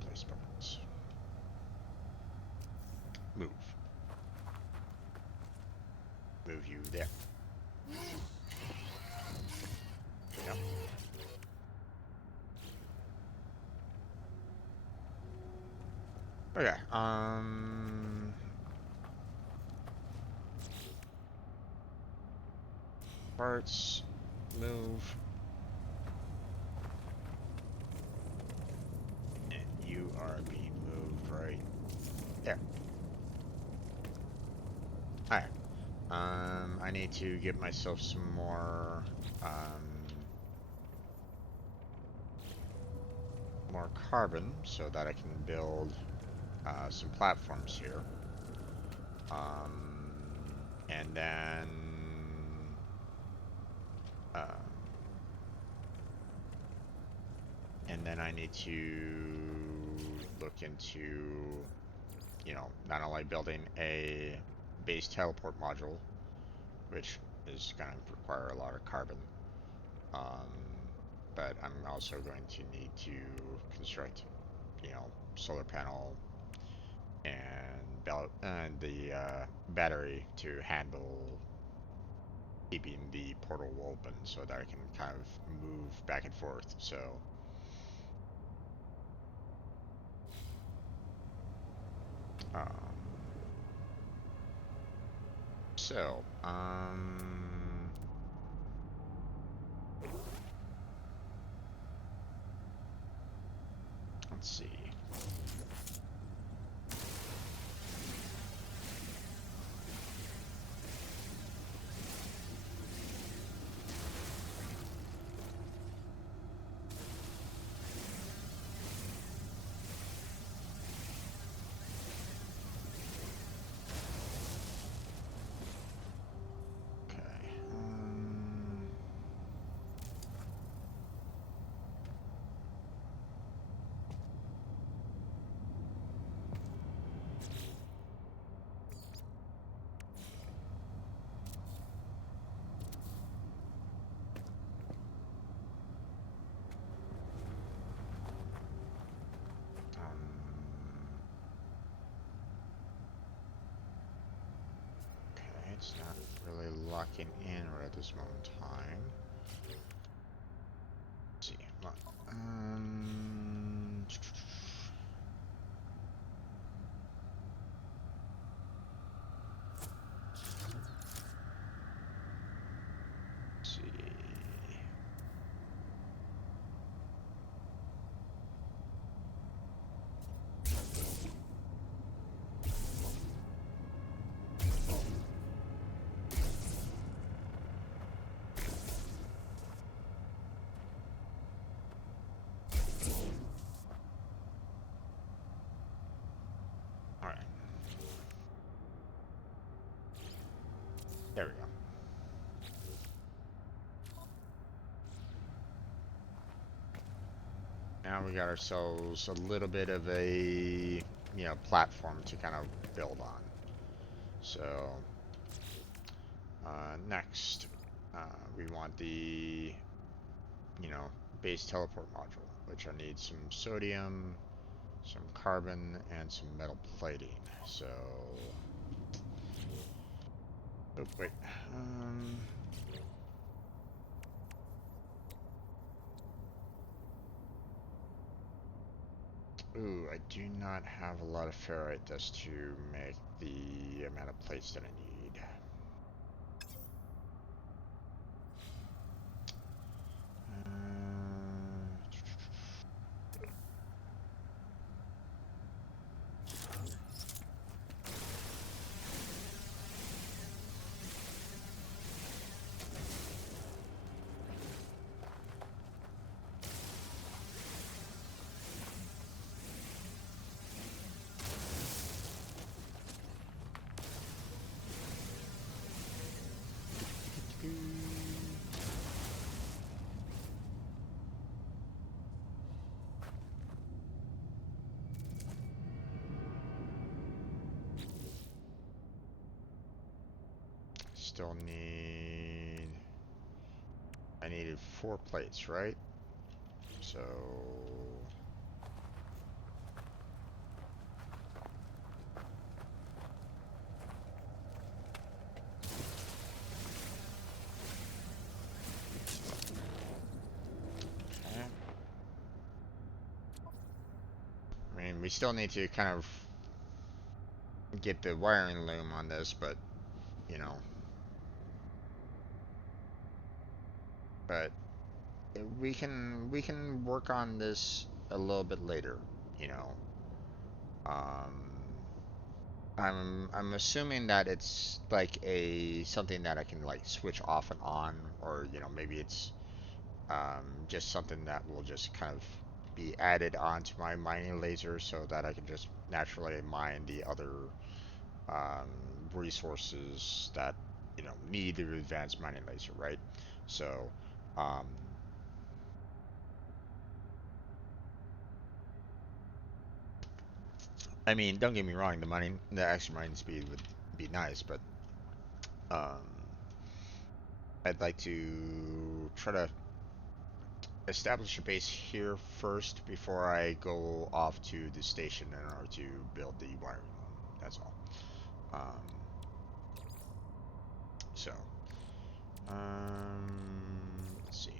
place buttons. Move. Move you there. Yep. Okay. Parts. Move. And you are being moved right there. Alright. I need to get myself some more carbon so that I can build some platforms here. Um, and then um, I need to look into, you know, not only building a base teleport module, which is going to require a lot of carbon, um, but I'm also going to need to construct, you know, solar panel and the battery to handle keeping the portal open so that I can kind of move back and forth. So, um, so, let's see. locking in right at this moment in time. Let's see. Let's see. All right. There we go. Now we got ourselves a little bit of a, platform to kind of build on. So, next, we want the, base teleport module, which I need some sodium, some carbon, and some metal plating. So, oh wait, ooh, I do not have a lot of ferrite dust to make the amount of plates that I need. Still need... I needed 4 plates, right? So... Okay. I mean, we still need to kind of get the wiring loom on this, but, you know... But we can work on this a little bit later, you know. Um, I'm assuming that it's like a something that I can like switch off and on, or maybe it's just something that will just kind of be added onto my mining laser so that I can just naturally mine the other um, resources that need the advanced mining laser, right? So um, I mean, don't get me wrong, the extra mining speed would be nice, but um, I'd like to try to establish a base here first before I go off to the station in order to build the wiring loom. That's all. Um, so, let's see.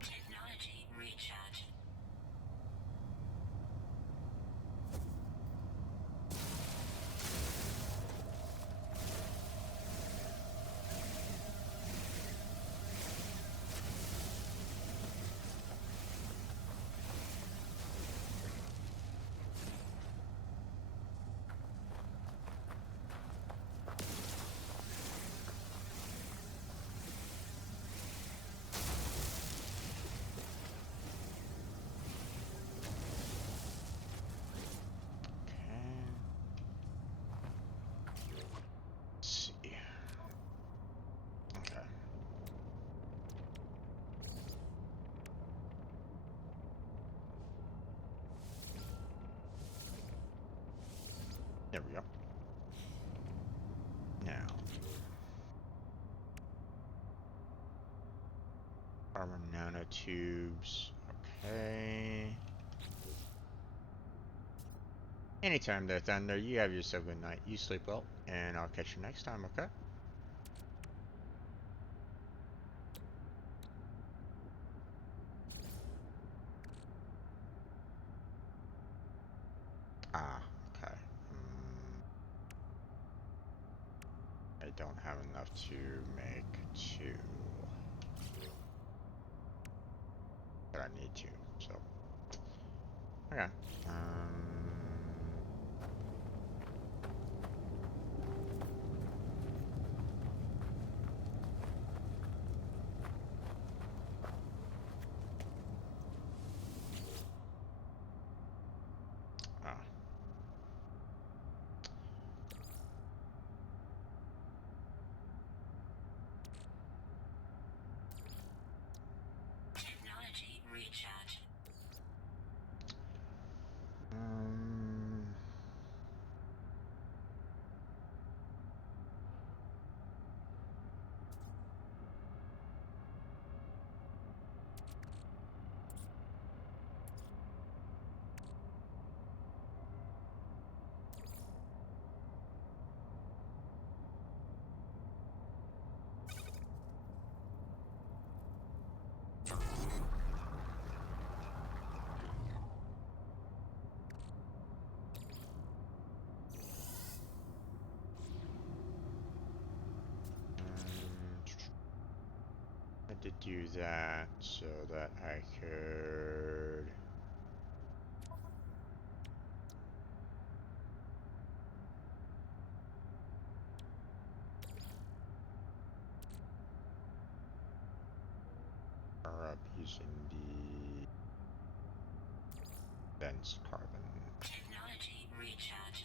Technology recharge. Let's see. Okay. There we go. Now, carbon nanotubes. Okay. Anytime there, Thunder. You have yourself a good night. You sleep well, and I'll catch you next time, okay? Ah, okay. I don't have enough to make two. But I need to, so. Okay. Ah. Technology recharge. Um, I did do that so that I could. Power up using the dense carbon. Technology recharge.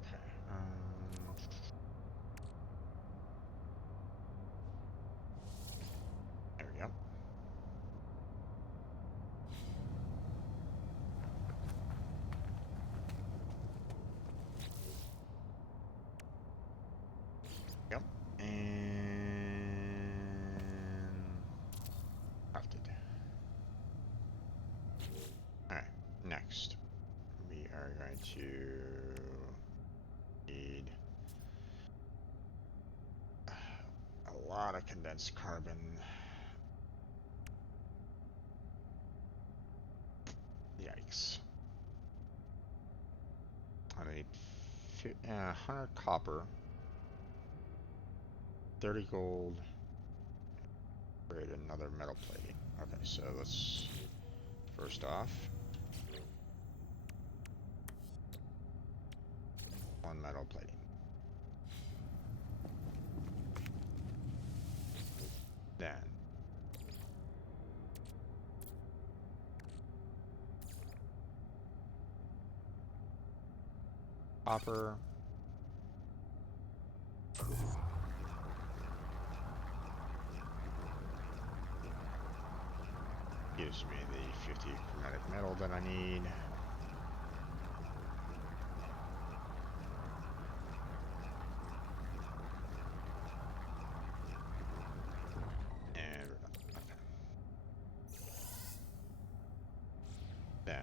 Okay. There we go. Yep. And crafted. Alright, next. We are going to need a lot of condensed carbon. Yikes. I need 100 copper, 30 gold, create another metal plating. Okay, so let's first off, one metal plating. Then copper, gives me the 50 chromatic metal that I need. And we're done. Okay. Then,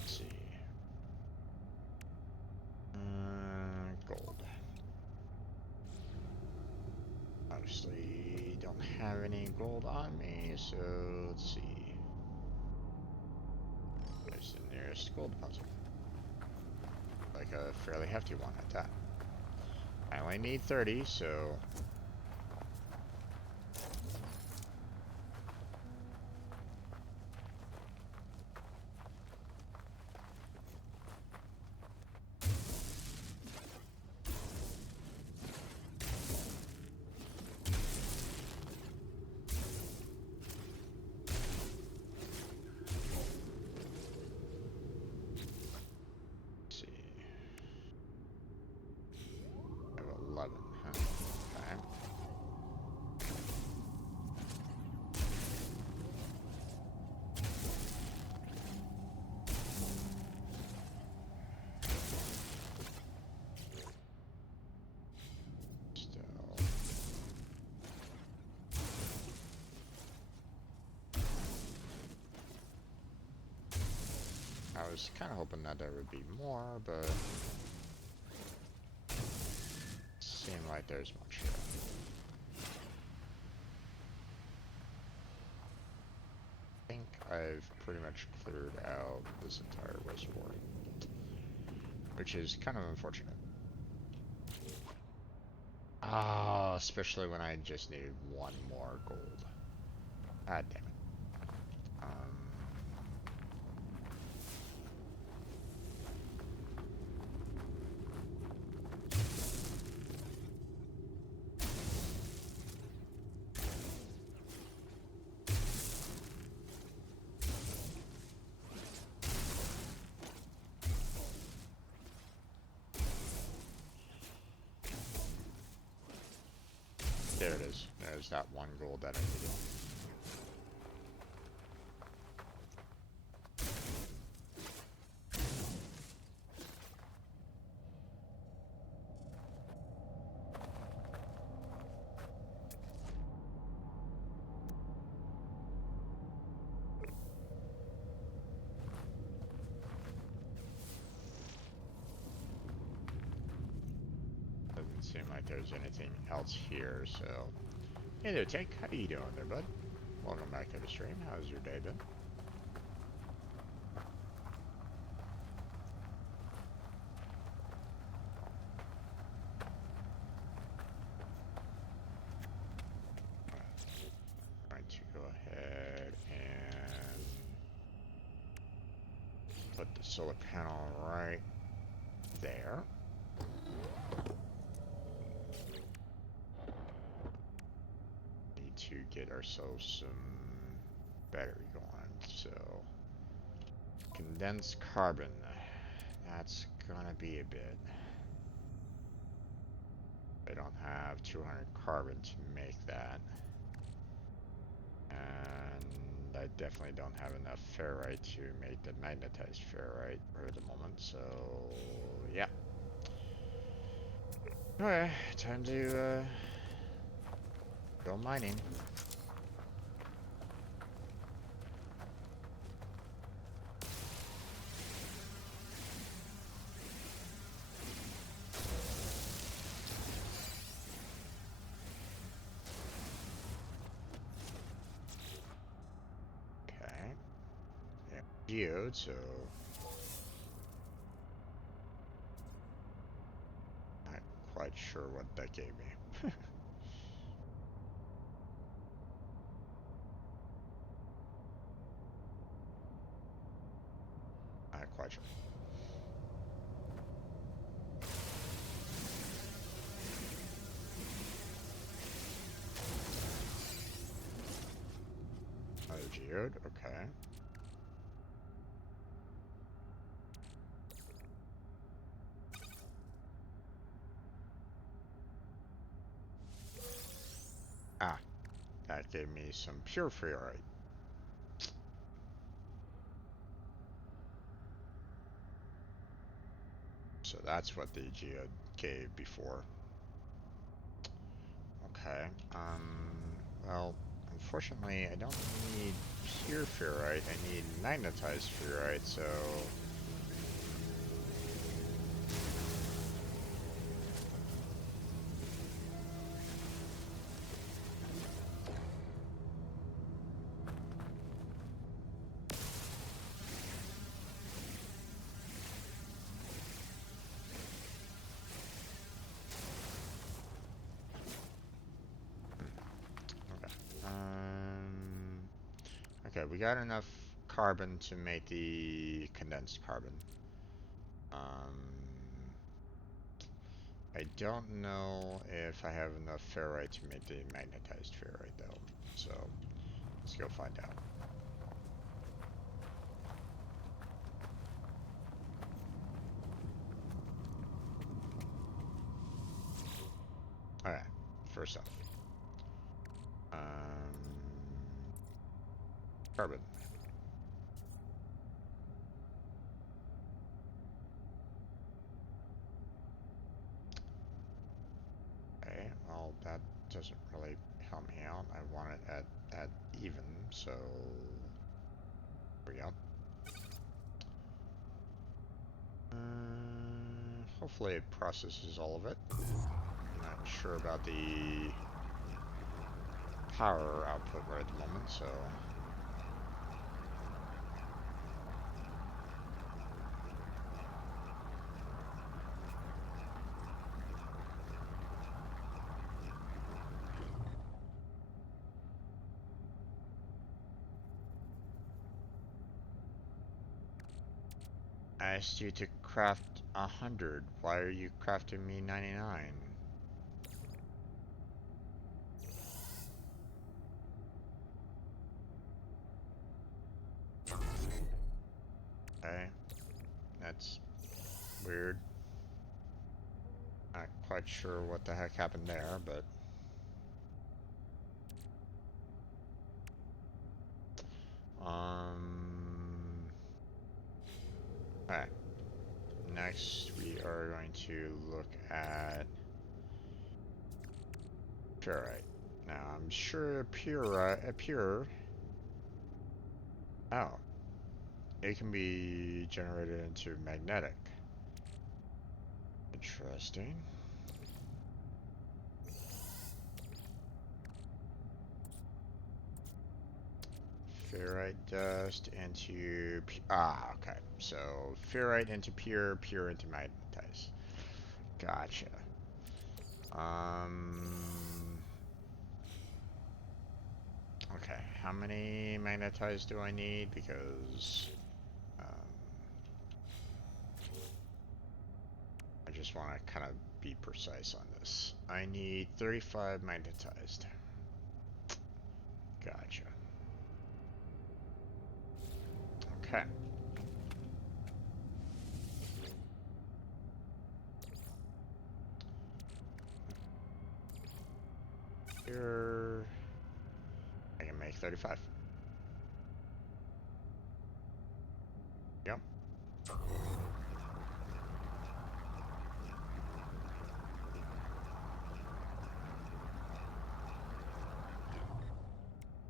let's see. Gold. Obviously, don't have any gold on me, so let's see. Where's the nearest gold deposit? like a fairly hefty one at that. I only need 30, so... Let's see. I have 11, huh? Okay. Still. I was kind of hoping that there would be more, but seemed like there's much here. I think I've pretty much cleared out this entire reservoir, which is kind of unfortunate. Ah, especially when I just needed one more gold. God damn it. There it is. There's that one gold that I needed. Doesn't seem like there's anything else here, so... Hey there, Tech. How you doing there, bud? Welcome back to the stream. How's your day been? Going to go ahead and put the solar panel right there. Need to get ourselves some battery going, so condensed carbon. That's gonna be a bit. I don't have 200 carbon to make that. And I definitely don't have enough ferrite to make the magnetized ferrite for the moment, so yeah. Alright, time to go mining. Okay. Yeah, geode, so not quite sure what that gave me. Not quite sure. Another geode, okay. Ah, that gave me some pure ferrite. So that's what the geode gave before. Okay. Well, unfortunately, I don't need pure ferrite. I need magnetized ferrite, so... we got enough carbon to make the condensed carbon. I don't know if I have enough ferrite to make the magnetized ferrite though, so let's go find out. Alright, first off. Carbon. Okay, well that doesn't really help me out. I want it at even, so there we go. Hopefully it processes all of it. I'm not sure about the power output right at the moment, so I asked you to craft 100. Why are you crafting me 99? Okay, that's weird. Not quite sure what the heck happened there, but alright. Next we are going to look at ferrite. Now I'm sure pure oh. It can be generated into magnetic. Interesting. Ferrite dust into okay. So ferrite into pure, pure into magnetized. Gotcha. Okay, how many magnetized do I need? Because I just want to kind of be precise on this. I need 35 magnetized. Gotcha. Okay. Here, I can make 35. Yep.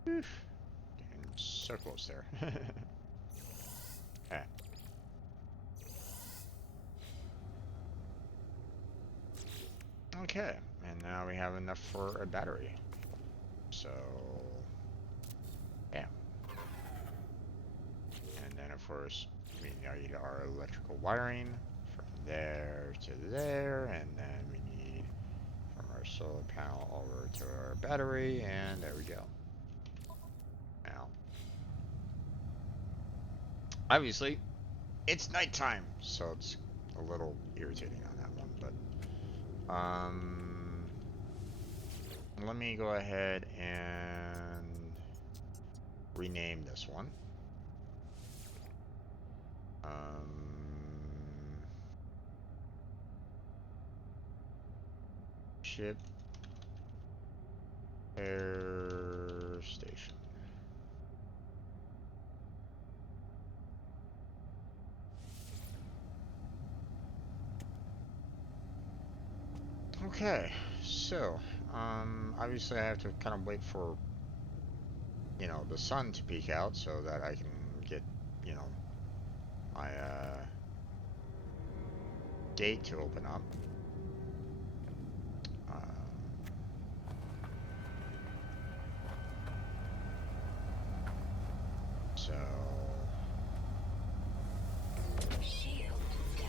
Getting so close there. Okay. Okay, and now we have enough for a battery. So, yeah. And then of course, we need our electrical wiring from there to there, and then we need from our solar panel over to our battery, and there we go. Now, obviously, it's nighttime, so it's a little irritating on that one, but let me go ahead and rename this one. Ship Air Station. Okay, so obviously I have to kind of wait for the sun to peek out so that I can get my gate to open up. So Shield down.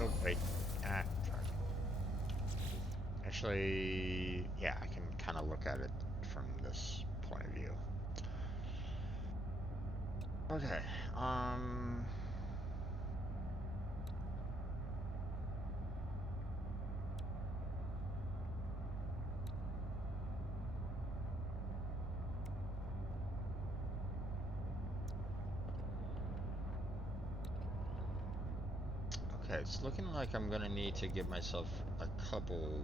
oh wait, sorry. Actually, yeah, I can kind of look at it from this point of view. Okay, Okay, it's looking like I'm gonna need to give myself a couple of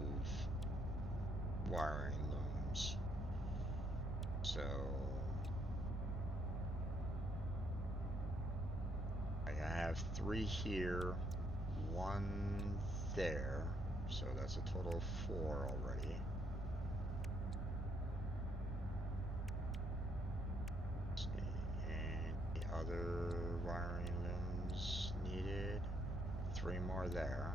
wiring looms. So I have 3 here, 1 there, so that's a total of 4 already. Let's see, and the other wiring looms needed, 3 more there.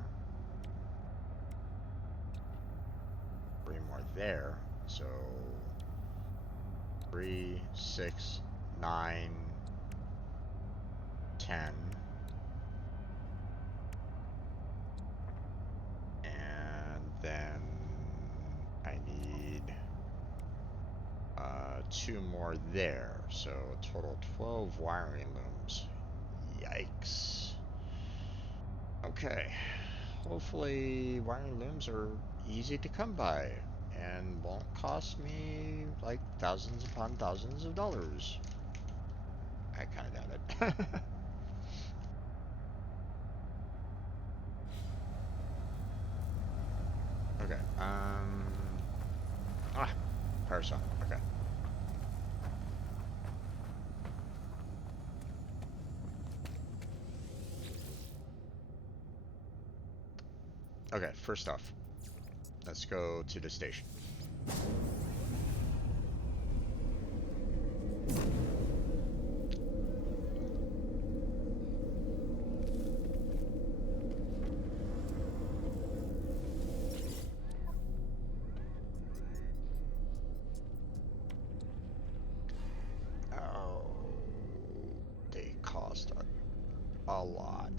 3 more there, so 3, 6, 9, 10. And then I need 2 more there, so a total 12 wiring looms. Yikes. Okay, hopefully wiring looms are easy to come by and won't cost me like thousands upon thousands of dollars. I kind of doubt it. Okay, parasol, okay. Okay, first off, let's go to the station. Oh, they cost a lot.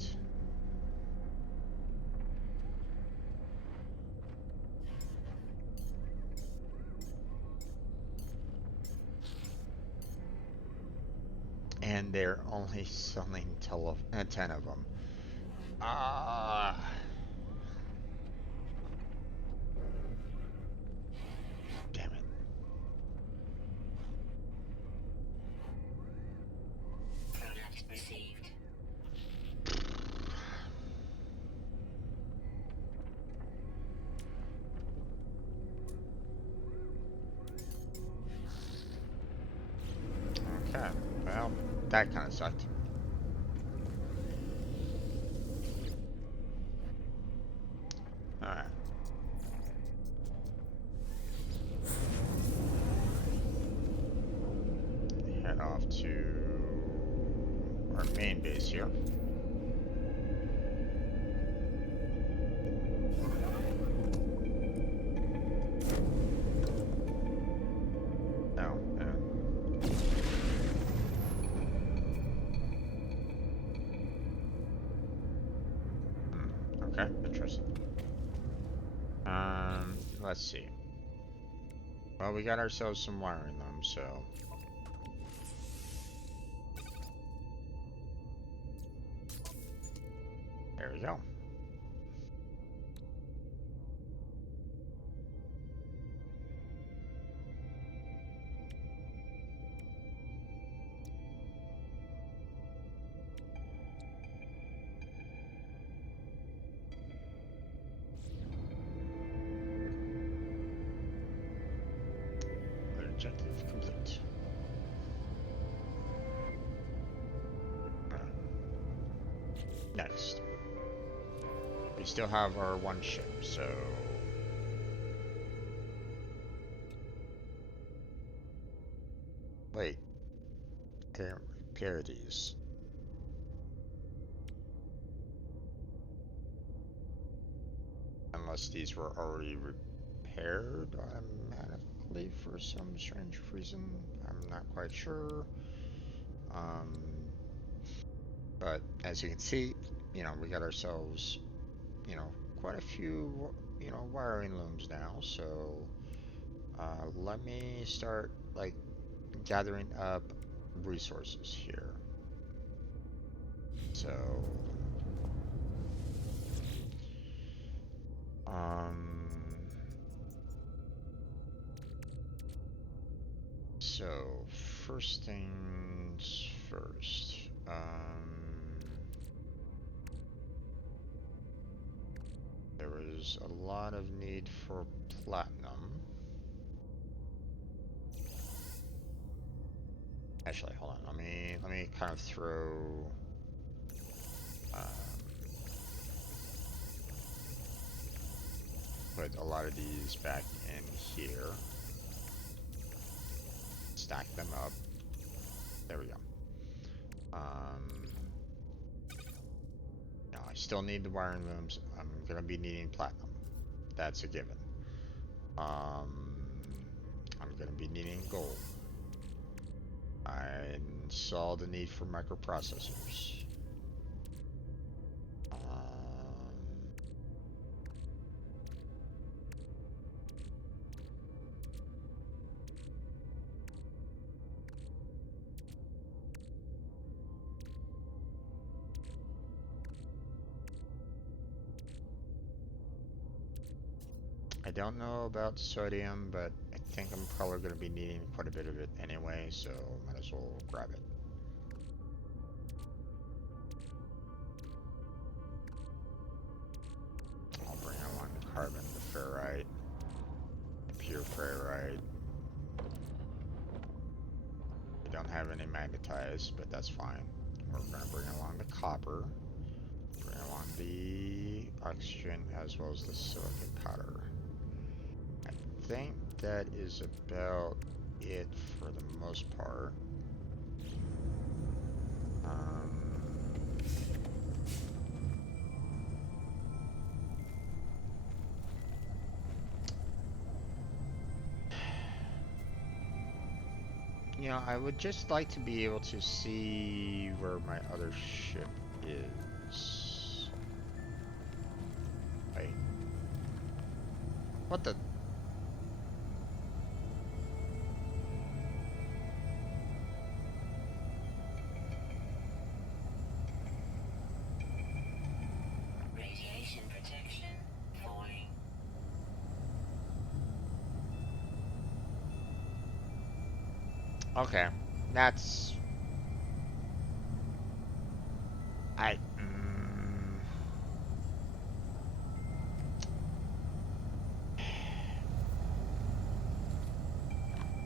And they're only selling 10 of them. Ah, damn it. Product received. Okay, well, that kind of sucked. Alright. Head off to our main base here. No, okay, interesting. Let's see. Well, we got ourselves some wiring looms, so there we go. Objective complete. Next. We still have our 1 ship, so... Wait. Can't repair these. Unless these were already repaired automatically for some strange reason. I'm not quite sure. But as you can see, we got ourselves, quite a few, wiring looms now. So Let me start like gathering up resources here. So, so first things first. There was a lot of need for platinum. Actually, hold on. Let me kind of throw. Put a lot of these back in here. Stack them up. There we go. Now I still need the wiring looms. I'm gonna be needing platinum. That's a given. I'm gonna be needing gold. I saw the need for microprocessors. I don't know about sodium, but I think I'm probably going to be needing quite a bit of it anyway, so might as well grab it. I'll bring along the carbon, the ferrite, the pure ferrite. I don't have any magnetized, but that's fine. We're going to bring along the copper, bring along the oxygen, as well as the silicon powder. I think that is about it for the most part. You know, I would just like to be able to see where my other ship is. Wait. What the? Radiation protection falling. Okay, that's...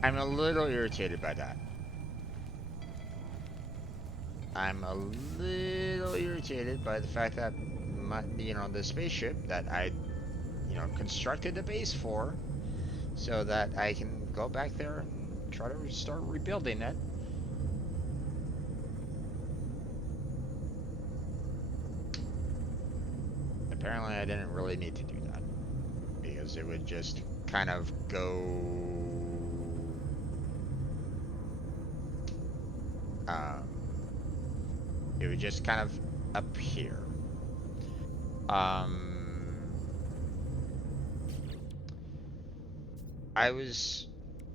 I'm a little irritated by that. I'm a little irritated by the fact that the spaceship that I, constructed a base for, so that I can go back there and try to start rebuilding it. Apparently, I didn't really need to do that because it would just kind of go. It would just kind of appear. I was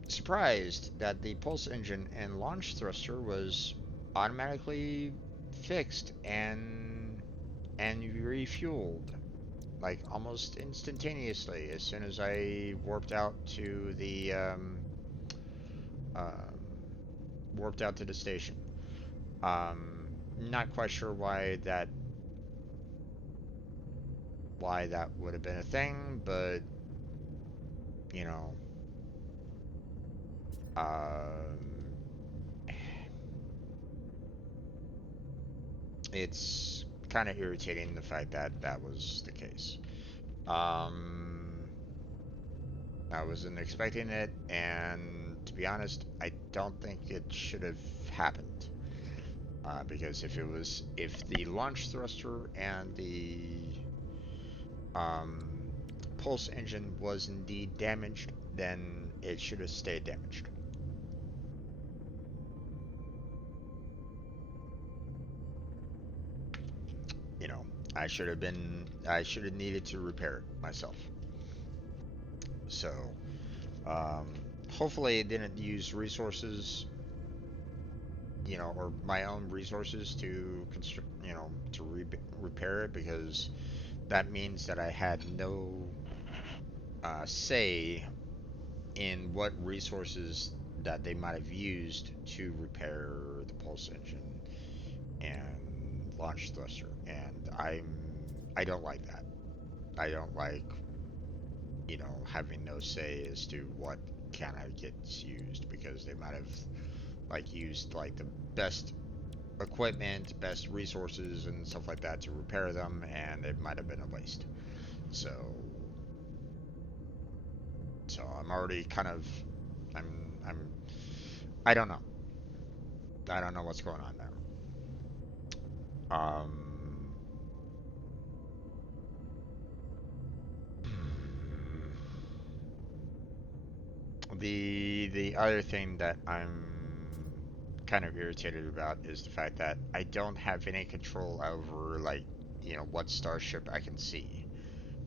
surprised that the pulse engine and launch thruster was automatically fixed and refueled like almost instantaneously as soon as I warped out to the station. Not quite sure why that would have been a thing, but you know, it's kind of irritating the fact that that was the case. I wasn't expecting it, and to be honest, I don't think it should have happened. Because if the launch thruster and the pulse engine was indeed damaged, then it should have stayed damaged. You know, I should have needed to repair it myself. So, Hopefully it didn't use resources, or my own resources to construct, to repair it, because that means that I had no say in what resources that they might have used to repair the pulse engine and launch thruster, and I don't like that. I don't like, having no say as to what kind of gets used, because they might have like used like the best equipment, best resources and stuff like that to repair them, and it might have been a waste. So I'm already kind of I'm I'm I don't know. I don't know what's going on there. Um the other thing that I'm kind of irritated about is the fact that I don't have any control over, like, what starship I can see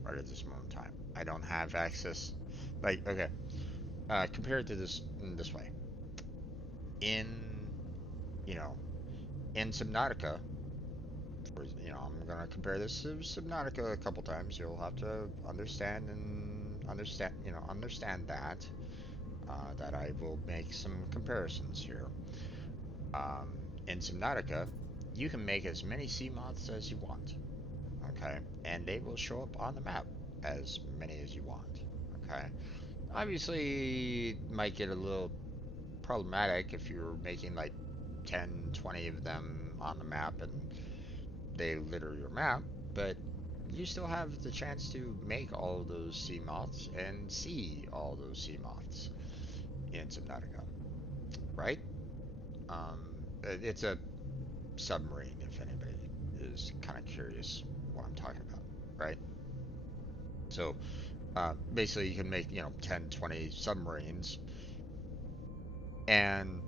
right at this moment in time. I don't have access. Like, okay, compare it to this way. In you know in Subnautica, I'm gonna compare this to Subnautica a couple times. You'll have to understand that that I will make some comparisons here. In Subnautica, you can make as many sea moths as you want, okay, and they will show up on the map as many as you want, okay. Obviously, it might get a little problematic if you're making like 10, 20 of them on the map and they litter your map, but you still have the chance to make all of those sea moths and see all those sea moths in Subnautica, right? It's a submarine, if anybody is kind of curious what I'm talking about, right? So basically, you can make, 10, 20 submarines, and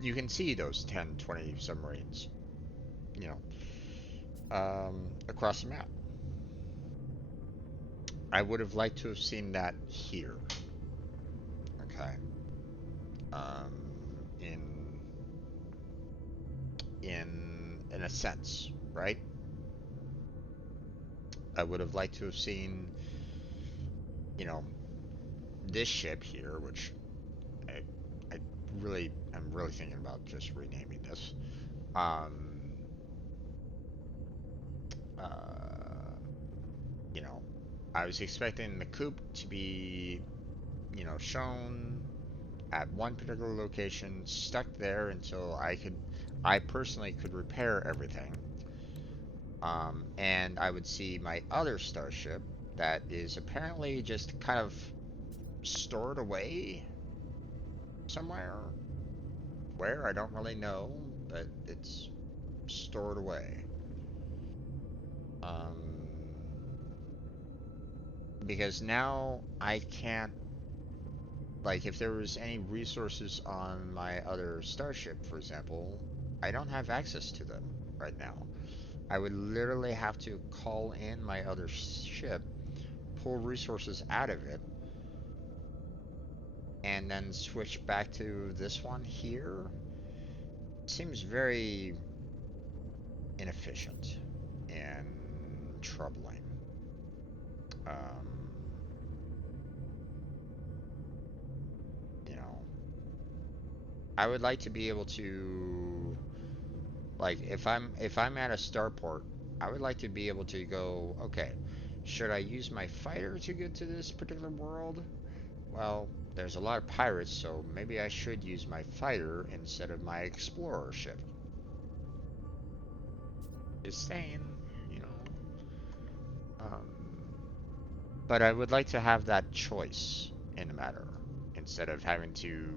you can see those 10, 20 submarines, you across the map. I would have liked to have seen that here, okay? Um, in in a sense, right? I would have liked to have seen, you know, this ship here, which I, I'm really thinking about just renaming this. Um, uh, you know, I was expecting the coop to be, shown at one particular location, stuck there until I personally could repair everything. And I would see my other starship that is apparently just kind of stored away somewhere. Where, I don't really know, but it's stored away. Um, because now I can't, like, if there was any resources on my other starship, for example, I don't have access to them right now. I would literally have to call in my other ship, pull resources out of it, and then switch back to this one here. Seems very inefficient and troubling. Um, you know, I would like to be able to, like, if I'm at a starport, I would like to be able to go, okay, should I use my fighter to get to this particular world? Well, there's a lot of pirates, so maybe I should use my fighter instead of my explorer ship. Just saying, you know. Um, but I would like to have that choice in the matter instead of having to,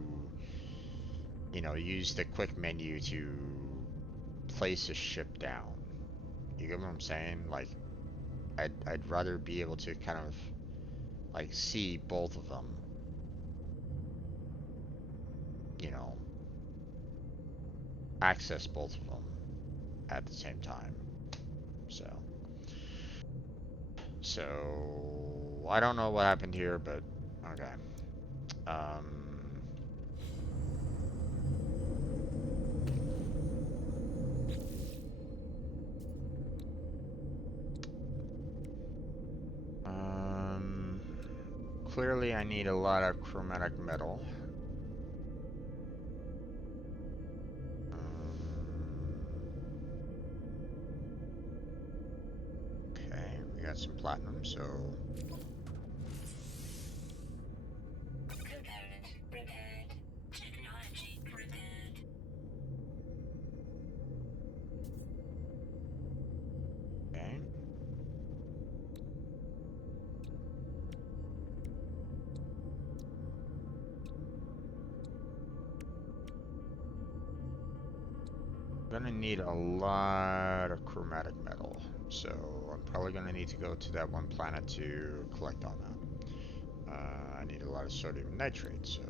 use the quick menu to place a ship down. You get what I'm saying? Like, I'd rather be able to kind of like see both of them, you know, access both of them at the same time. So I don't know what happened here, but okay. Clearly I need a lot of chromatic metal. Okay, we got some platinum, so... Component repaired. Technology repaired. Okay. Gonna need a lot of chromatic metal, so I'm probably gonna need to go to that one planet to collect all that. I need a lot of sodium nitrate, so...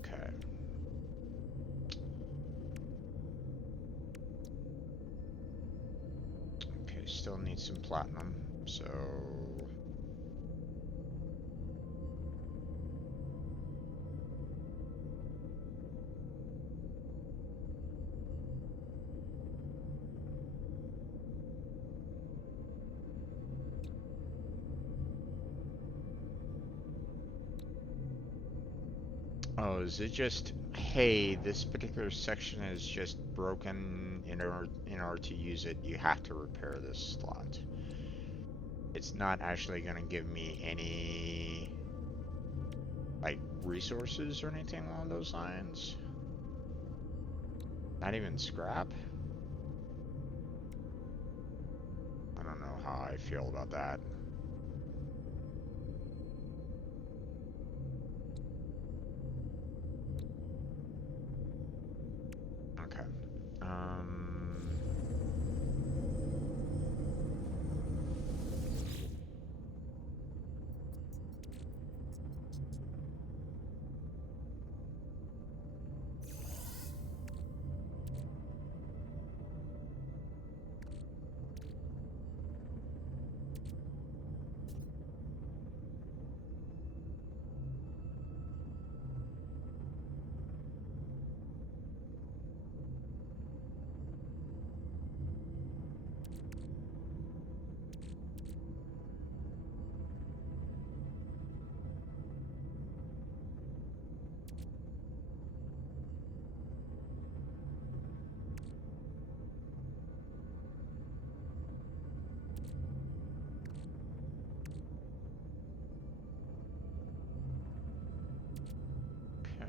okay. Okay, still need some platinum, so... Oh, is it just, hey, this particular section is just broken, in order to use it, you have to repair this slot. It's not actually gonna give me any, like, resources or anything along those lines? Not even scrap? I don't know how I feel about that. Okay. Okay.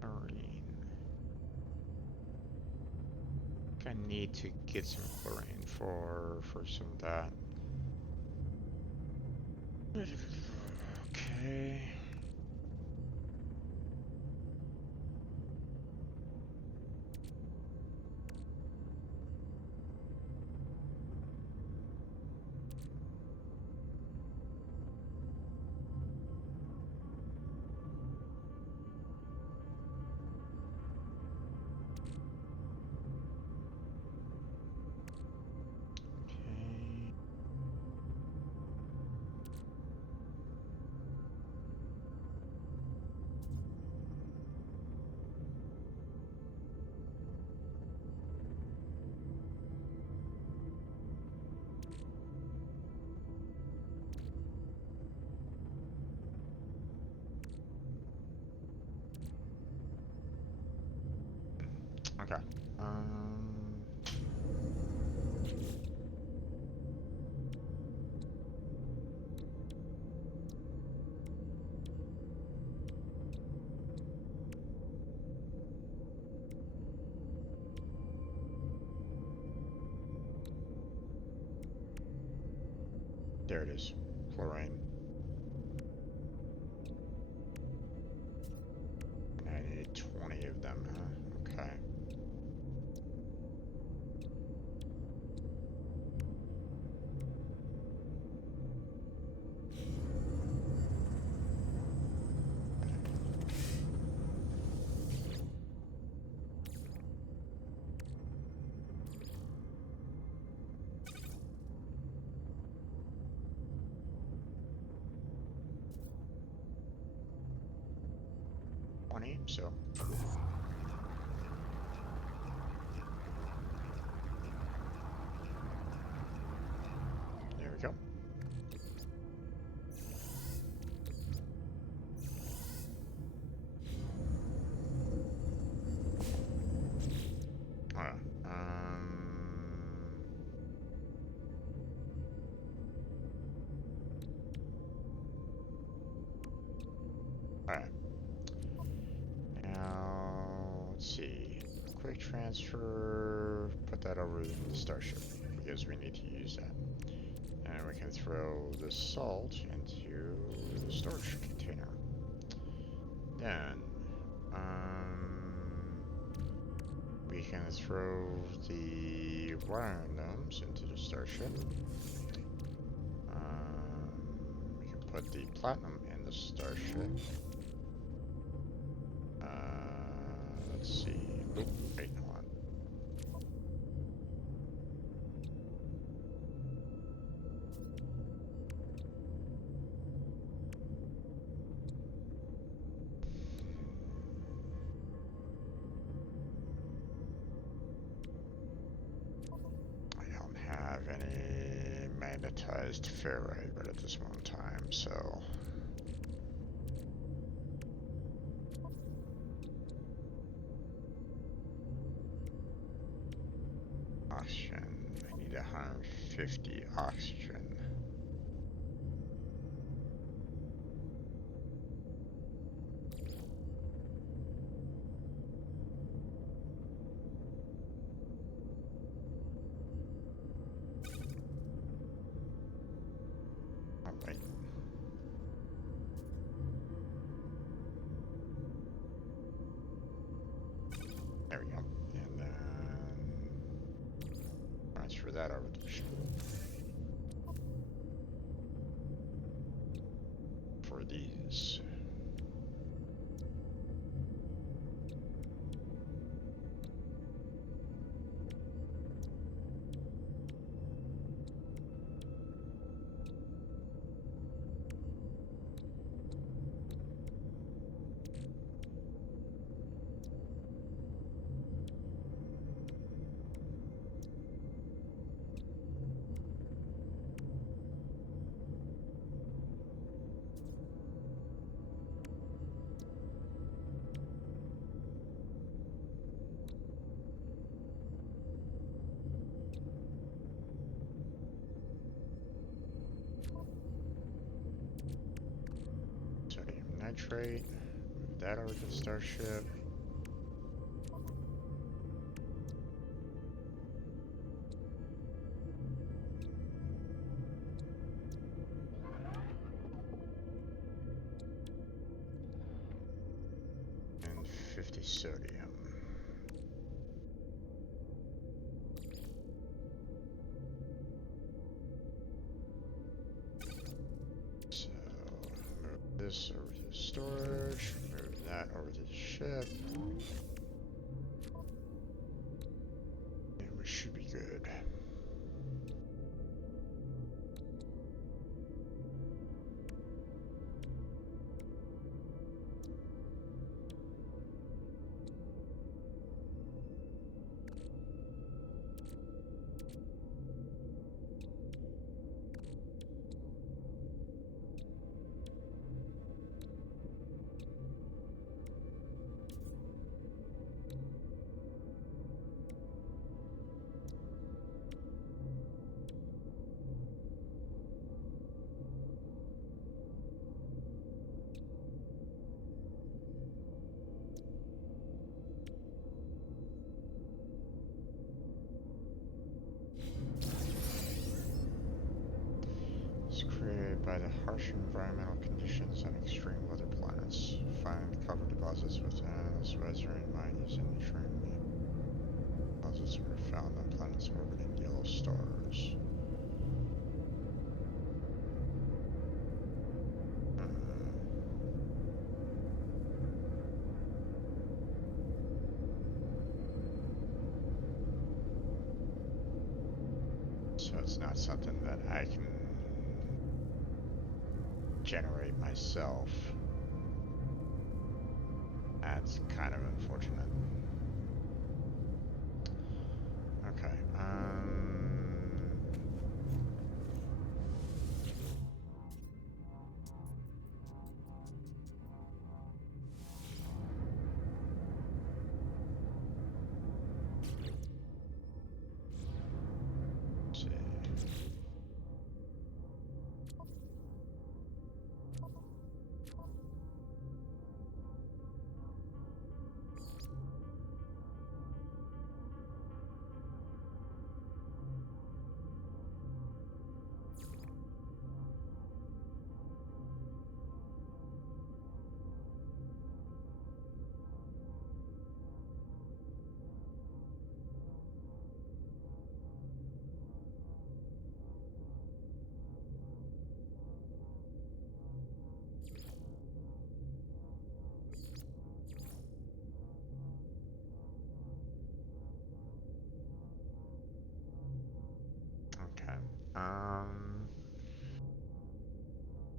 Chlorine. I need to get some chlorine for some of that. Okay. Okay. Okay. There it is. Chlorine. And I need 20 of them, huh? Okay. S1E, so. There we go. Alright. Now, let's see. Quick transfer, put that over in the Starship, because we need to use that. And we can throw the salt into the storage container. Then, we can throw the wiring looms into the Starship. We can put the platinum in the Starship. Let's see. Oh, wait, hold on. I don't have any magnetized ferrite right at this moment in time, so. Oxygen. I need 150 oxygen. Oh, wait. There we go. And then transfer that over to the ship. For these. Sodium nitrate. Move that over to the Starship. And 50 sodium. So, move this over to the storage, move that over to the ship. And we should be good. By the harsh environmental conditions on extreme weather planets, find cover deposits within this reservoir mine using extreme deposits are found on planets orbiting yellow stars. So it's not something that I can generate myself. I That's kind of unfortunate. Okay. Let's see. Okay.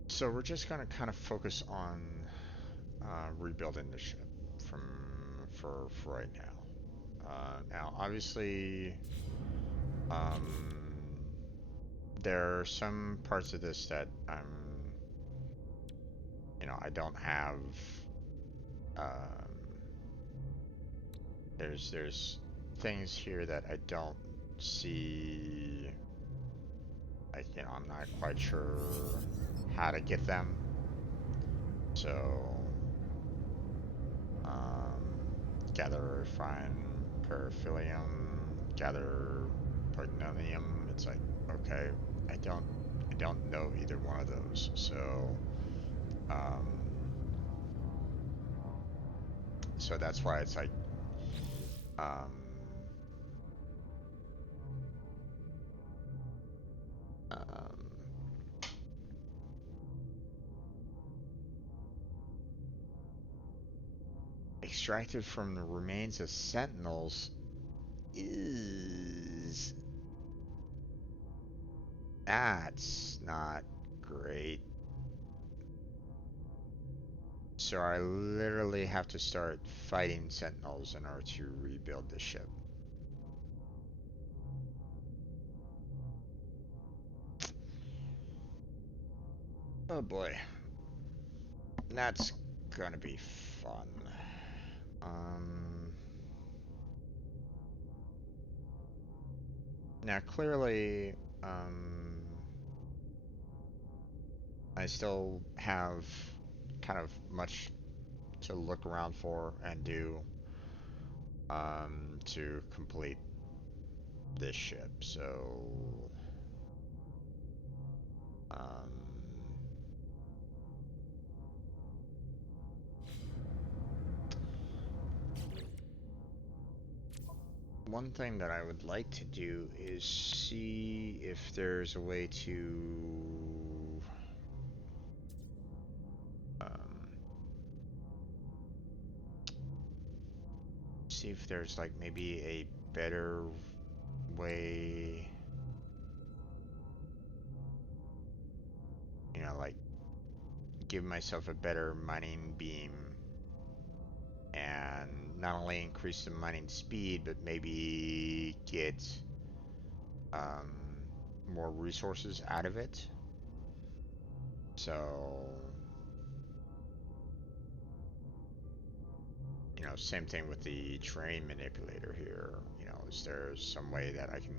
So we're just gonna kind of focus on rebuilding the ship from for right now. Now, obviously, um, there are some parts of this that I don't have. Um, there's things here that I don't see. Like, I'm not quite sure how to get them. So, um, gather refined periphylium, gather prognonium. It's like, okay, I don't I don't know either one of those. Um, so that's why it's like, um, um, extracted from the remains of sentinels is that's not great. So I literally have to start fighting sentinels in order to rebuild the ship. Oh boy. That's gonna be fun. Um, Now clearly, I still have kind of much to look around for and do to complete this ship. So um, one thing that I would like to do is see if there's a way to um, see if there's like maybe a better way, like give myself a better mining beam and not only increase the mining speed, but maybe get um, more resources out of it. So, same thing with the terrain manipulator here. Is there some way that I can,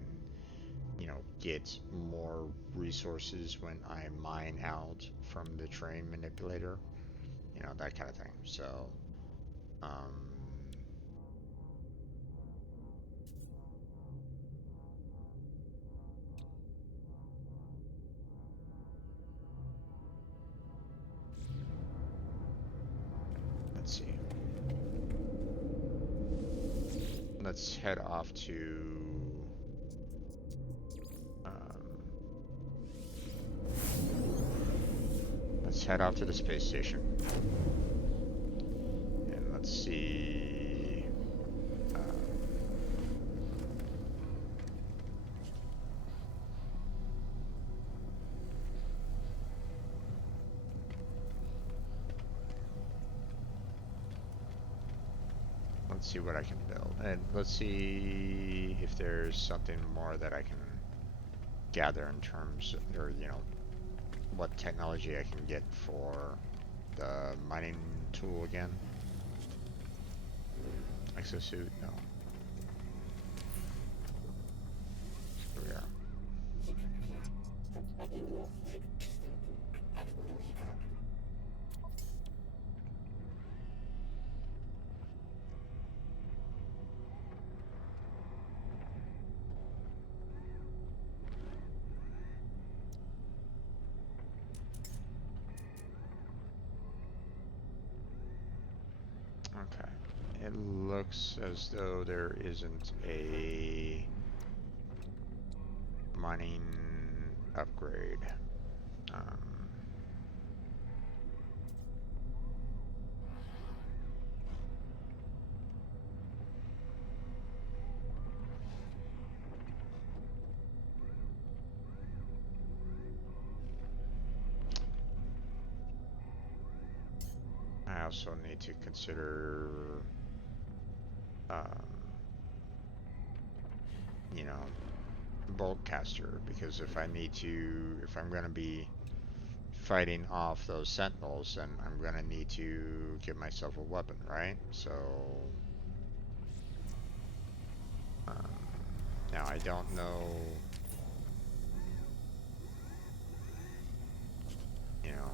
get more resources when I mine out from the terrain manipulator? That kind of thing. So, um, let's see. Let's head off to let's head off to the space station. And let's see. let's see what I can build. And let's see if there's something more that I can gather in terms, or, you know, what technology I can get for the mining tool again. Exosuit, no. Here we are. Okay. It looks as though there isn't a mining upgrade. I also need to consider, you know, bolt caster, because if I'm going to be fighting off those sentinels, then I'm going to need to give myself a weapon, right? So, now I don't know, you know,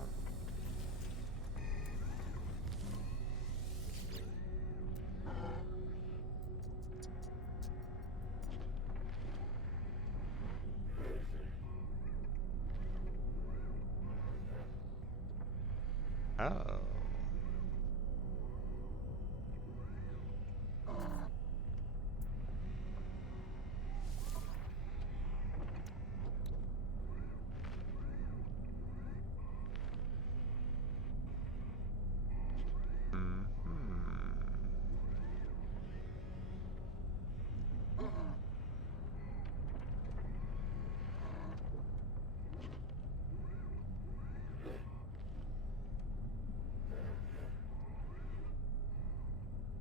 oh. Hmm.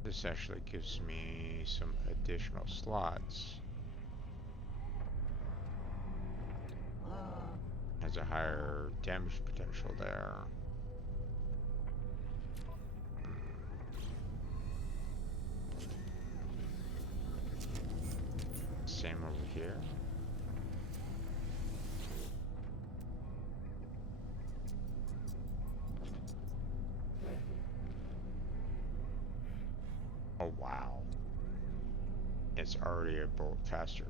This actually gives me some additional slots. Has a higher damage potential there. Same over here. Oh wow. It's already a bolt caster.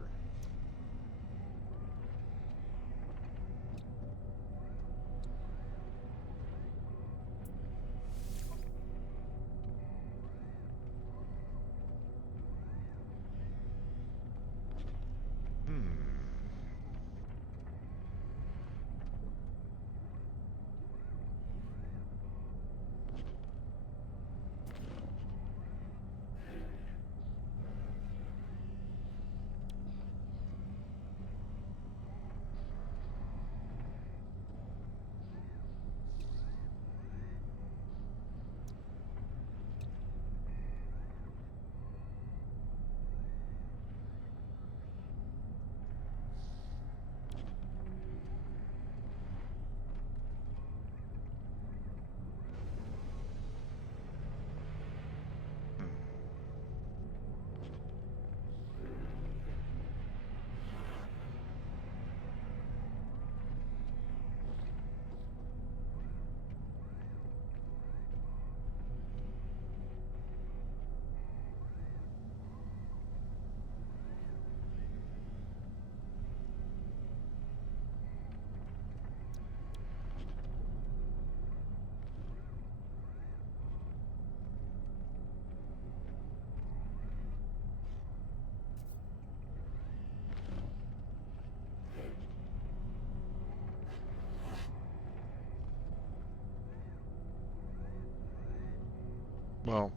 Well,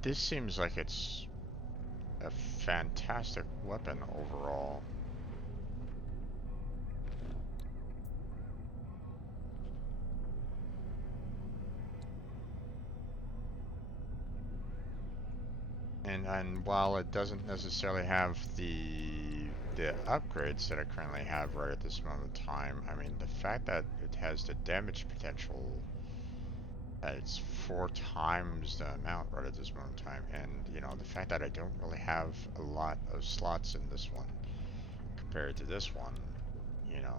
this seems like it's a fantastic weapon overall. and while it doesn't necessarily have the upgrades that I currently have right at this moment in time, I mean the fact that it has the damage potential, that it's 4 times the amount right at this moment in time, and you know the fact that I don't really have a lot of slots in this one compared to this one, you know.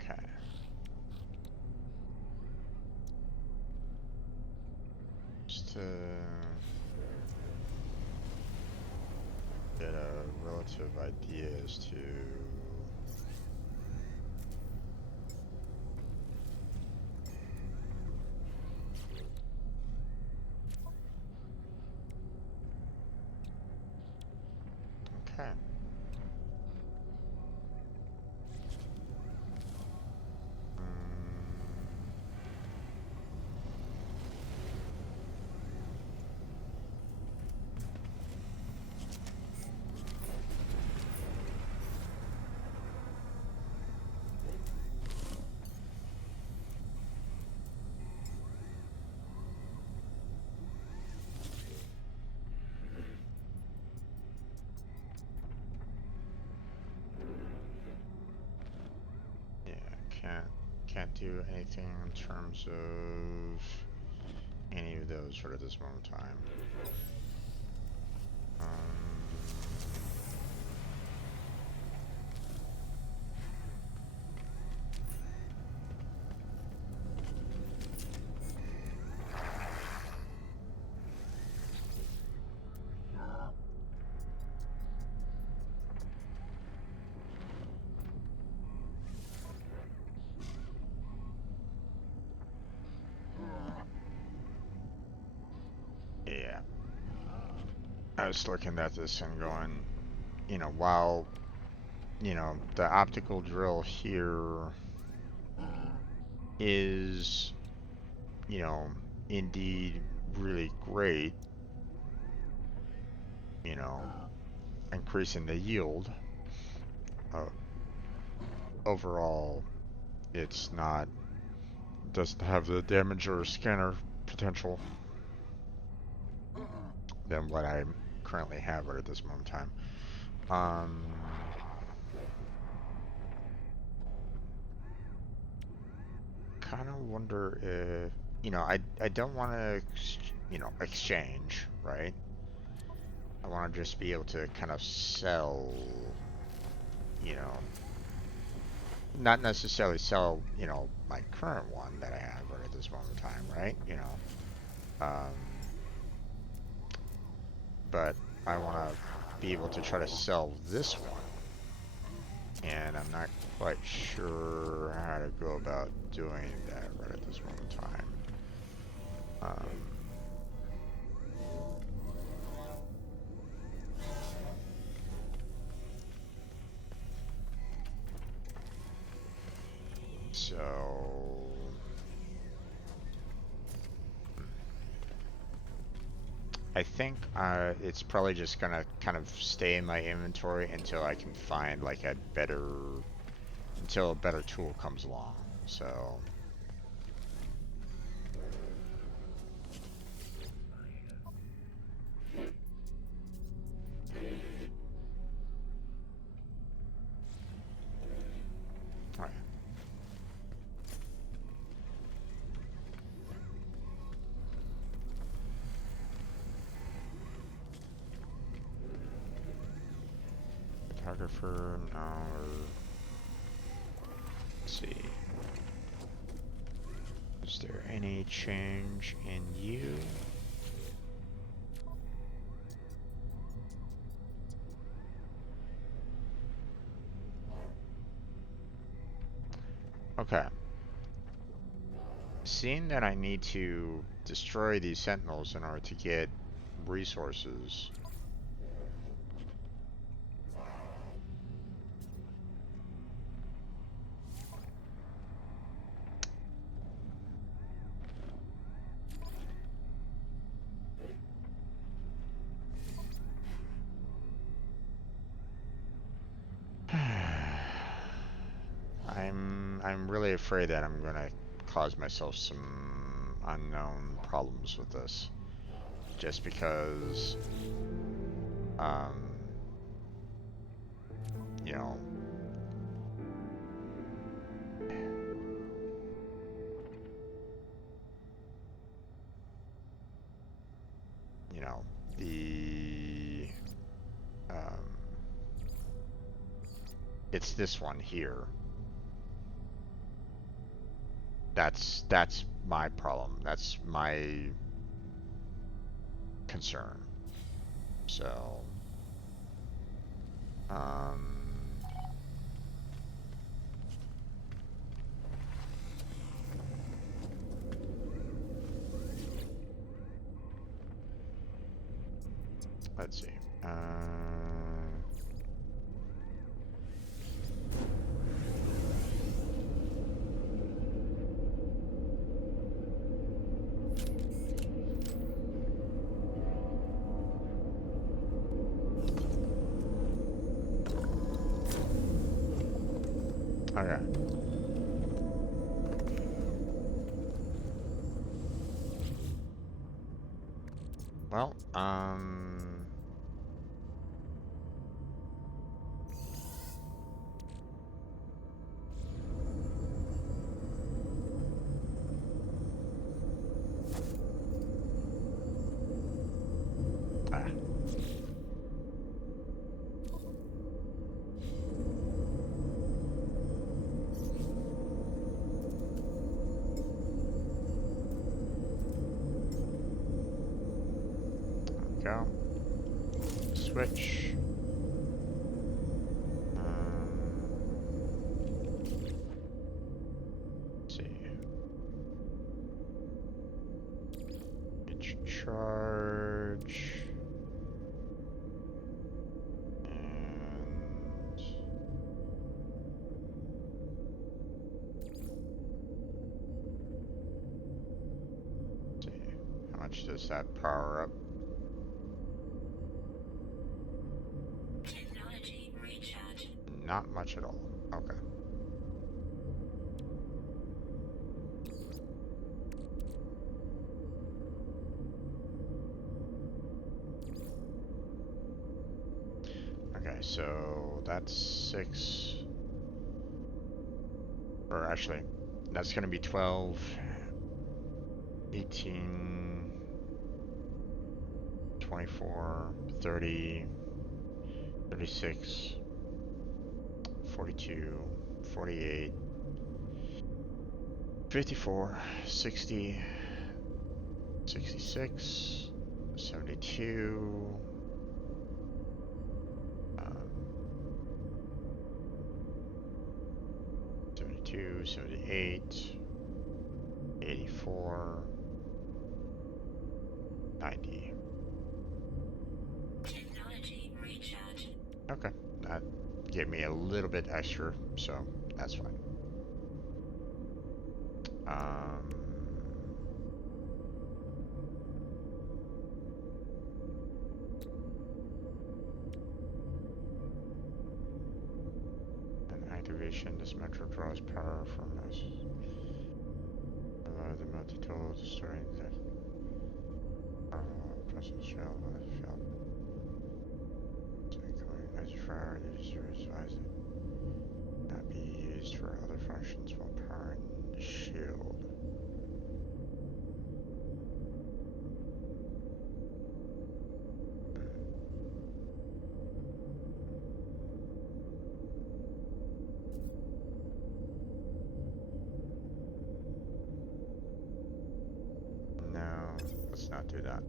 Okay. Just to get a relative idea as to okay. do anything in terms of any of those right at this moment in time. Yeah. I was looking at this and going, you know, while, you know, the optical drill here is, you know, indeed really great, you know, increasing the yield, uh, overall, it's not, doesn't have the damager scanner potential than what I currently have right at this moment in time. Kind of wonder if, you know, I don't want to, you know, exchange, right? I want to just be able to kind of sell, you know, not necessarily sell, you know, my current one that I have right at this moment in time, right? You know, but I want to be able to try to sell this one, and I'm not quite sure how to go about doing that right at this moment in time. So I think it's probably just gonna kind of stay in my inventory until I can find like a better, until a better tool comes along. So all right. Photographer, no. Let's see. Is there any change in you? Okay. Seeing that I need to destroy these sentinels in order to get resources. I'm really afraid that I'm gonna cause myself some unknown problems with this, just because, you know, you know, the, it's this one here. That's my problem. That's my concern. So, let's see. Okay. Well, Ah. Go. Switch. Let's see. Each charge. And let's see. How much does that power up? Technology recharge. Not much at all. Okay. Okay, so that's 6. Or actually, that's going to be 12, 18, 24, 30, 36, 42, 48, 54, 60, 66, 72, 72, 78, 84, 90. Technology recharge. Okay, that gave me a little bit extra, so that's fine. An activation, this metro draws power from us. Allow the multi-tool to store the process shell field. So going as far as you advise it not be used for other functions while powering the shield. No, let's not do that.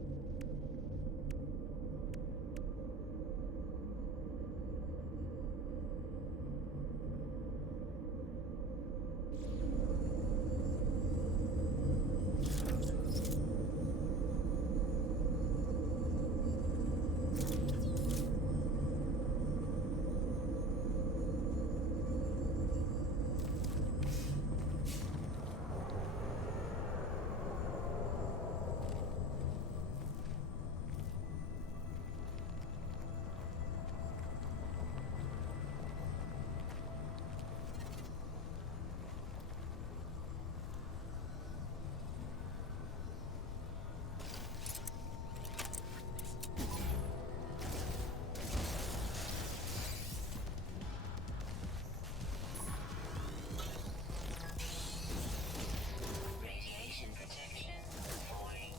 Radiation protection. Falling.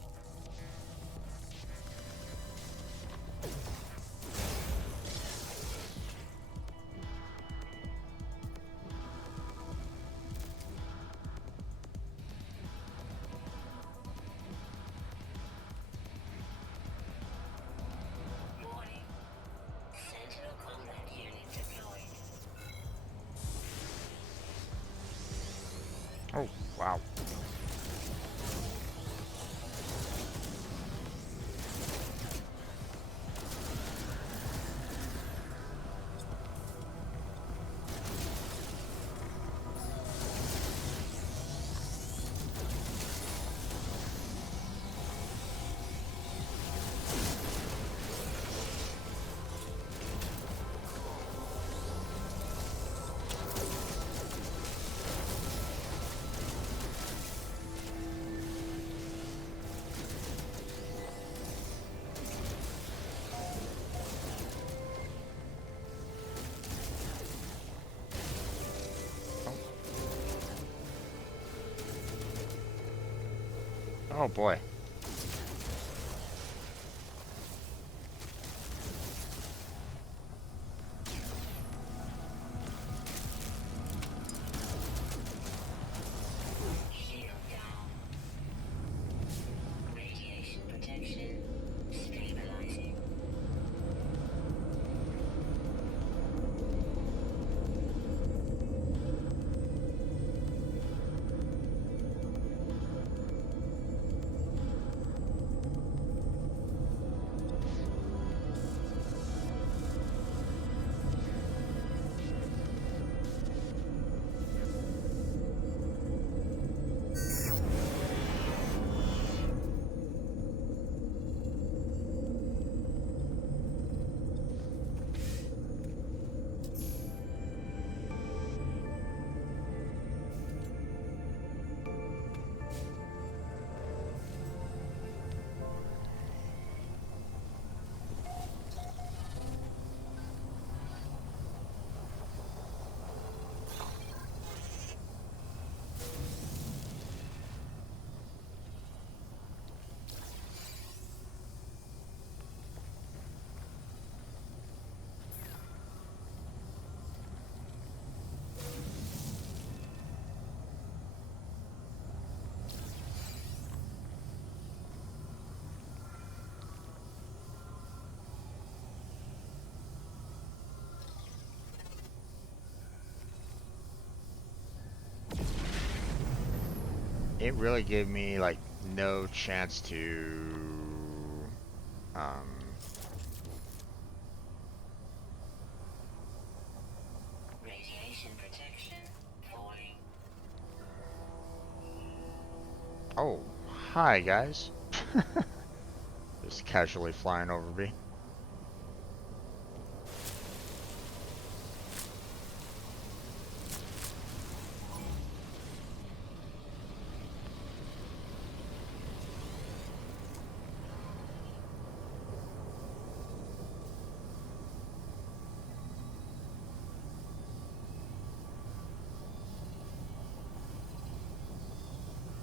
Warning. Sentinel combat unit deployed. Oh, wow. Oh boy. it really gave me like no chance to um Radiation protection falling. oh, hi guys. Just casually flying over me.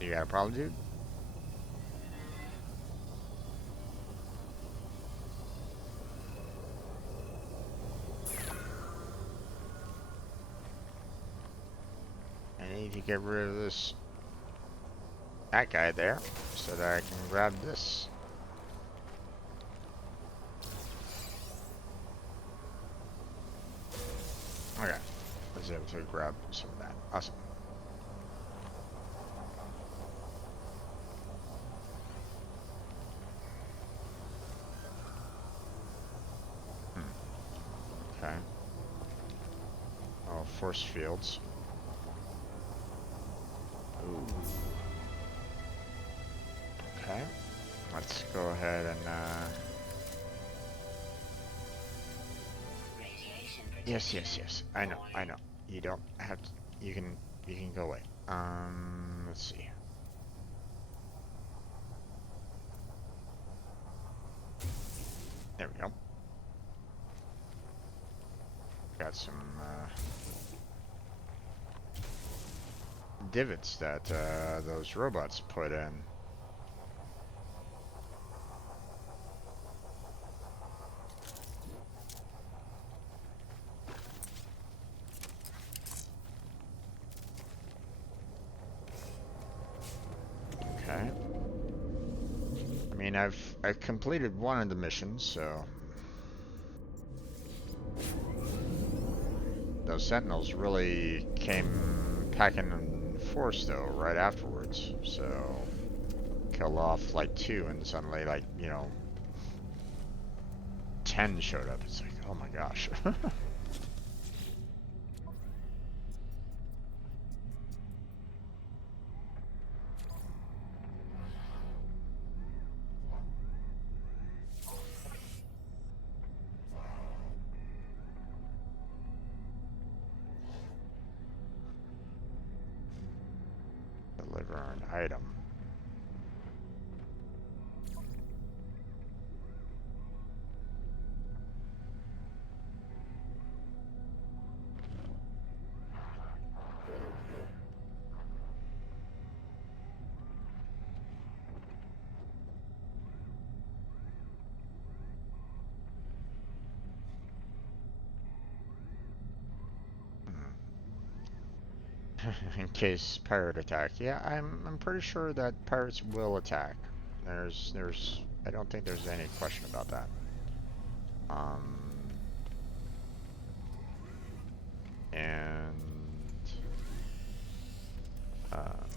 You got a problem, dude? I need to get rid of that guy there so that I can grab this. Okay, I was able to grab some of that. Awesome. Okay. Oh, force fields. Ooh. Okay. Let's go ahead and Radiation yes, protection yes, yes. I know, I falling. know. You don't have to. You can go away. Let's see. There we go. Got some divots that those robots put in. Okay. I mean, I've completed one of the missions, so those sentinels really came packing in force though right afterwards. So killed off like 2 and suddenly like, 10 showed up. It's like, oh my gosh. Deliver an item. In case pirate attack. Yeah, I'm pretty sure that pirates will attack. There's I don't think there's any question about that. Um and um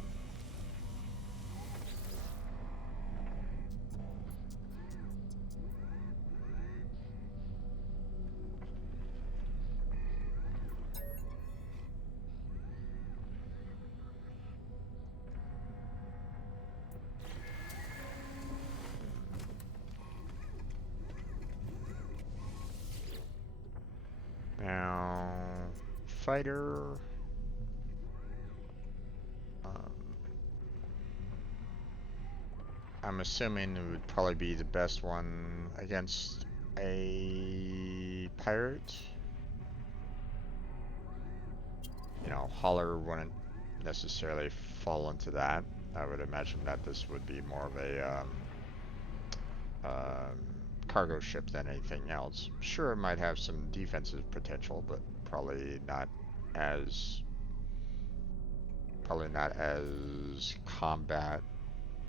now fighter um, I'm assuming it would probably be the best one against a pirate. Holler wouldn't necessarily fall into that. I would imagine that this would be more of a um, cargo ship than anything else. Sure, it might have some defensive potential, but as probably not as combat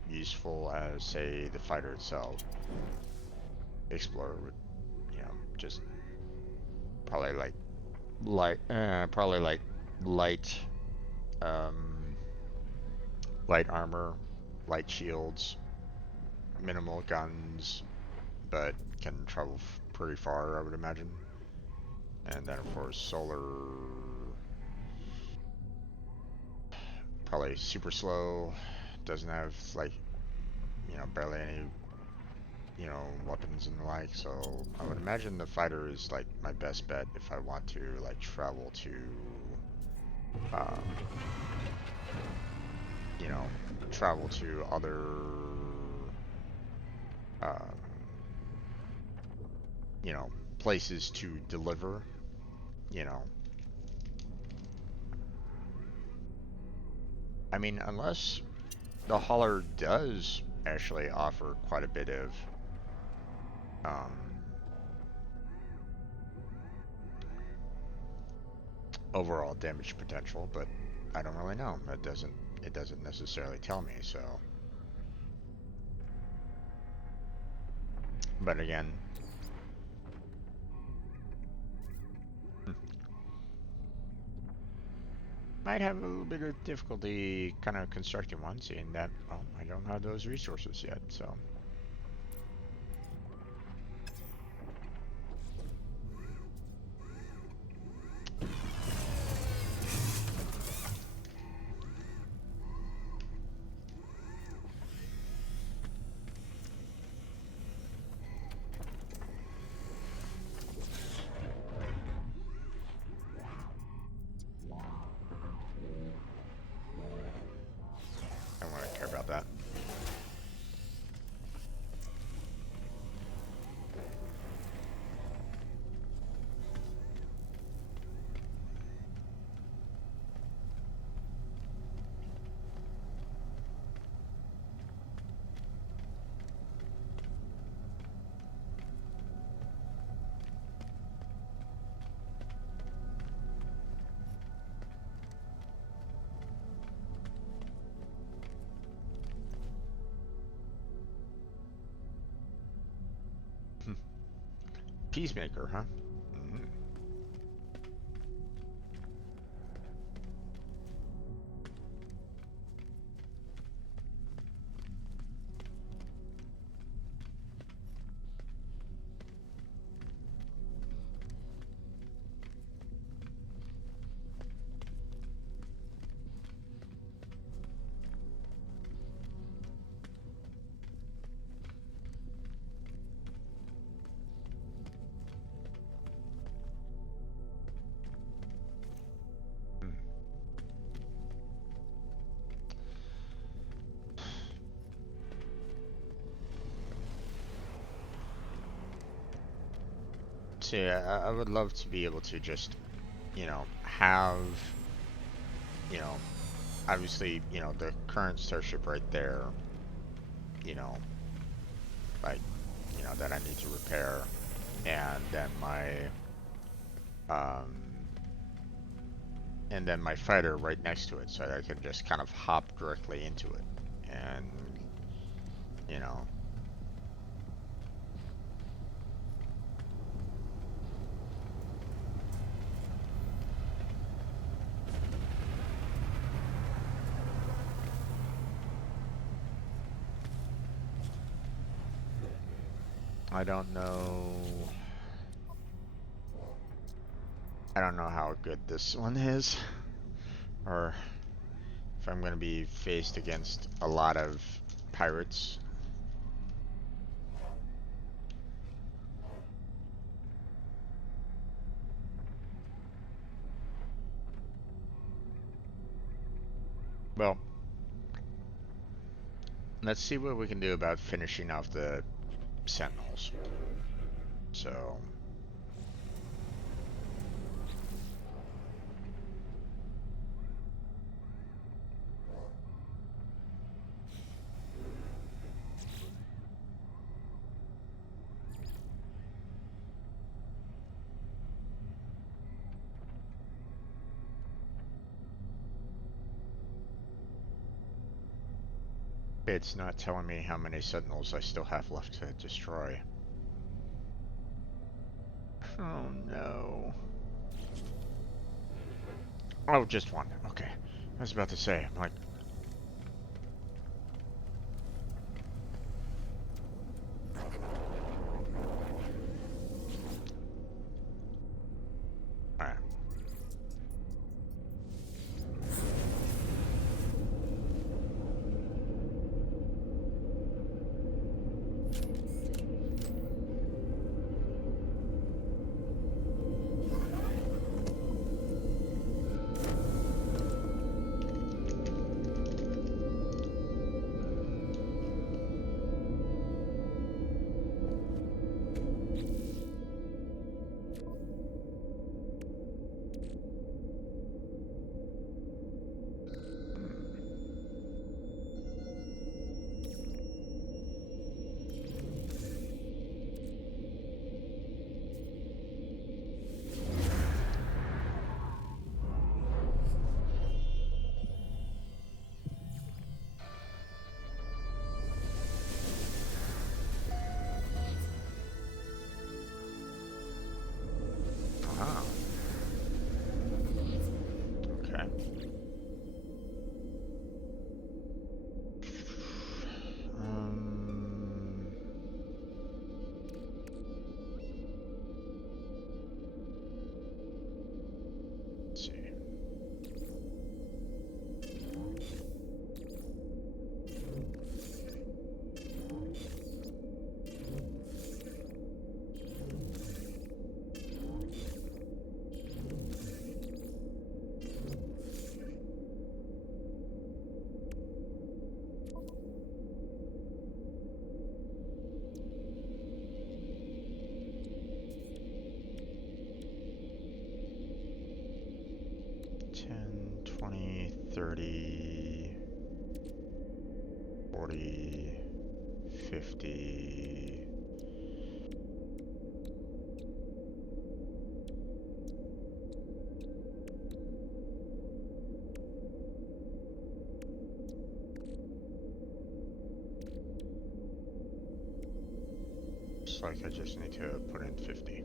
useful as, say, the fighter itself. Explorer would, just probably like light, um, light armor, light shields, minimal guns, but can travel pretty far, I would imagine. And then of course solar, probably super slow, doesn't have like, barely any, weapons and the like, so I would imagine the fighter is like my best bet if I want to like travel to, um, you know, travel to other, um, places to deliver, you know. I mean, unless the hauler does actually offer quite a bit of, um, overall damage potential, but I don't really know. It doesn't necessarily tell me, so. But again, might have a little bit of difficulty kind of constructing one, seeing that, well, I don't have those resources yet, so. I don't really care about that. Peacemaker, huh? Mm. Mm. See, I would love to be able to just, have, you know, obviously, the current Starship right there, you know, like, that I need to repair, and then um, my fighter right next to it, so that I can just kind of hop directly into it, and, you know, I don't know. I don't know how good this one is, or if I'm going to be faced against a lot of pirates. Well, let's see what we can do about finishing off the Sentinels. So, it's not telling me how many Sentinels I still have left to destroy. Oh no. Oh, just one. Okay. I was about to say, I'm like, 30, 40, 50. Looks like I just need to put in 50.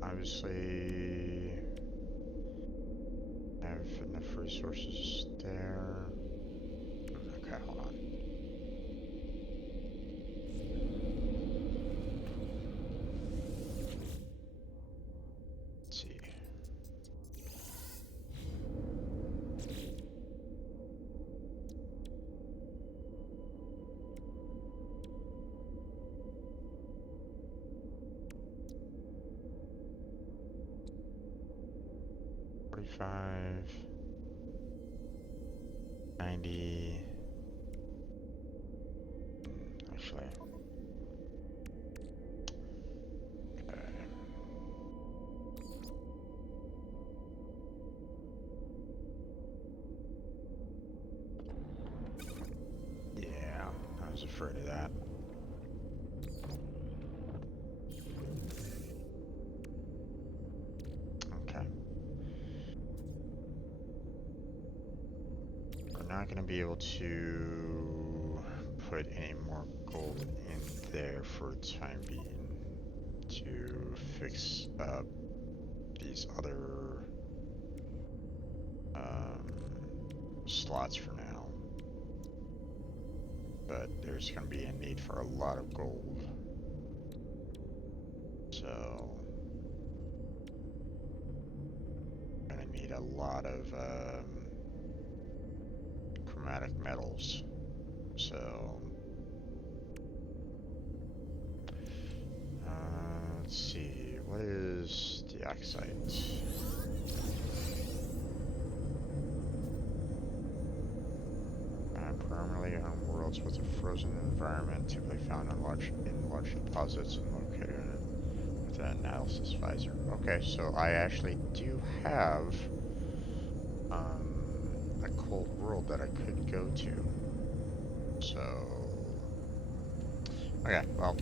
Obviously, I have enough resources there. Okay, hold on. Let's see. $45, $90. Actually, okay. Yeah, I was afraid of that. Okay. We're not going to be able to put any more gold in there for the time being to fix up these other slots for now. But there's going to be a need for a lot of gold. So, I'm going to need a lot of chromatic metals. So, let's see, what is the oxide? Primarily on worlds with a frozen environment, typically found in large deposits and located with an analysis visor. Okay, so I actually do have a cold world that I could go to. So, okay, well,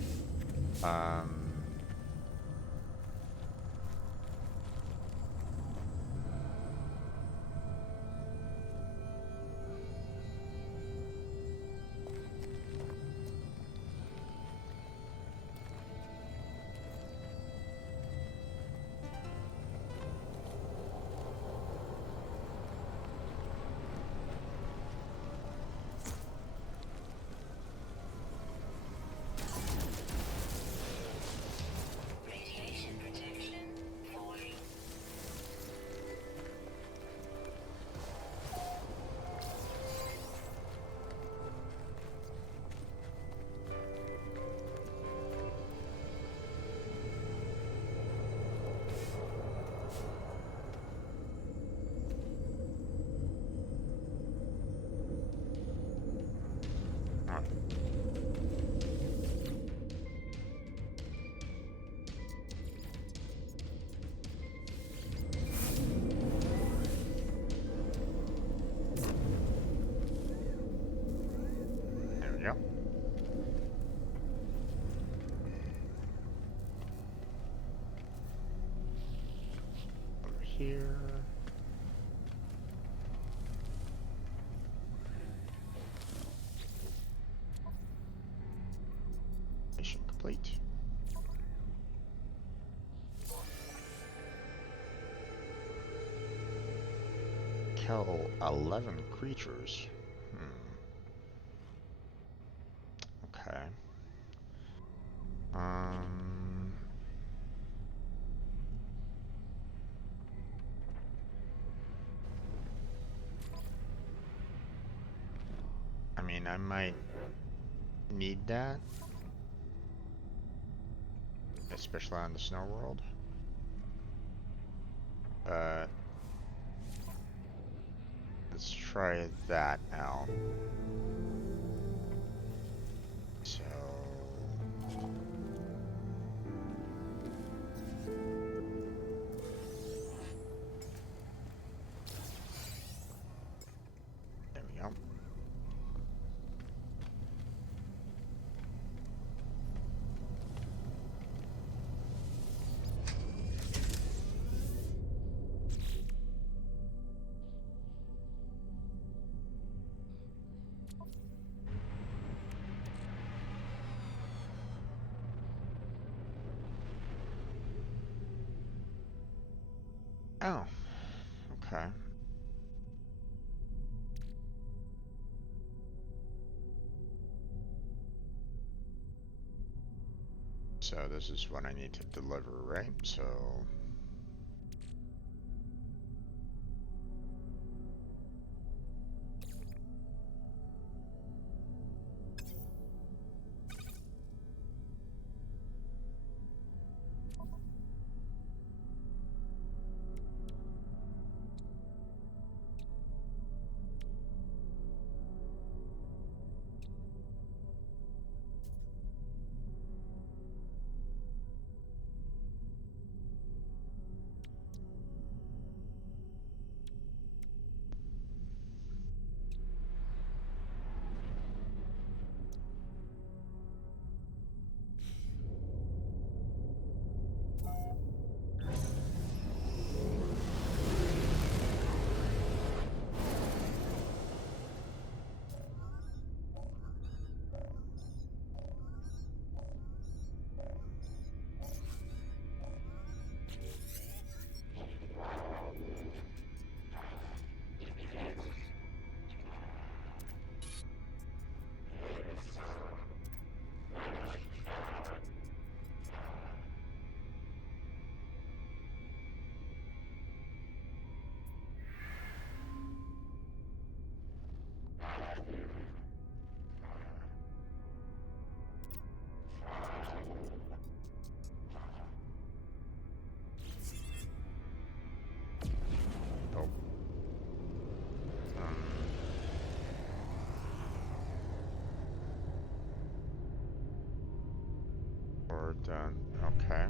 there we go. Over here. Mission complete. Kill 11 creatures. Okay. I mean, I might need that, especially on the snow world. But let's try that out. So there we go. Oh, okay. So this is what I need to deliver, right? So oh. We're done. Okay.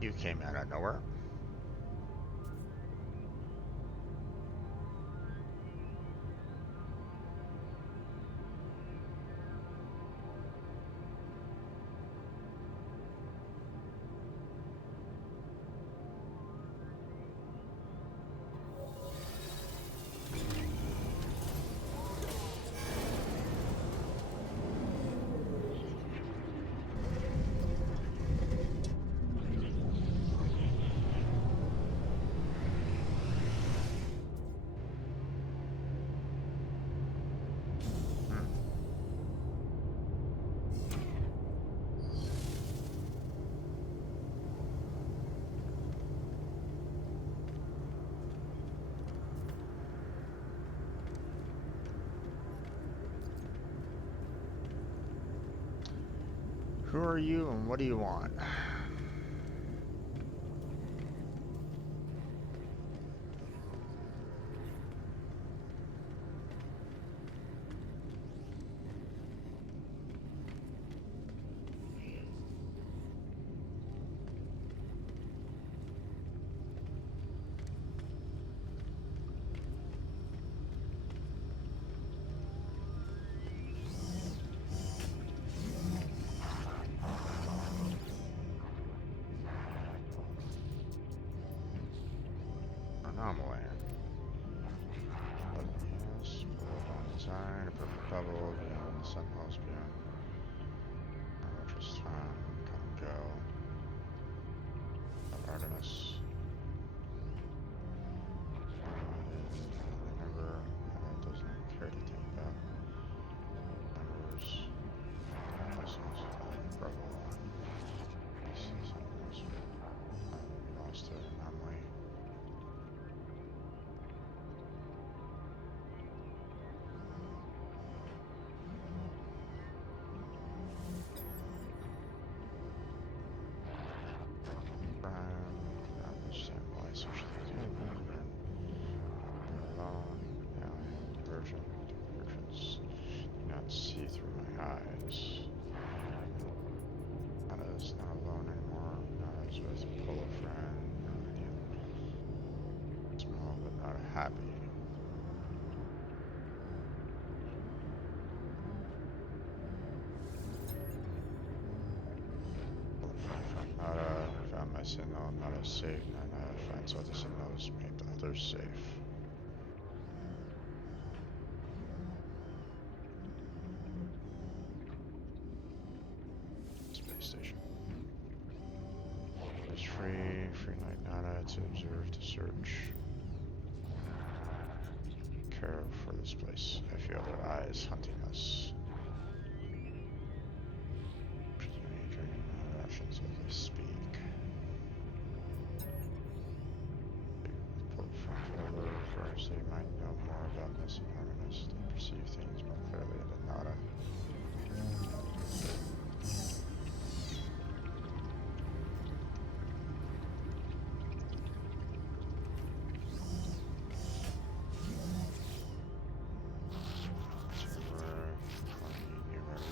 You came out of nowhere. Who are you and what do you want? perfect bubble beyond the sentinels beyond. Fortress time, come and go. Of Artemis. Remember, does not care to think about. Numbers. Bravo. We lost an anomaly. I understand why social media alone. Now I am divergent. Divergence. Do not see through my eyes. Nada's not alone anymore. Nada's with a polo friend. Small but not happy. Nada found my signal. Nada's safe. Nada finds other signals. Make the others safe. Space station. It's free. Free like Nada to observe, to search. Care for this place. I feel their eyes hunting us. Actions as I speak. Pull from over first. They might know more about this and harmonious. They perceive things more clearly than Nada.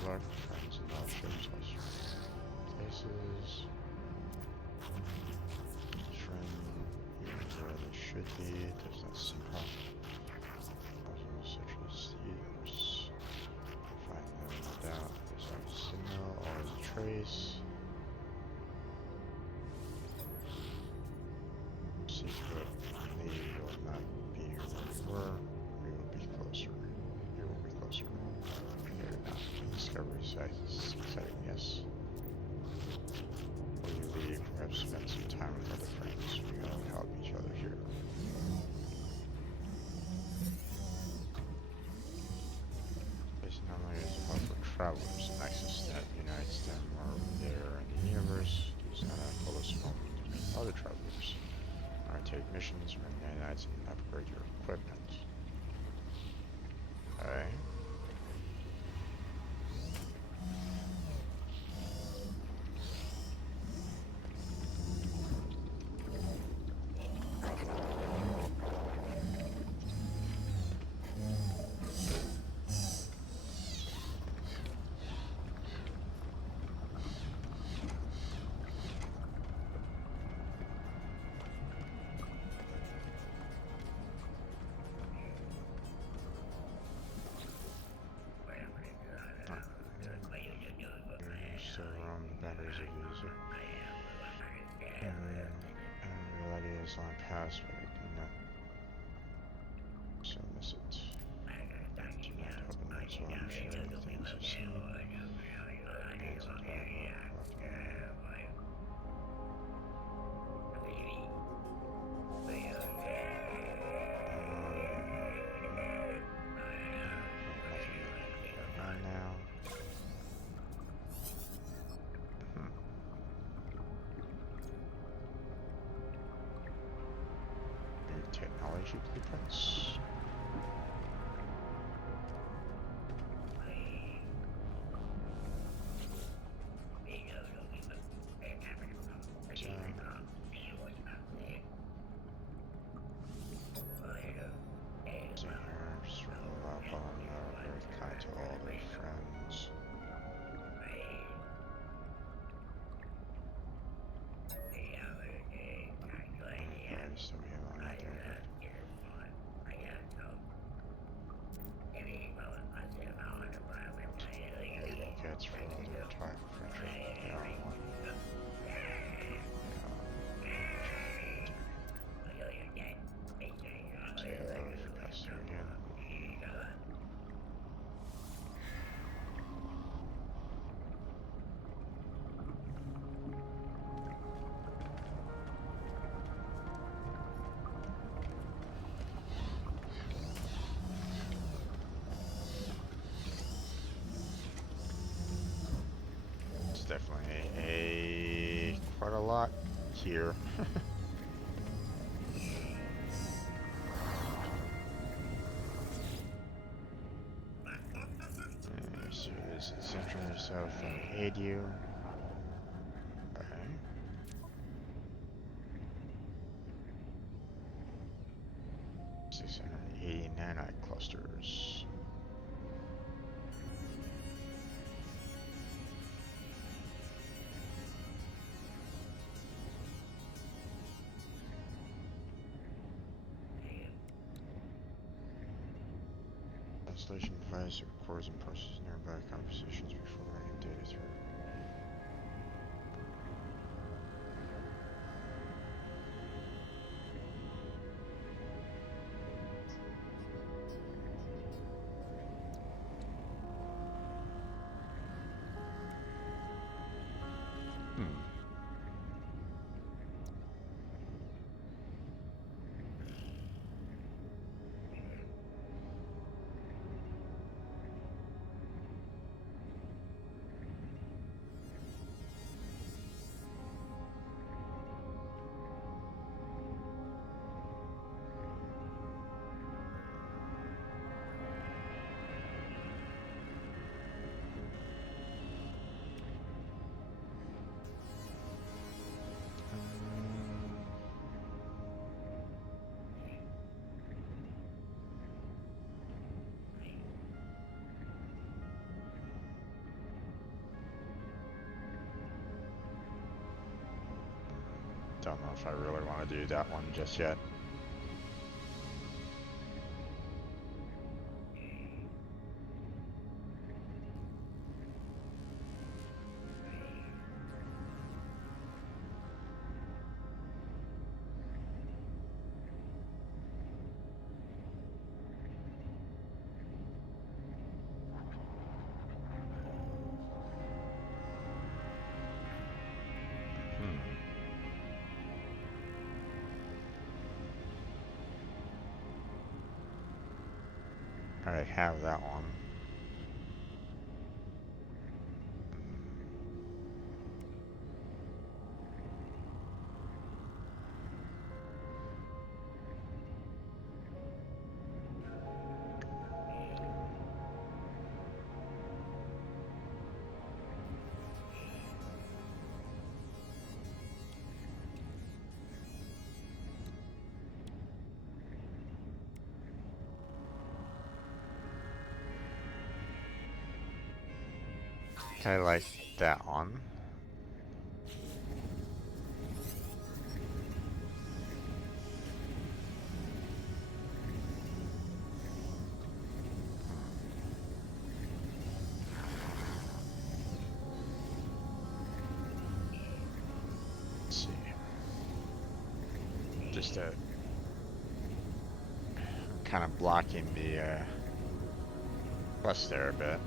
Luck, friends and all ships, all places. Friend, even where they should be, does not seem puzzles such as these. Find them, no doubt. There's always a signal, always a trace. Secret, maybe you will not be where we were. We will be closer. We will be closer. Maybe not. Discovery exciting, yes. Will you leave? Perhaps spend some time with other friends. We all help each other here. This anomaly is a hub for travelers. An access that unites them or there in the universe. Use not a Polos moment to meet other travelers. Or take missions or unites and upgrade your equipment. Okay. Still roam the boundaries of the user. Reality is long past, but I do not so miss it. Do not open that, so I'm sure things you see. Technology blueprints. Very kind to all their friends. So we have on out there. lot here. So this is center yourself and aid you. Okay. 680 nanite clusters. Translation device records and processes nearby conversations before running data through. Don't know if I really want to do that one just yet. I have that one. I like that one. Let's see. Just kind of blocking the quest there a bit.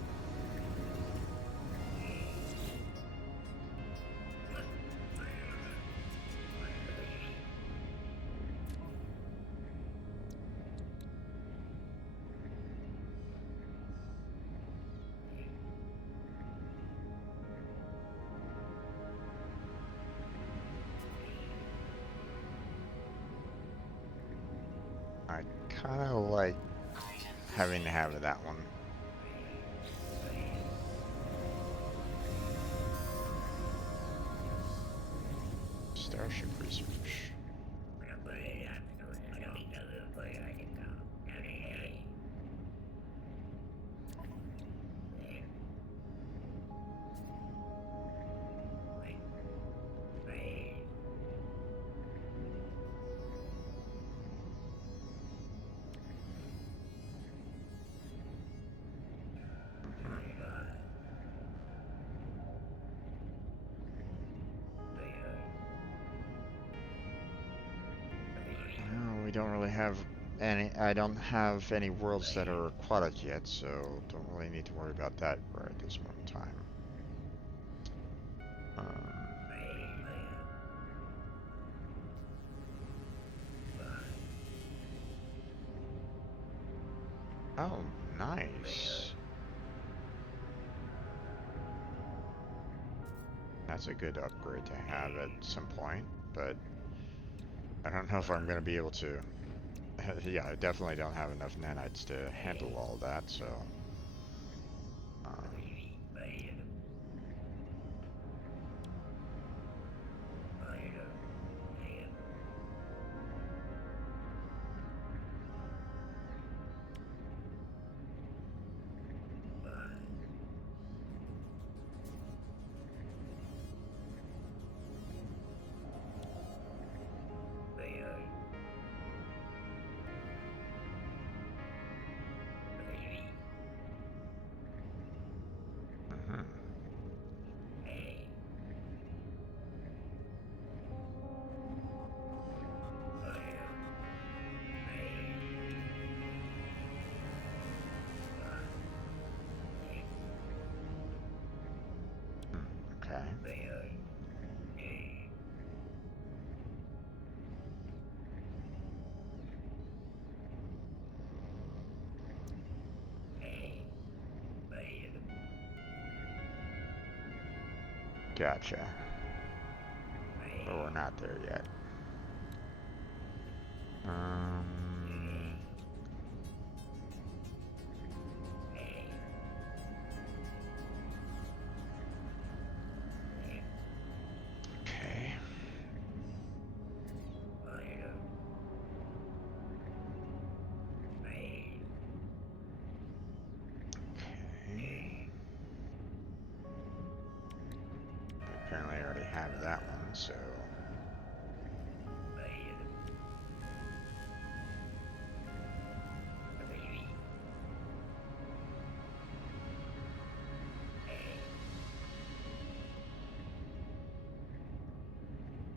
I kind of like having to have that one. Starship research. We don't really have any. I don't have any worlds that are aquatic yet, so don't really need to worry about that right at this moment in time. Oh, nice. that's a good upgrade to have at some point, but I don't know if I'm going to be able to. Yeah, I definitely don't have enough nanites to handle all that, so... mhm. Okay. Gotcha. But we're not there yet. Okay. Okay. Apparently I already have that one, so...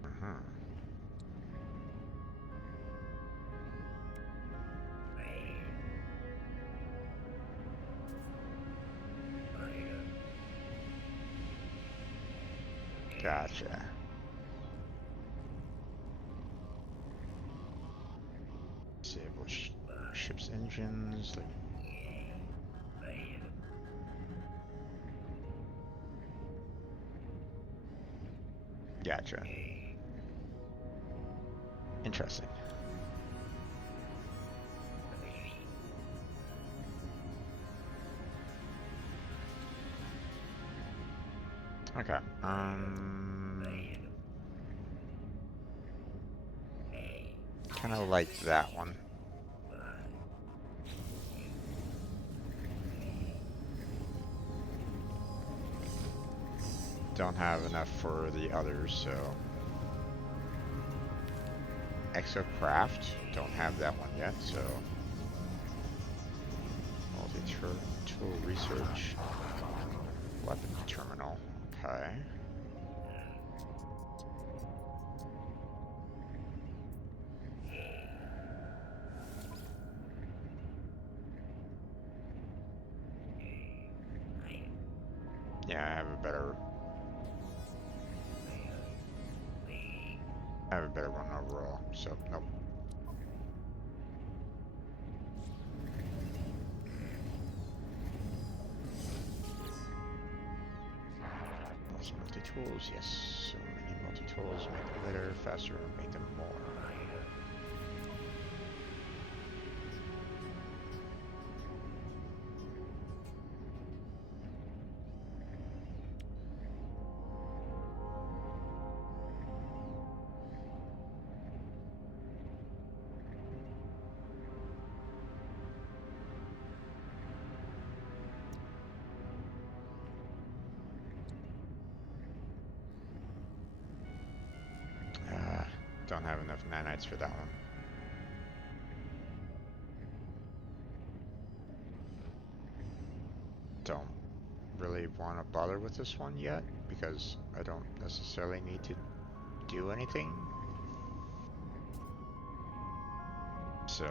Mhm. Gotcha. Disable ship's engines. Gotcha. Interesting. Okay. Kind of like that one. Don't have enough for the others, so... Exocraft, don't have that one yet, so... Multi-tool research. Weapon terminal, okay. Yeah, I have a better one overall, so nope. Those multi-tools, yes. So many multi-tools make it better, faster, make them more. Don't have enough nanites for that one. Don't really want to bother with this one yet, because I don't necessarily need to do anything. So...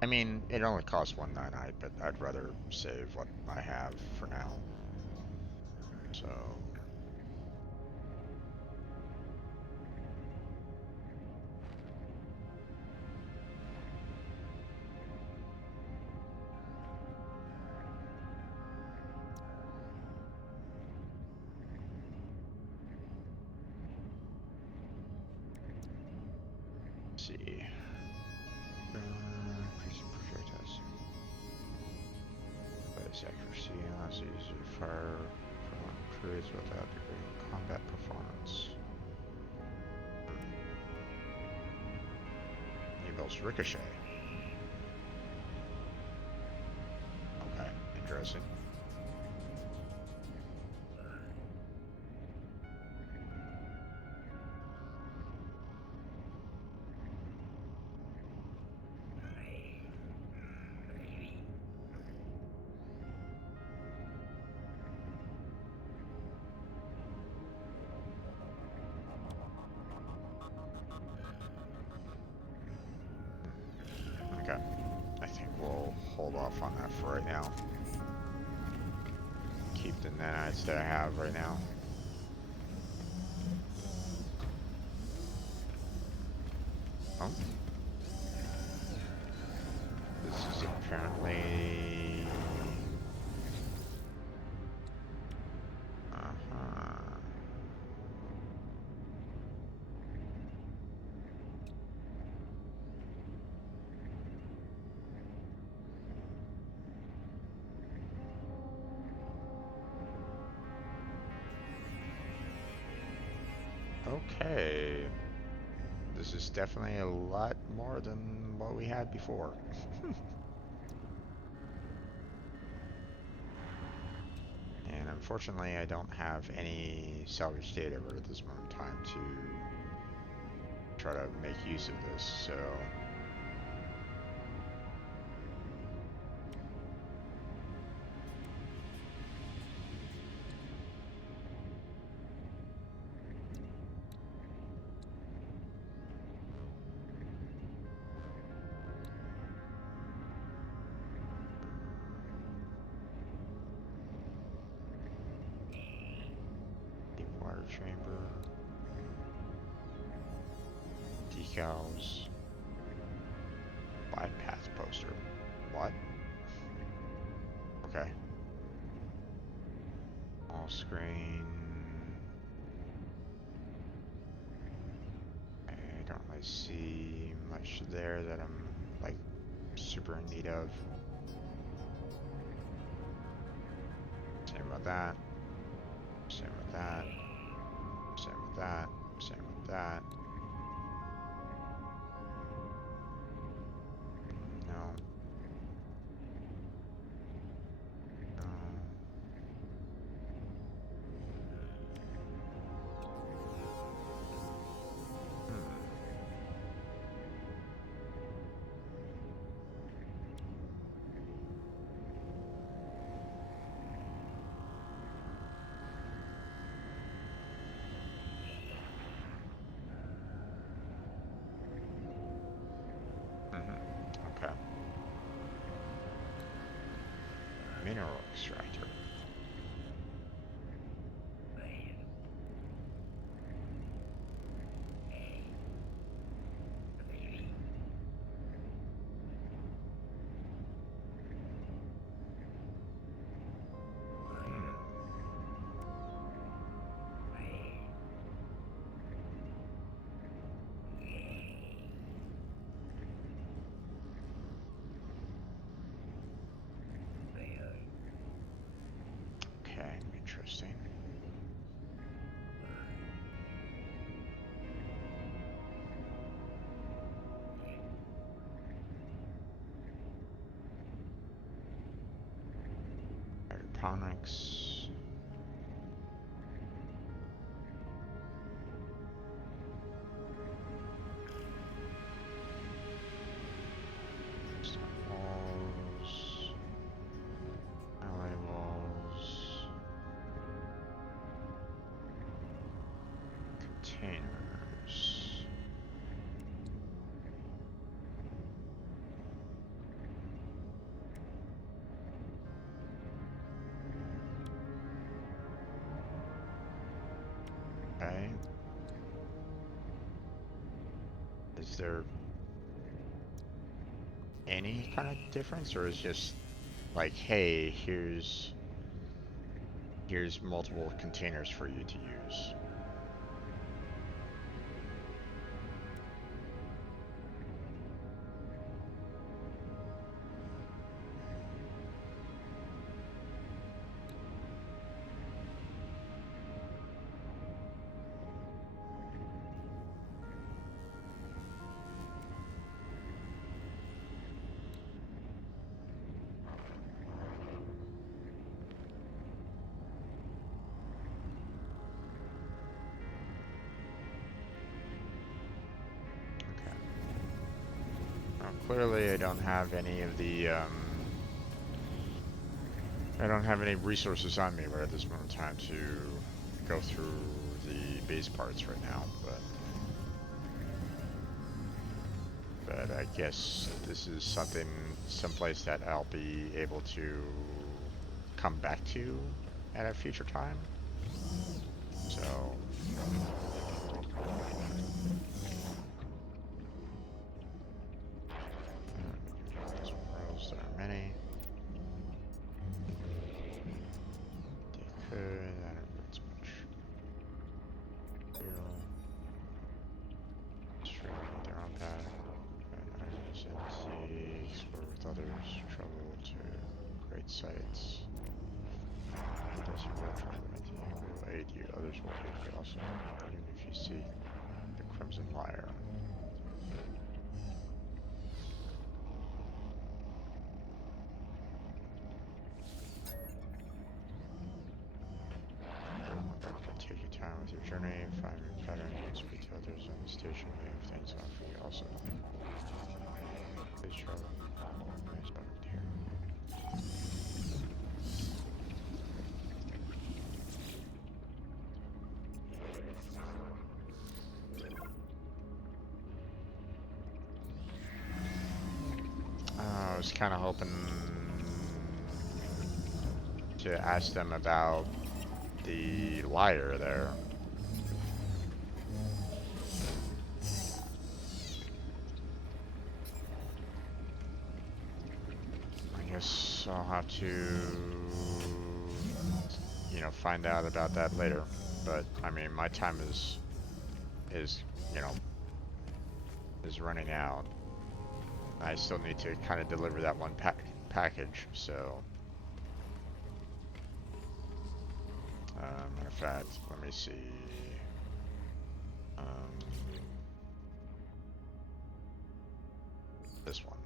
I mean, it only costs one nanite, but I'd rather save what I have for now. So... see. Increasing projectiles. Its accuracy allows the user to fire for long periods without degrading combat performance. Enables ricochet. Okay, interesting. Okay, I think we'll hold off on that for right now. Keep the nanites that I have right now. Oh. This is apparently... Okay. This is definitely a lot more than what we had before. And unfortunately, I don't have any salvage data right at this moment in time to try to make use of this, so... Deep water chamber. Decals. Bypass poster. What? Okay. All screen. I don't really see much there that I'm like super in need of. Same with that. Same with that. Same with that. Same with that. No. No. Okay. Mineral extractor. Okay, interesting. Hydroponics. Stone walls. Alloy walls. Containers. Okay. Is there any kind of difference, or is just like, hey, here's multiple containers for you to use? clearly I don't have any of the, I don't have any resources on me right at this moment in time to go through the base parts right now, but I guess this is someplace that I'll be able to come back to at a future time. So there are many. They could, I don't know, it's much. Straight their own path. Items and see, explore with others, travel to great sites. Those who will travel with you will aid you, others will aid you also, even if you see the Crimson Lyre. Take your time with your journey, find your patterns, speak to others on the station, they have things on for you also. Please travel. Nice bucket here. I was kind of hoping to ask them about the lyre there. I guess I'll have to, you know, find out about that later. But I mean, my time is you know, is running out. I still need to kind of deliver that one package, so. Matter of fact, let me see. This one.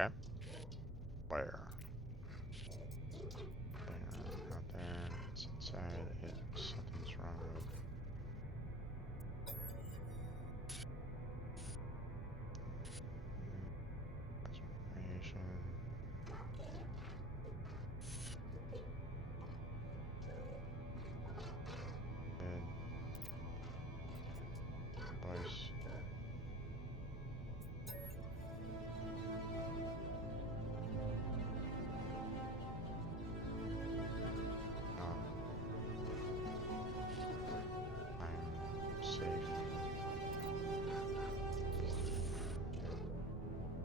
Okay. Where? Out there. It's inside. Something's wrong with transformation. Voice. I'm safe.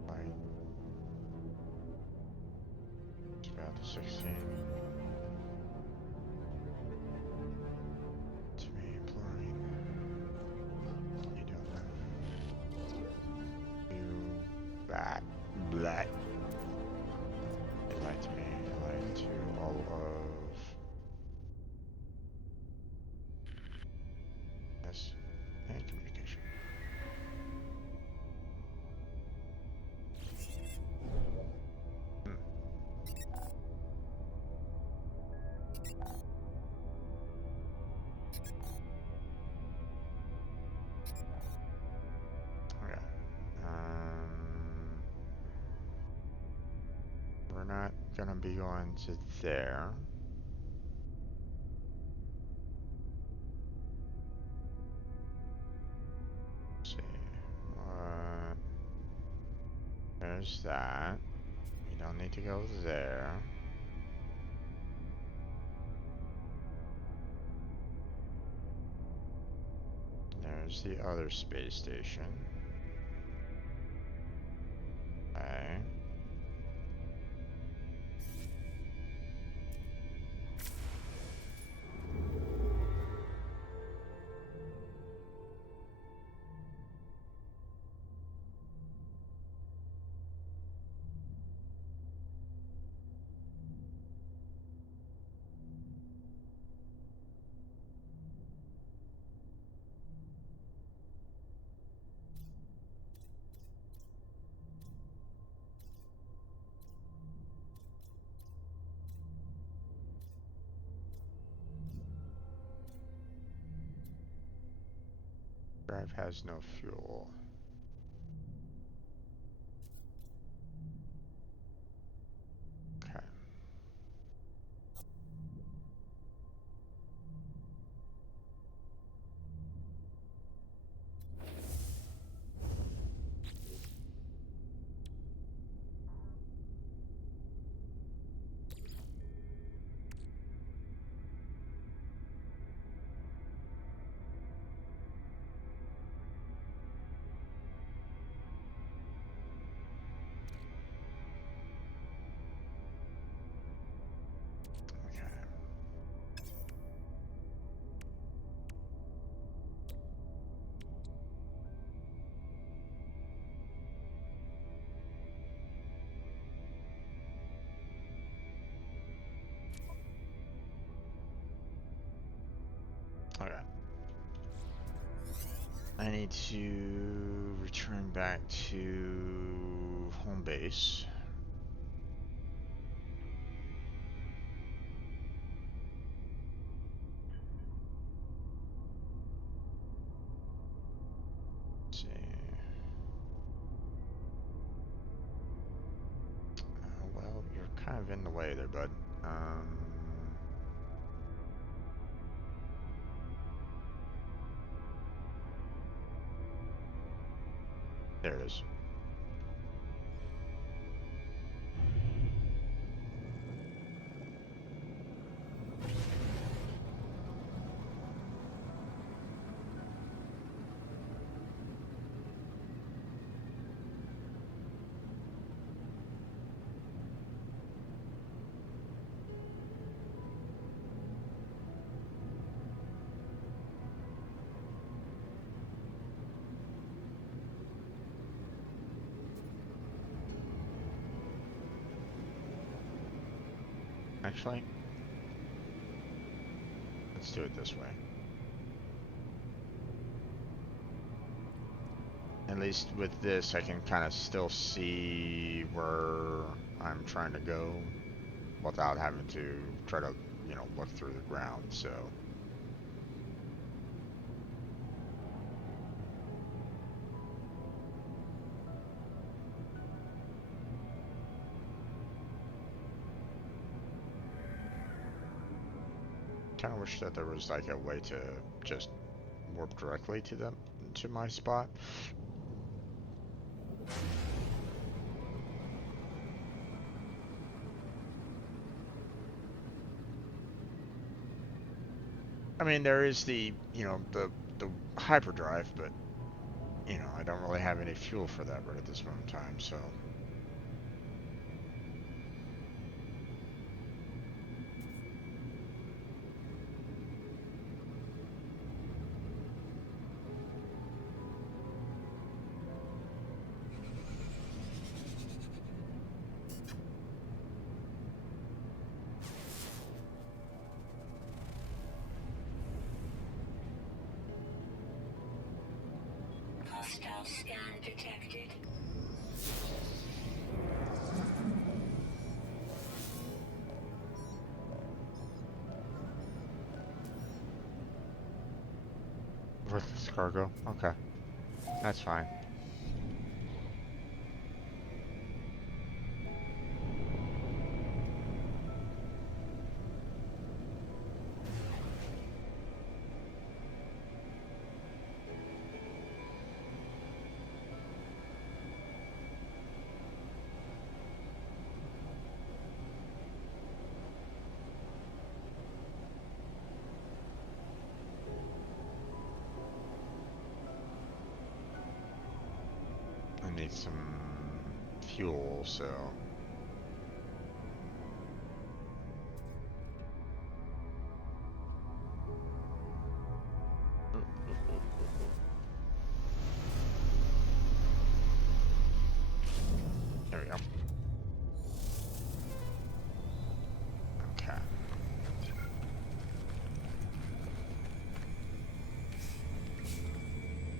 Right. It's about the 16. To me imploring. You don't know. You bat black. They lied to me. They lied to all of this and communication. Okay. We're not gonna be going to there. Let's see. There's that. We don't need to go there. There's the other space station. Okay. Drive has no fuel. Okay. Okay. Okay. I need to return back to home base. Let's see. Well, you're kind of in the way there, bud. There it is. Actually, let's do it this way. At least with this, I can kind of still see where I'm trying to go without having to try to, look through the ground, so. Kind of wish that there was like a way to just warp directly to them, to my spot. I mean, there is the hyperdrive, but I don't really have any fuel for that right at this moment in time, so. Hostile scan detected. Worthless cargo. Okay, that's fine. some fuel, so. There we go. Okay.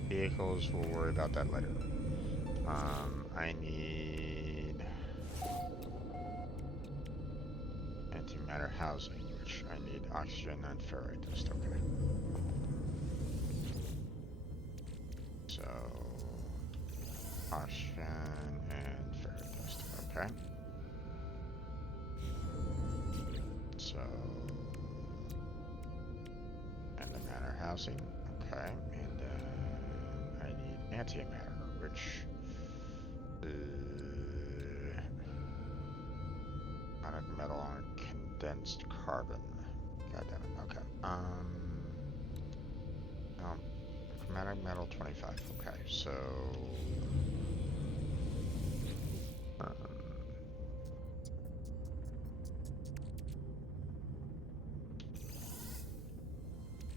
Vehicles, we'll worry about that later. I need antimatter housing, which I need oxygen and ferrite dust. Okay. So oxygen and ferrite dust. Okay. So antimatter housing. Okay, and then I need antimatter, which atomic metal and condensed carbon. God damn it. Okay. Chromatic metal 25. Okay, so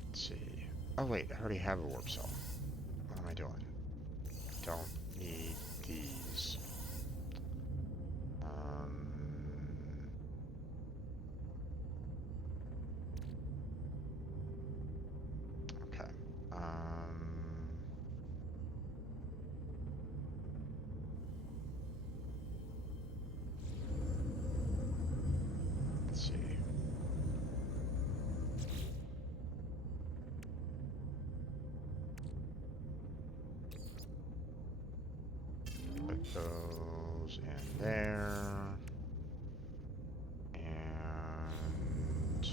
let's see. Oh wait, I already have a warp cell. What am I doing? Don't need these. Okay. Let's see. Put those in there. And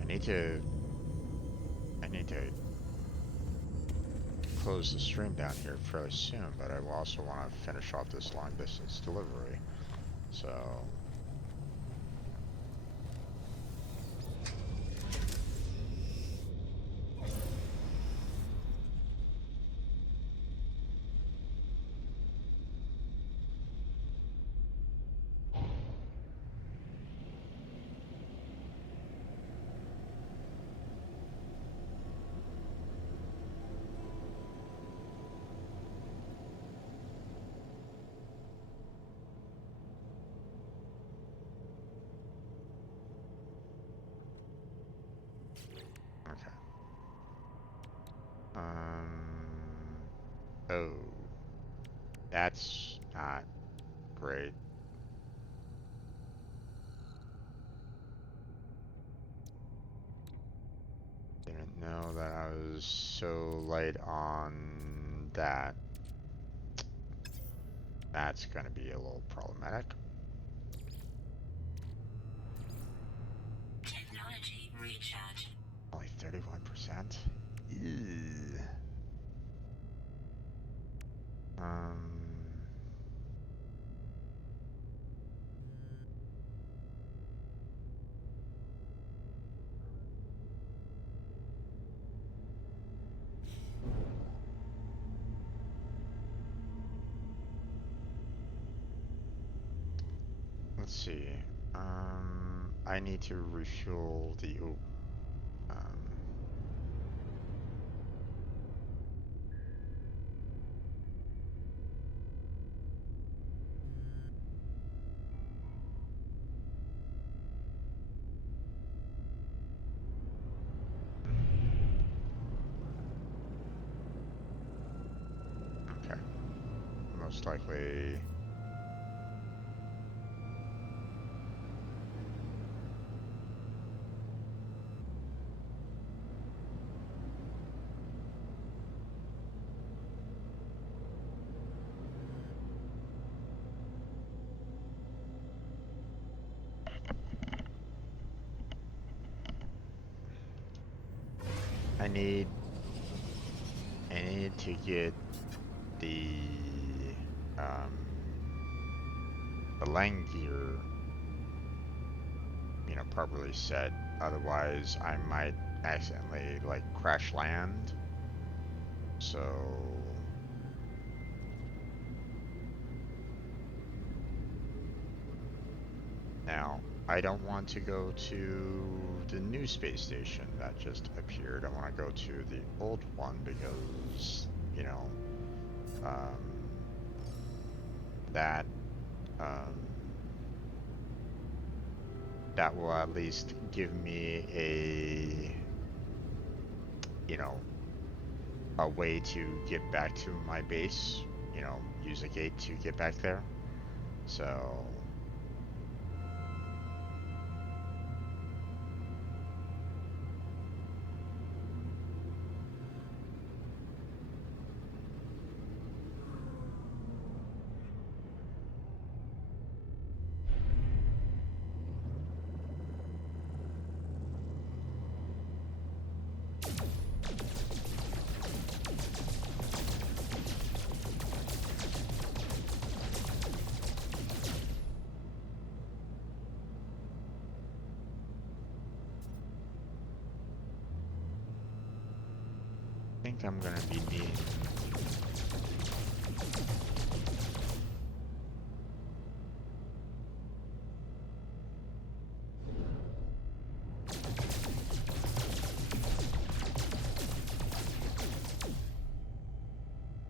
I need to close the stream down here fairly soon, but I also want to finish off this long distance delivery. So okay. Oh, that's not great. Didn't know that I was so light on that. That's gonna be a little problematic. Technology recharge. Only 31%? Ew. Let's see. I need to refuel the. Oh, okay. Most likely. I need to get the land gear, properly set. Otherwise, I might accidentally like crash land. So Now, I don't want to go to the new space station that just appeared. I want to go to the old one because, you know, that um, that will at least give me a, you know, a way to get back to my base. You know, use a gate to get back there. So. I think I'm gonna be needing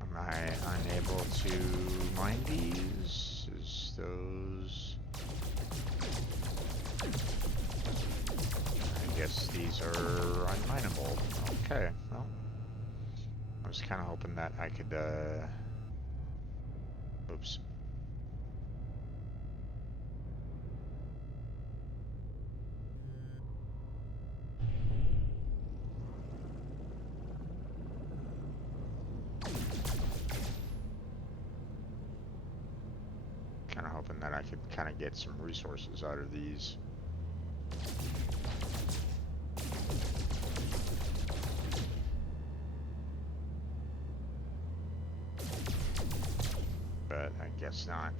Am I unable to mine these? Is those... I guess these are unmineable. Okay, well. I was kind of hoping that I could, oops. Kind of hoping that I could kind of get some resources out of these. But I guess not.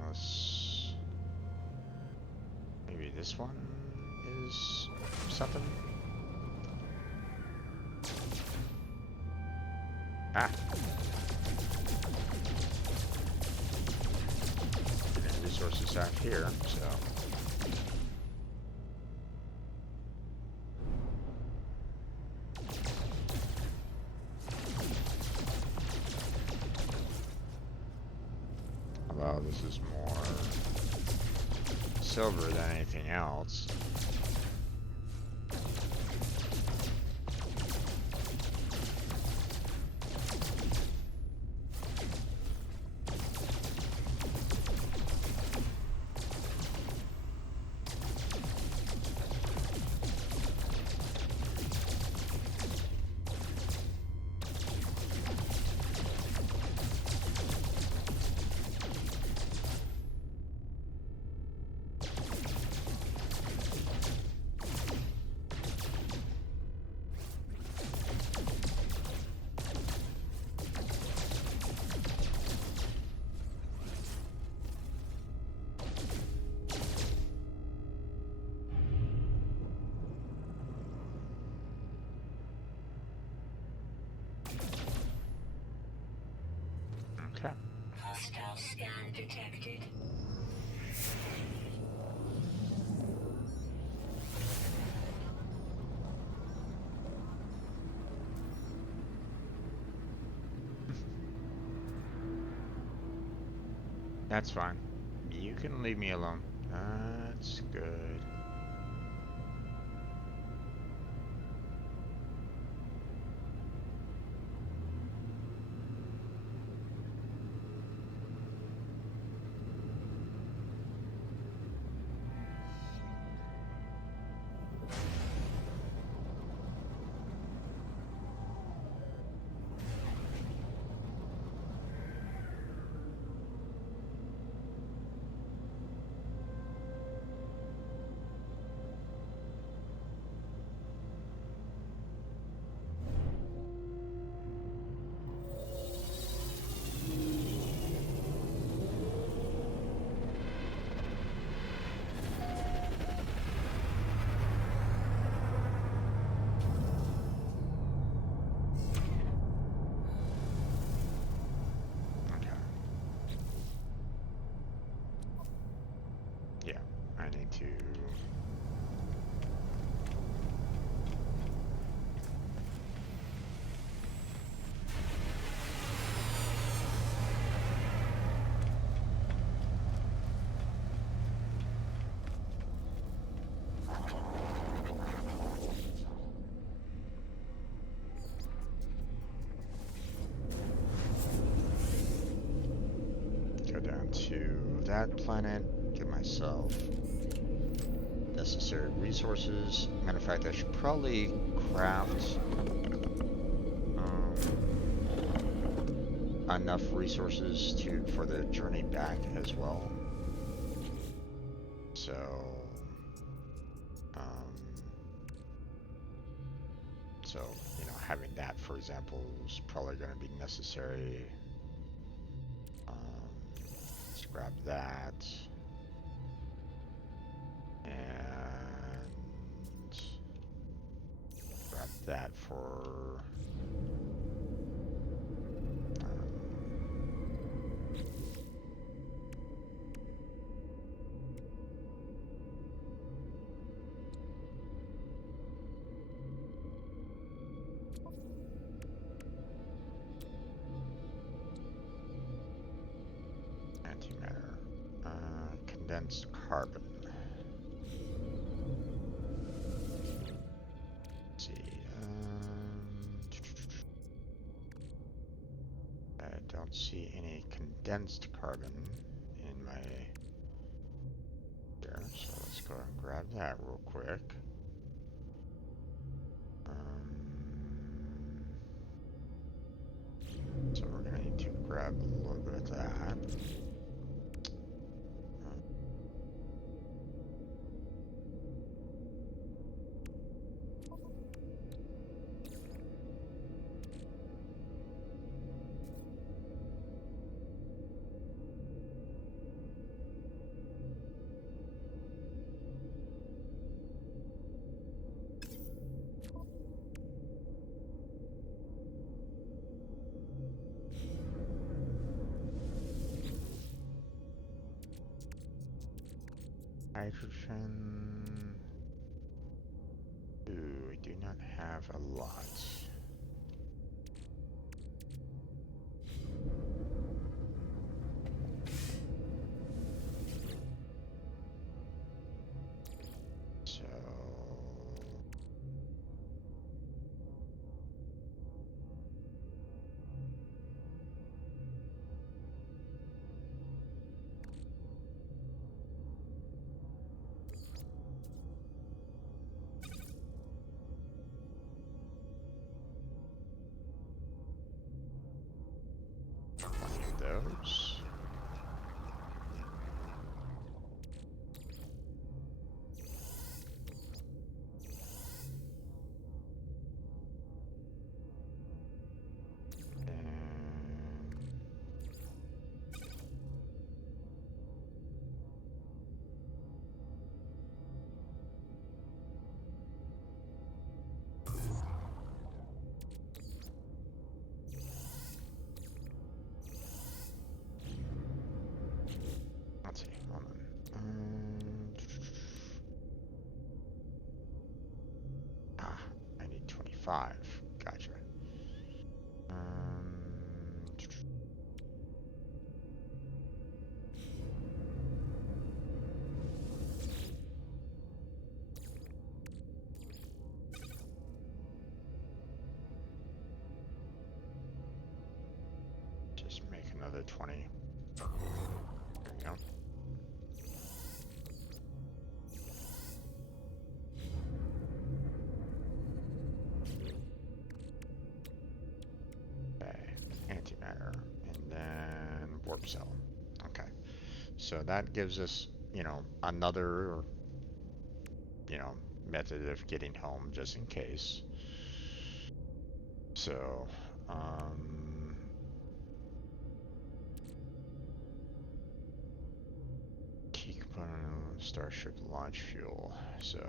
Unless maybe this one is something. Ah. Resources out here, so. Although this is more silver than anything else. Okay. Hostile scan detected. That's fine. You can leave me alone. That's good. to go down to that planet, give myself necessary resources. Matter of fact, I should probably craft enough resources for the journey back as well. So, having that, for example, is probably going to be necessary. Let's grab that. And grab that for antimatter, condensed carbon. Let's see. I don't see any condensed carbon in my there, so let's go and grab that real quick. So we're gonna need to grab a little bit of that. Hydrogen. Ooh, we do not have a lot. So those. Let's see, hold on. I need 25. Gotcha. Just make another 20. There we go. Okay, antimatter, and then warp cell. Okay, so that gives us, another, method of getting home just in case. So, key component of Starship launch fuel. So,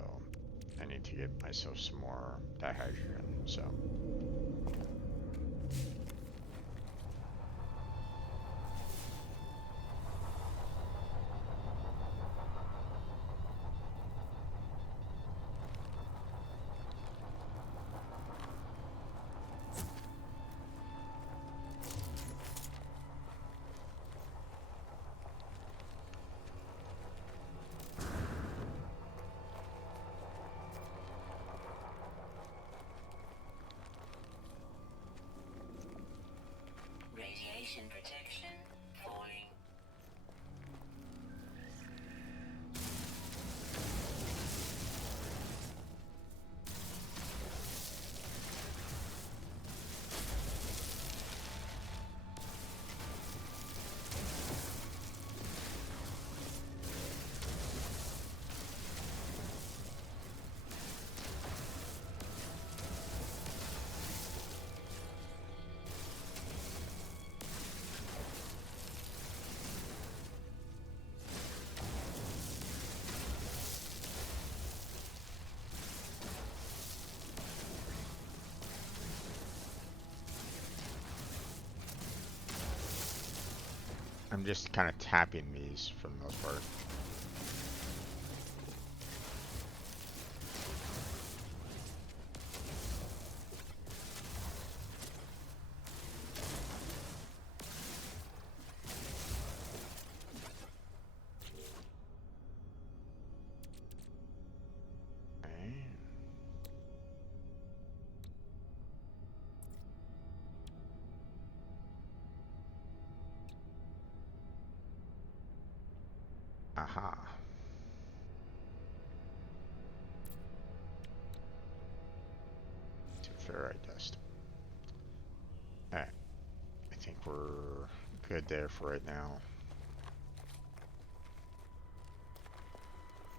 I need to get myself some more dihydrogen. So. Radiation protection falling. I'm just kind of tapping these for the most part. Okay. Aha. To ferrite dust. Alright. I think we're good there for right now.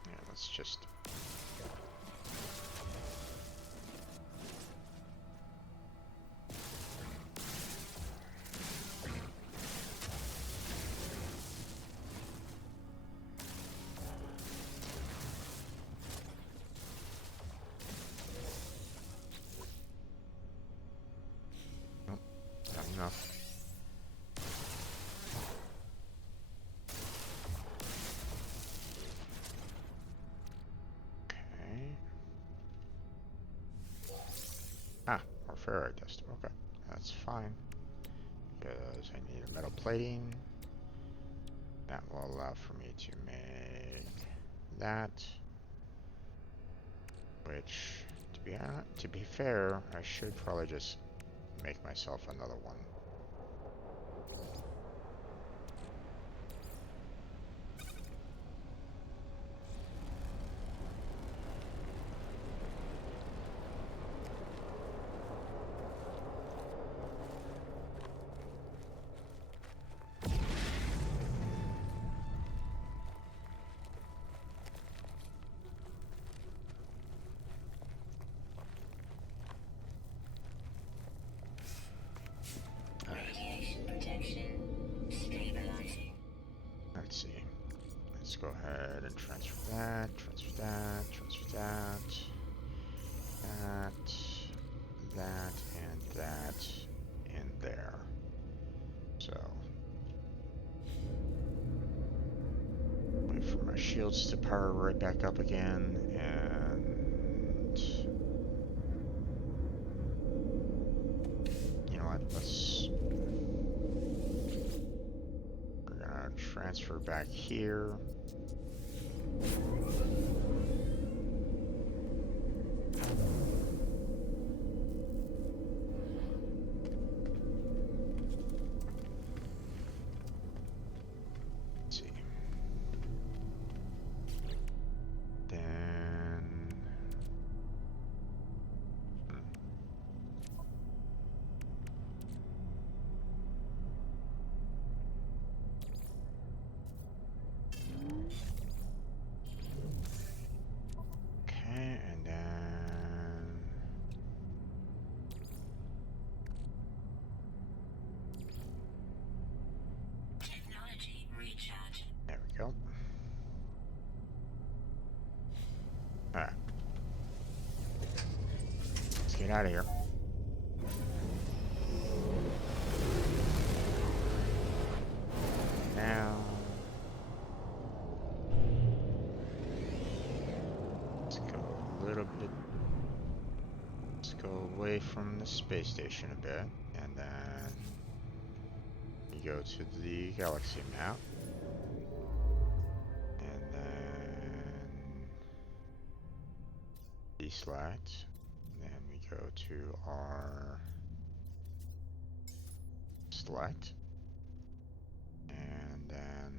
Yeah, let's just... Nope, not enough. Okay. Ah, more ferrite dust. Okay, that's fine. Because I need a metal plating. That will allow for me to make that. Which, to be fair, I should probably just make myself another one. Radiation protection stabilizing. Let's see. Let's go ahead and transfer that, transfer that, transfer that, that, and that in there. So, wait for my shields to power right back up again, and you know what? We're gonna transfer back here. Let's see. Then okay, and then Technology recharge. there we go. Alright. Let's get out of here. Now, let's go a little bit. Let's go away from the space station a bit, and then you go to the galaxy map, and then select. Then we go to our select. And then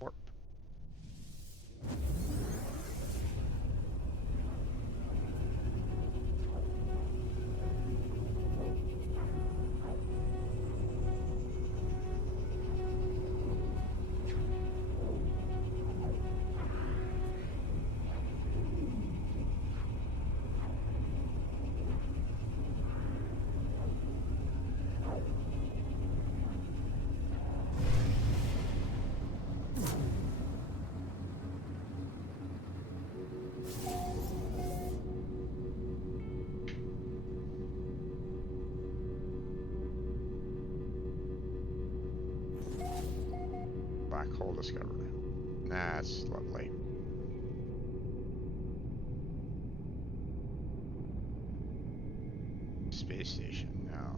warp. Black hole discovered. That's lovely. Space station now.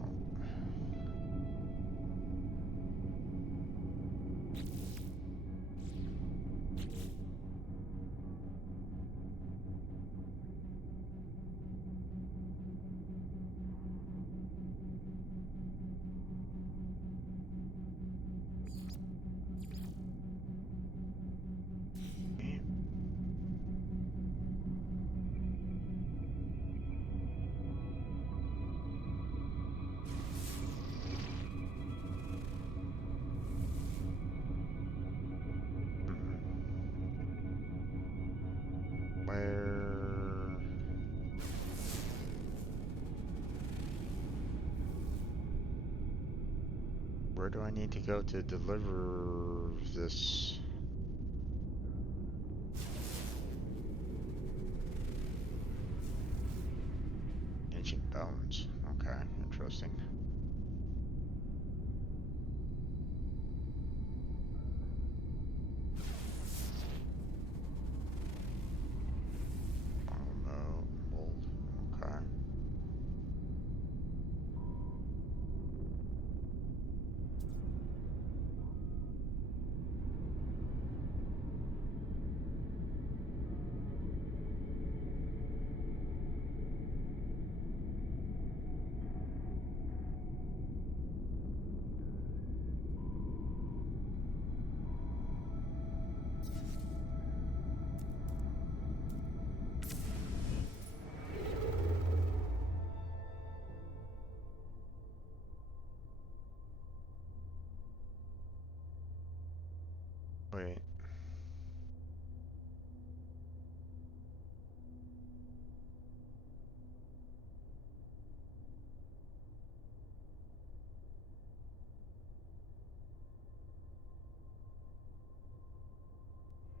Where do I need to go to deliver this? Ancient bones. Okay, interesting. Mold. Okay. Wait.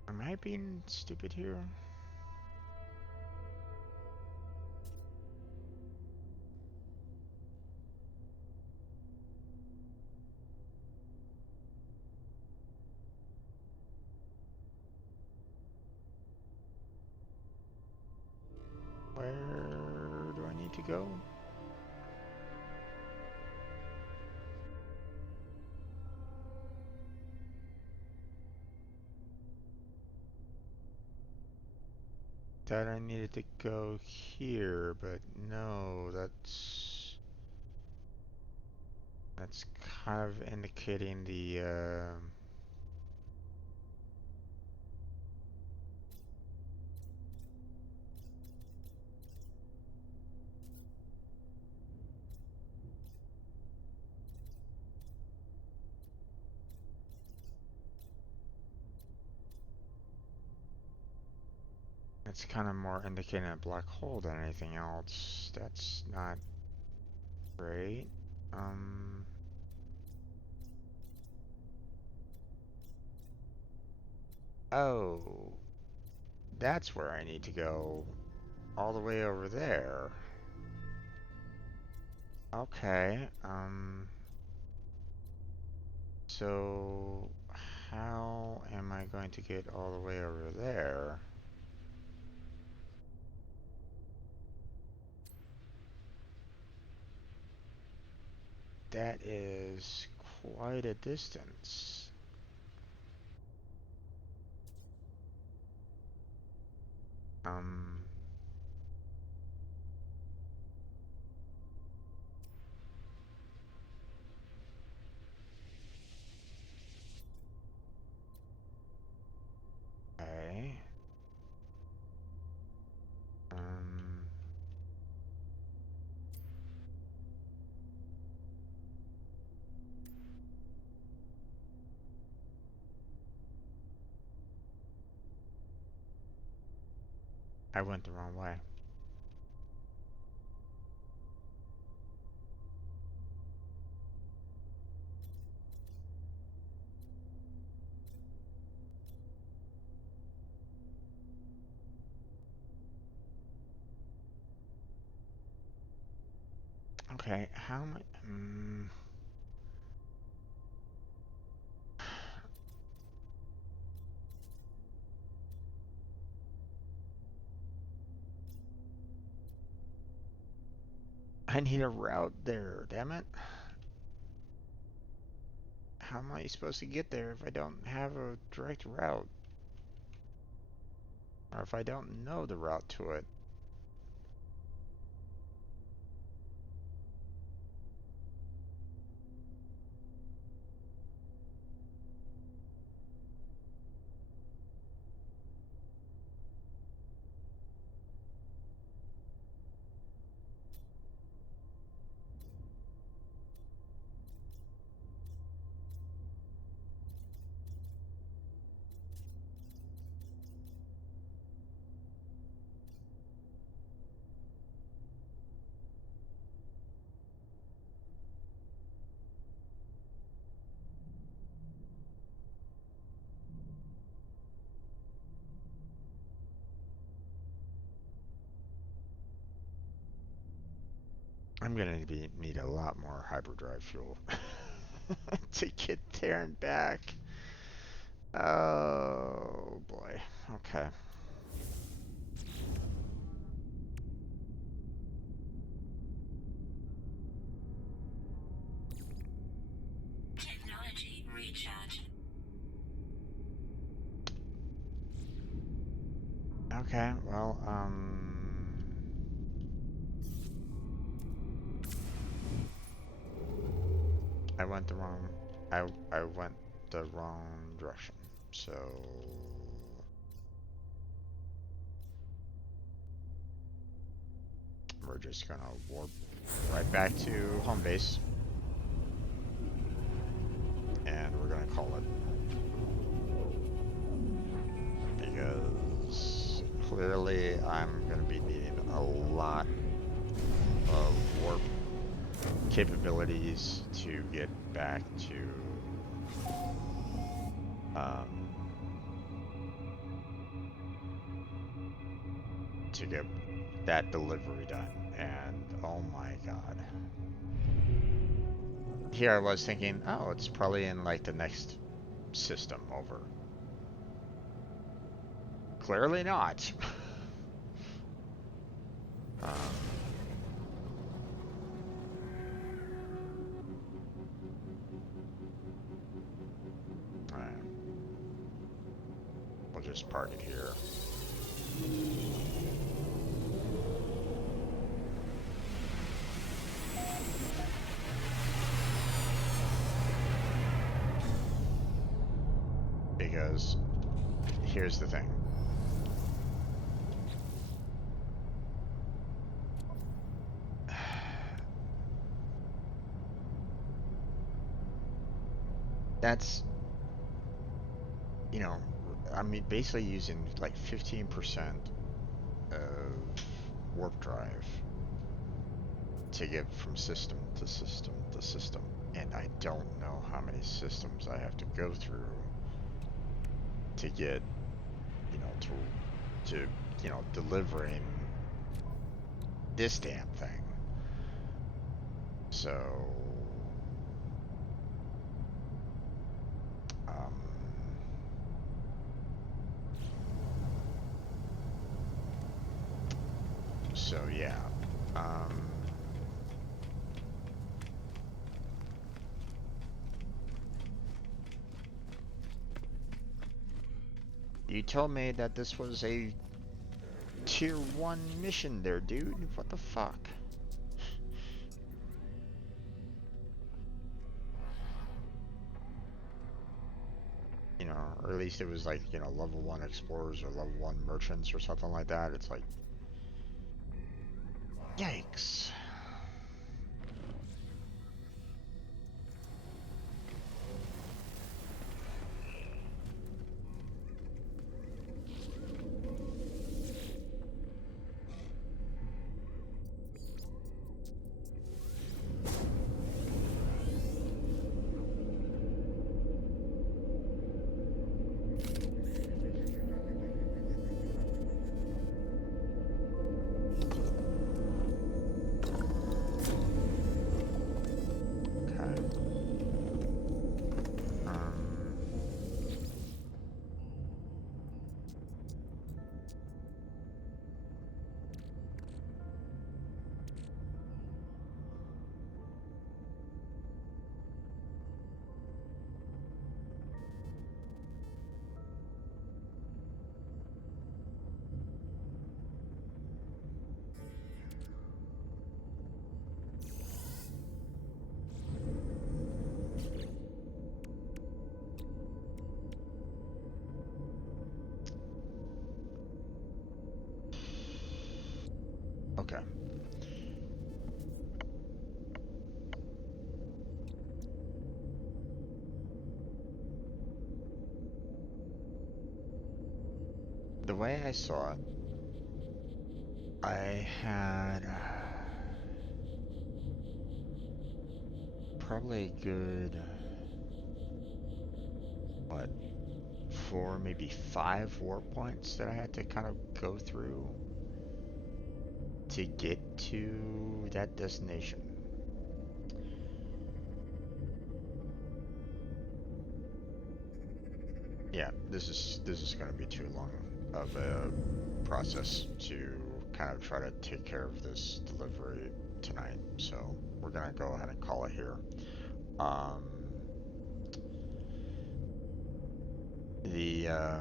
Am I being stupid here? Where do I need to go? That I needed to go here, but no, that's kind of indicating the it's kind of more indicating a black hole than anything else. That's not great. Oh, that's where I need to go. All the way over there. Okay, so how am I going to get all the way over there? That is quite a distance. Um, I went the wrong way. Okay, how am I? I need a route there, damn it. How am I supposed to get there if I don't have a direct route? Or if I don't know the route to it? I'm gonna need a lot more hyperdrive fuel to get there and back. Oh boy. Okay. Technology recharge. Okay, well, I went the wrong I went the wrong direction. So we're just gonna warp right back to home base. And we're gonna call it. Because clearly I'm gonna be needing a lot of warp capabilities to get back to get that delivery done. And oh my god. Here I was thinking, oh, it's probably in like the next system over. Clearly not. um, Alright. We'll just park it here. Because here's the thing. That's, you know, I mean, basically using like 15% of warp drive to get from system to system to system. And I don't know how many systems I have to go through to get, you know, to you know, delivering this damn thing. So, um, so yeah, you told me that this was a tier 1 mission there, dude. What the fuck? You know, or at least it was like, you know, level 1 explorers or level 1 merchants or something like that. It's like, yikes. Okay. The way I saw it, I had probably a good, what, 4, maybe 5 warp points that I had to kind of go through to get to that destination. Yeah, this is going to be too long of a process to kind of try to take care of this delivery tonight. So we're going to go ahead and call it here. Um, the uh,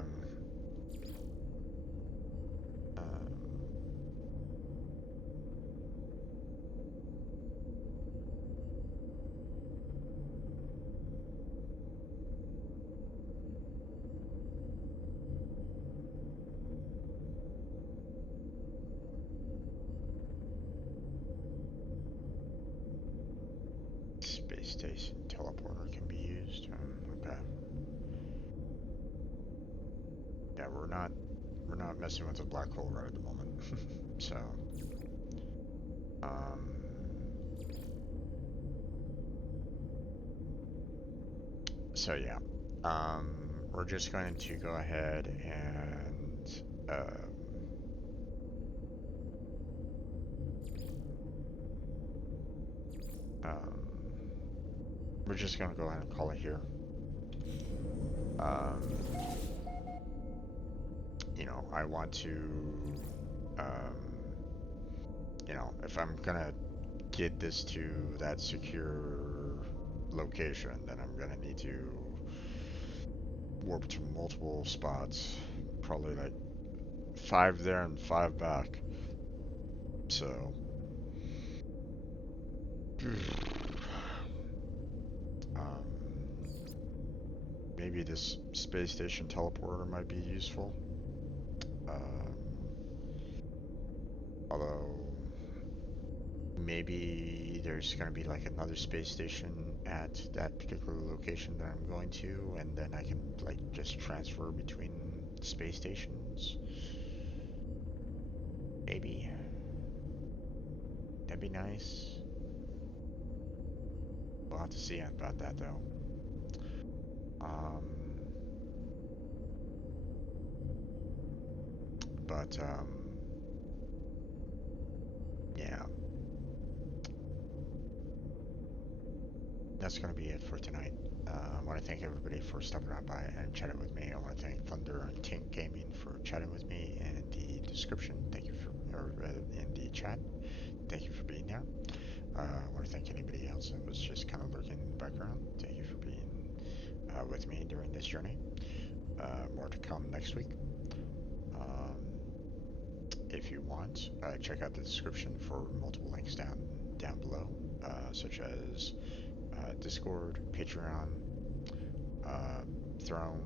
space station teleporter can be used. Okay. Yeah, we're not messing with a black hole right at the moment. So, um, so yeah, we're just going to go ahead and um, we're just going to go ahead and call it here. Um, I want to, um, if I'm gonna get this to that secure location, then I'm gonna need to warp to multiple spots, probably like 5 there and 5 back. So, um, maybe this space station teleporter might be useful. Although maybe there's gonna be like another space station at that particular location that I'm going to, and then I can like just transfer between space stations. Maybe. That'd be nice. We'll have to see about that though. Um, but yeah, that's gonna be it for tonight. I want to thank everybody for stopping on by and chatting with me. I want to thank Thunder and Tink Gaming for chatting with me in the description. Thank you for, or in the chat. Thank you for being there. I want to thank anybody else that was just kind of lurking in the background. Thank you for being with me during this journey. More to come next week. If you want, check out the description for multiple links down below, such as Discord, Patreon, uh, Throne,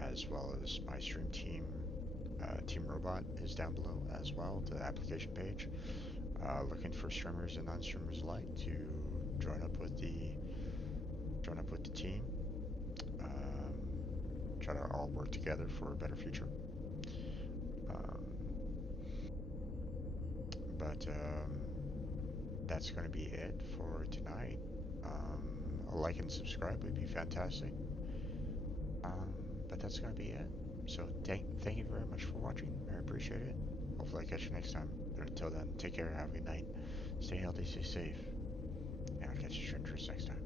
as well as my stream team. Team Robot is down below as well, the application page. Looking for streamers and non-streamers alike to join up with the team. Um, Try to all work together for a better future. Um, but that's going to be it for tonight. A like and subscribe would be fantastic. Um, but that's going to be it. So thank you very much for watching. I appreciate it. Hopefully I catch you next time. But until then, take care, have a good night. Stay healthy, stay safe. And I'll catch you streamers next time.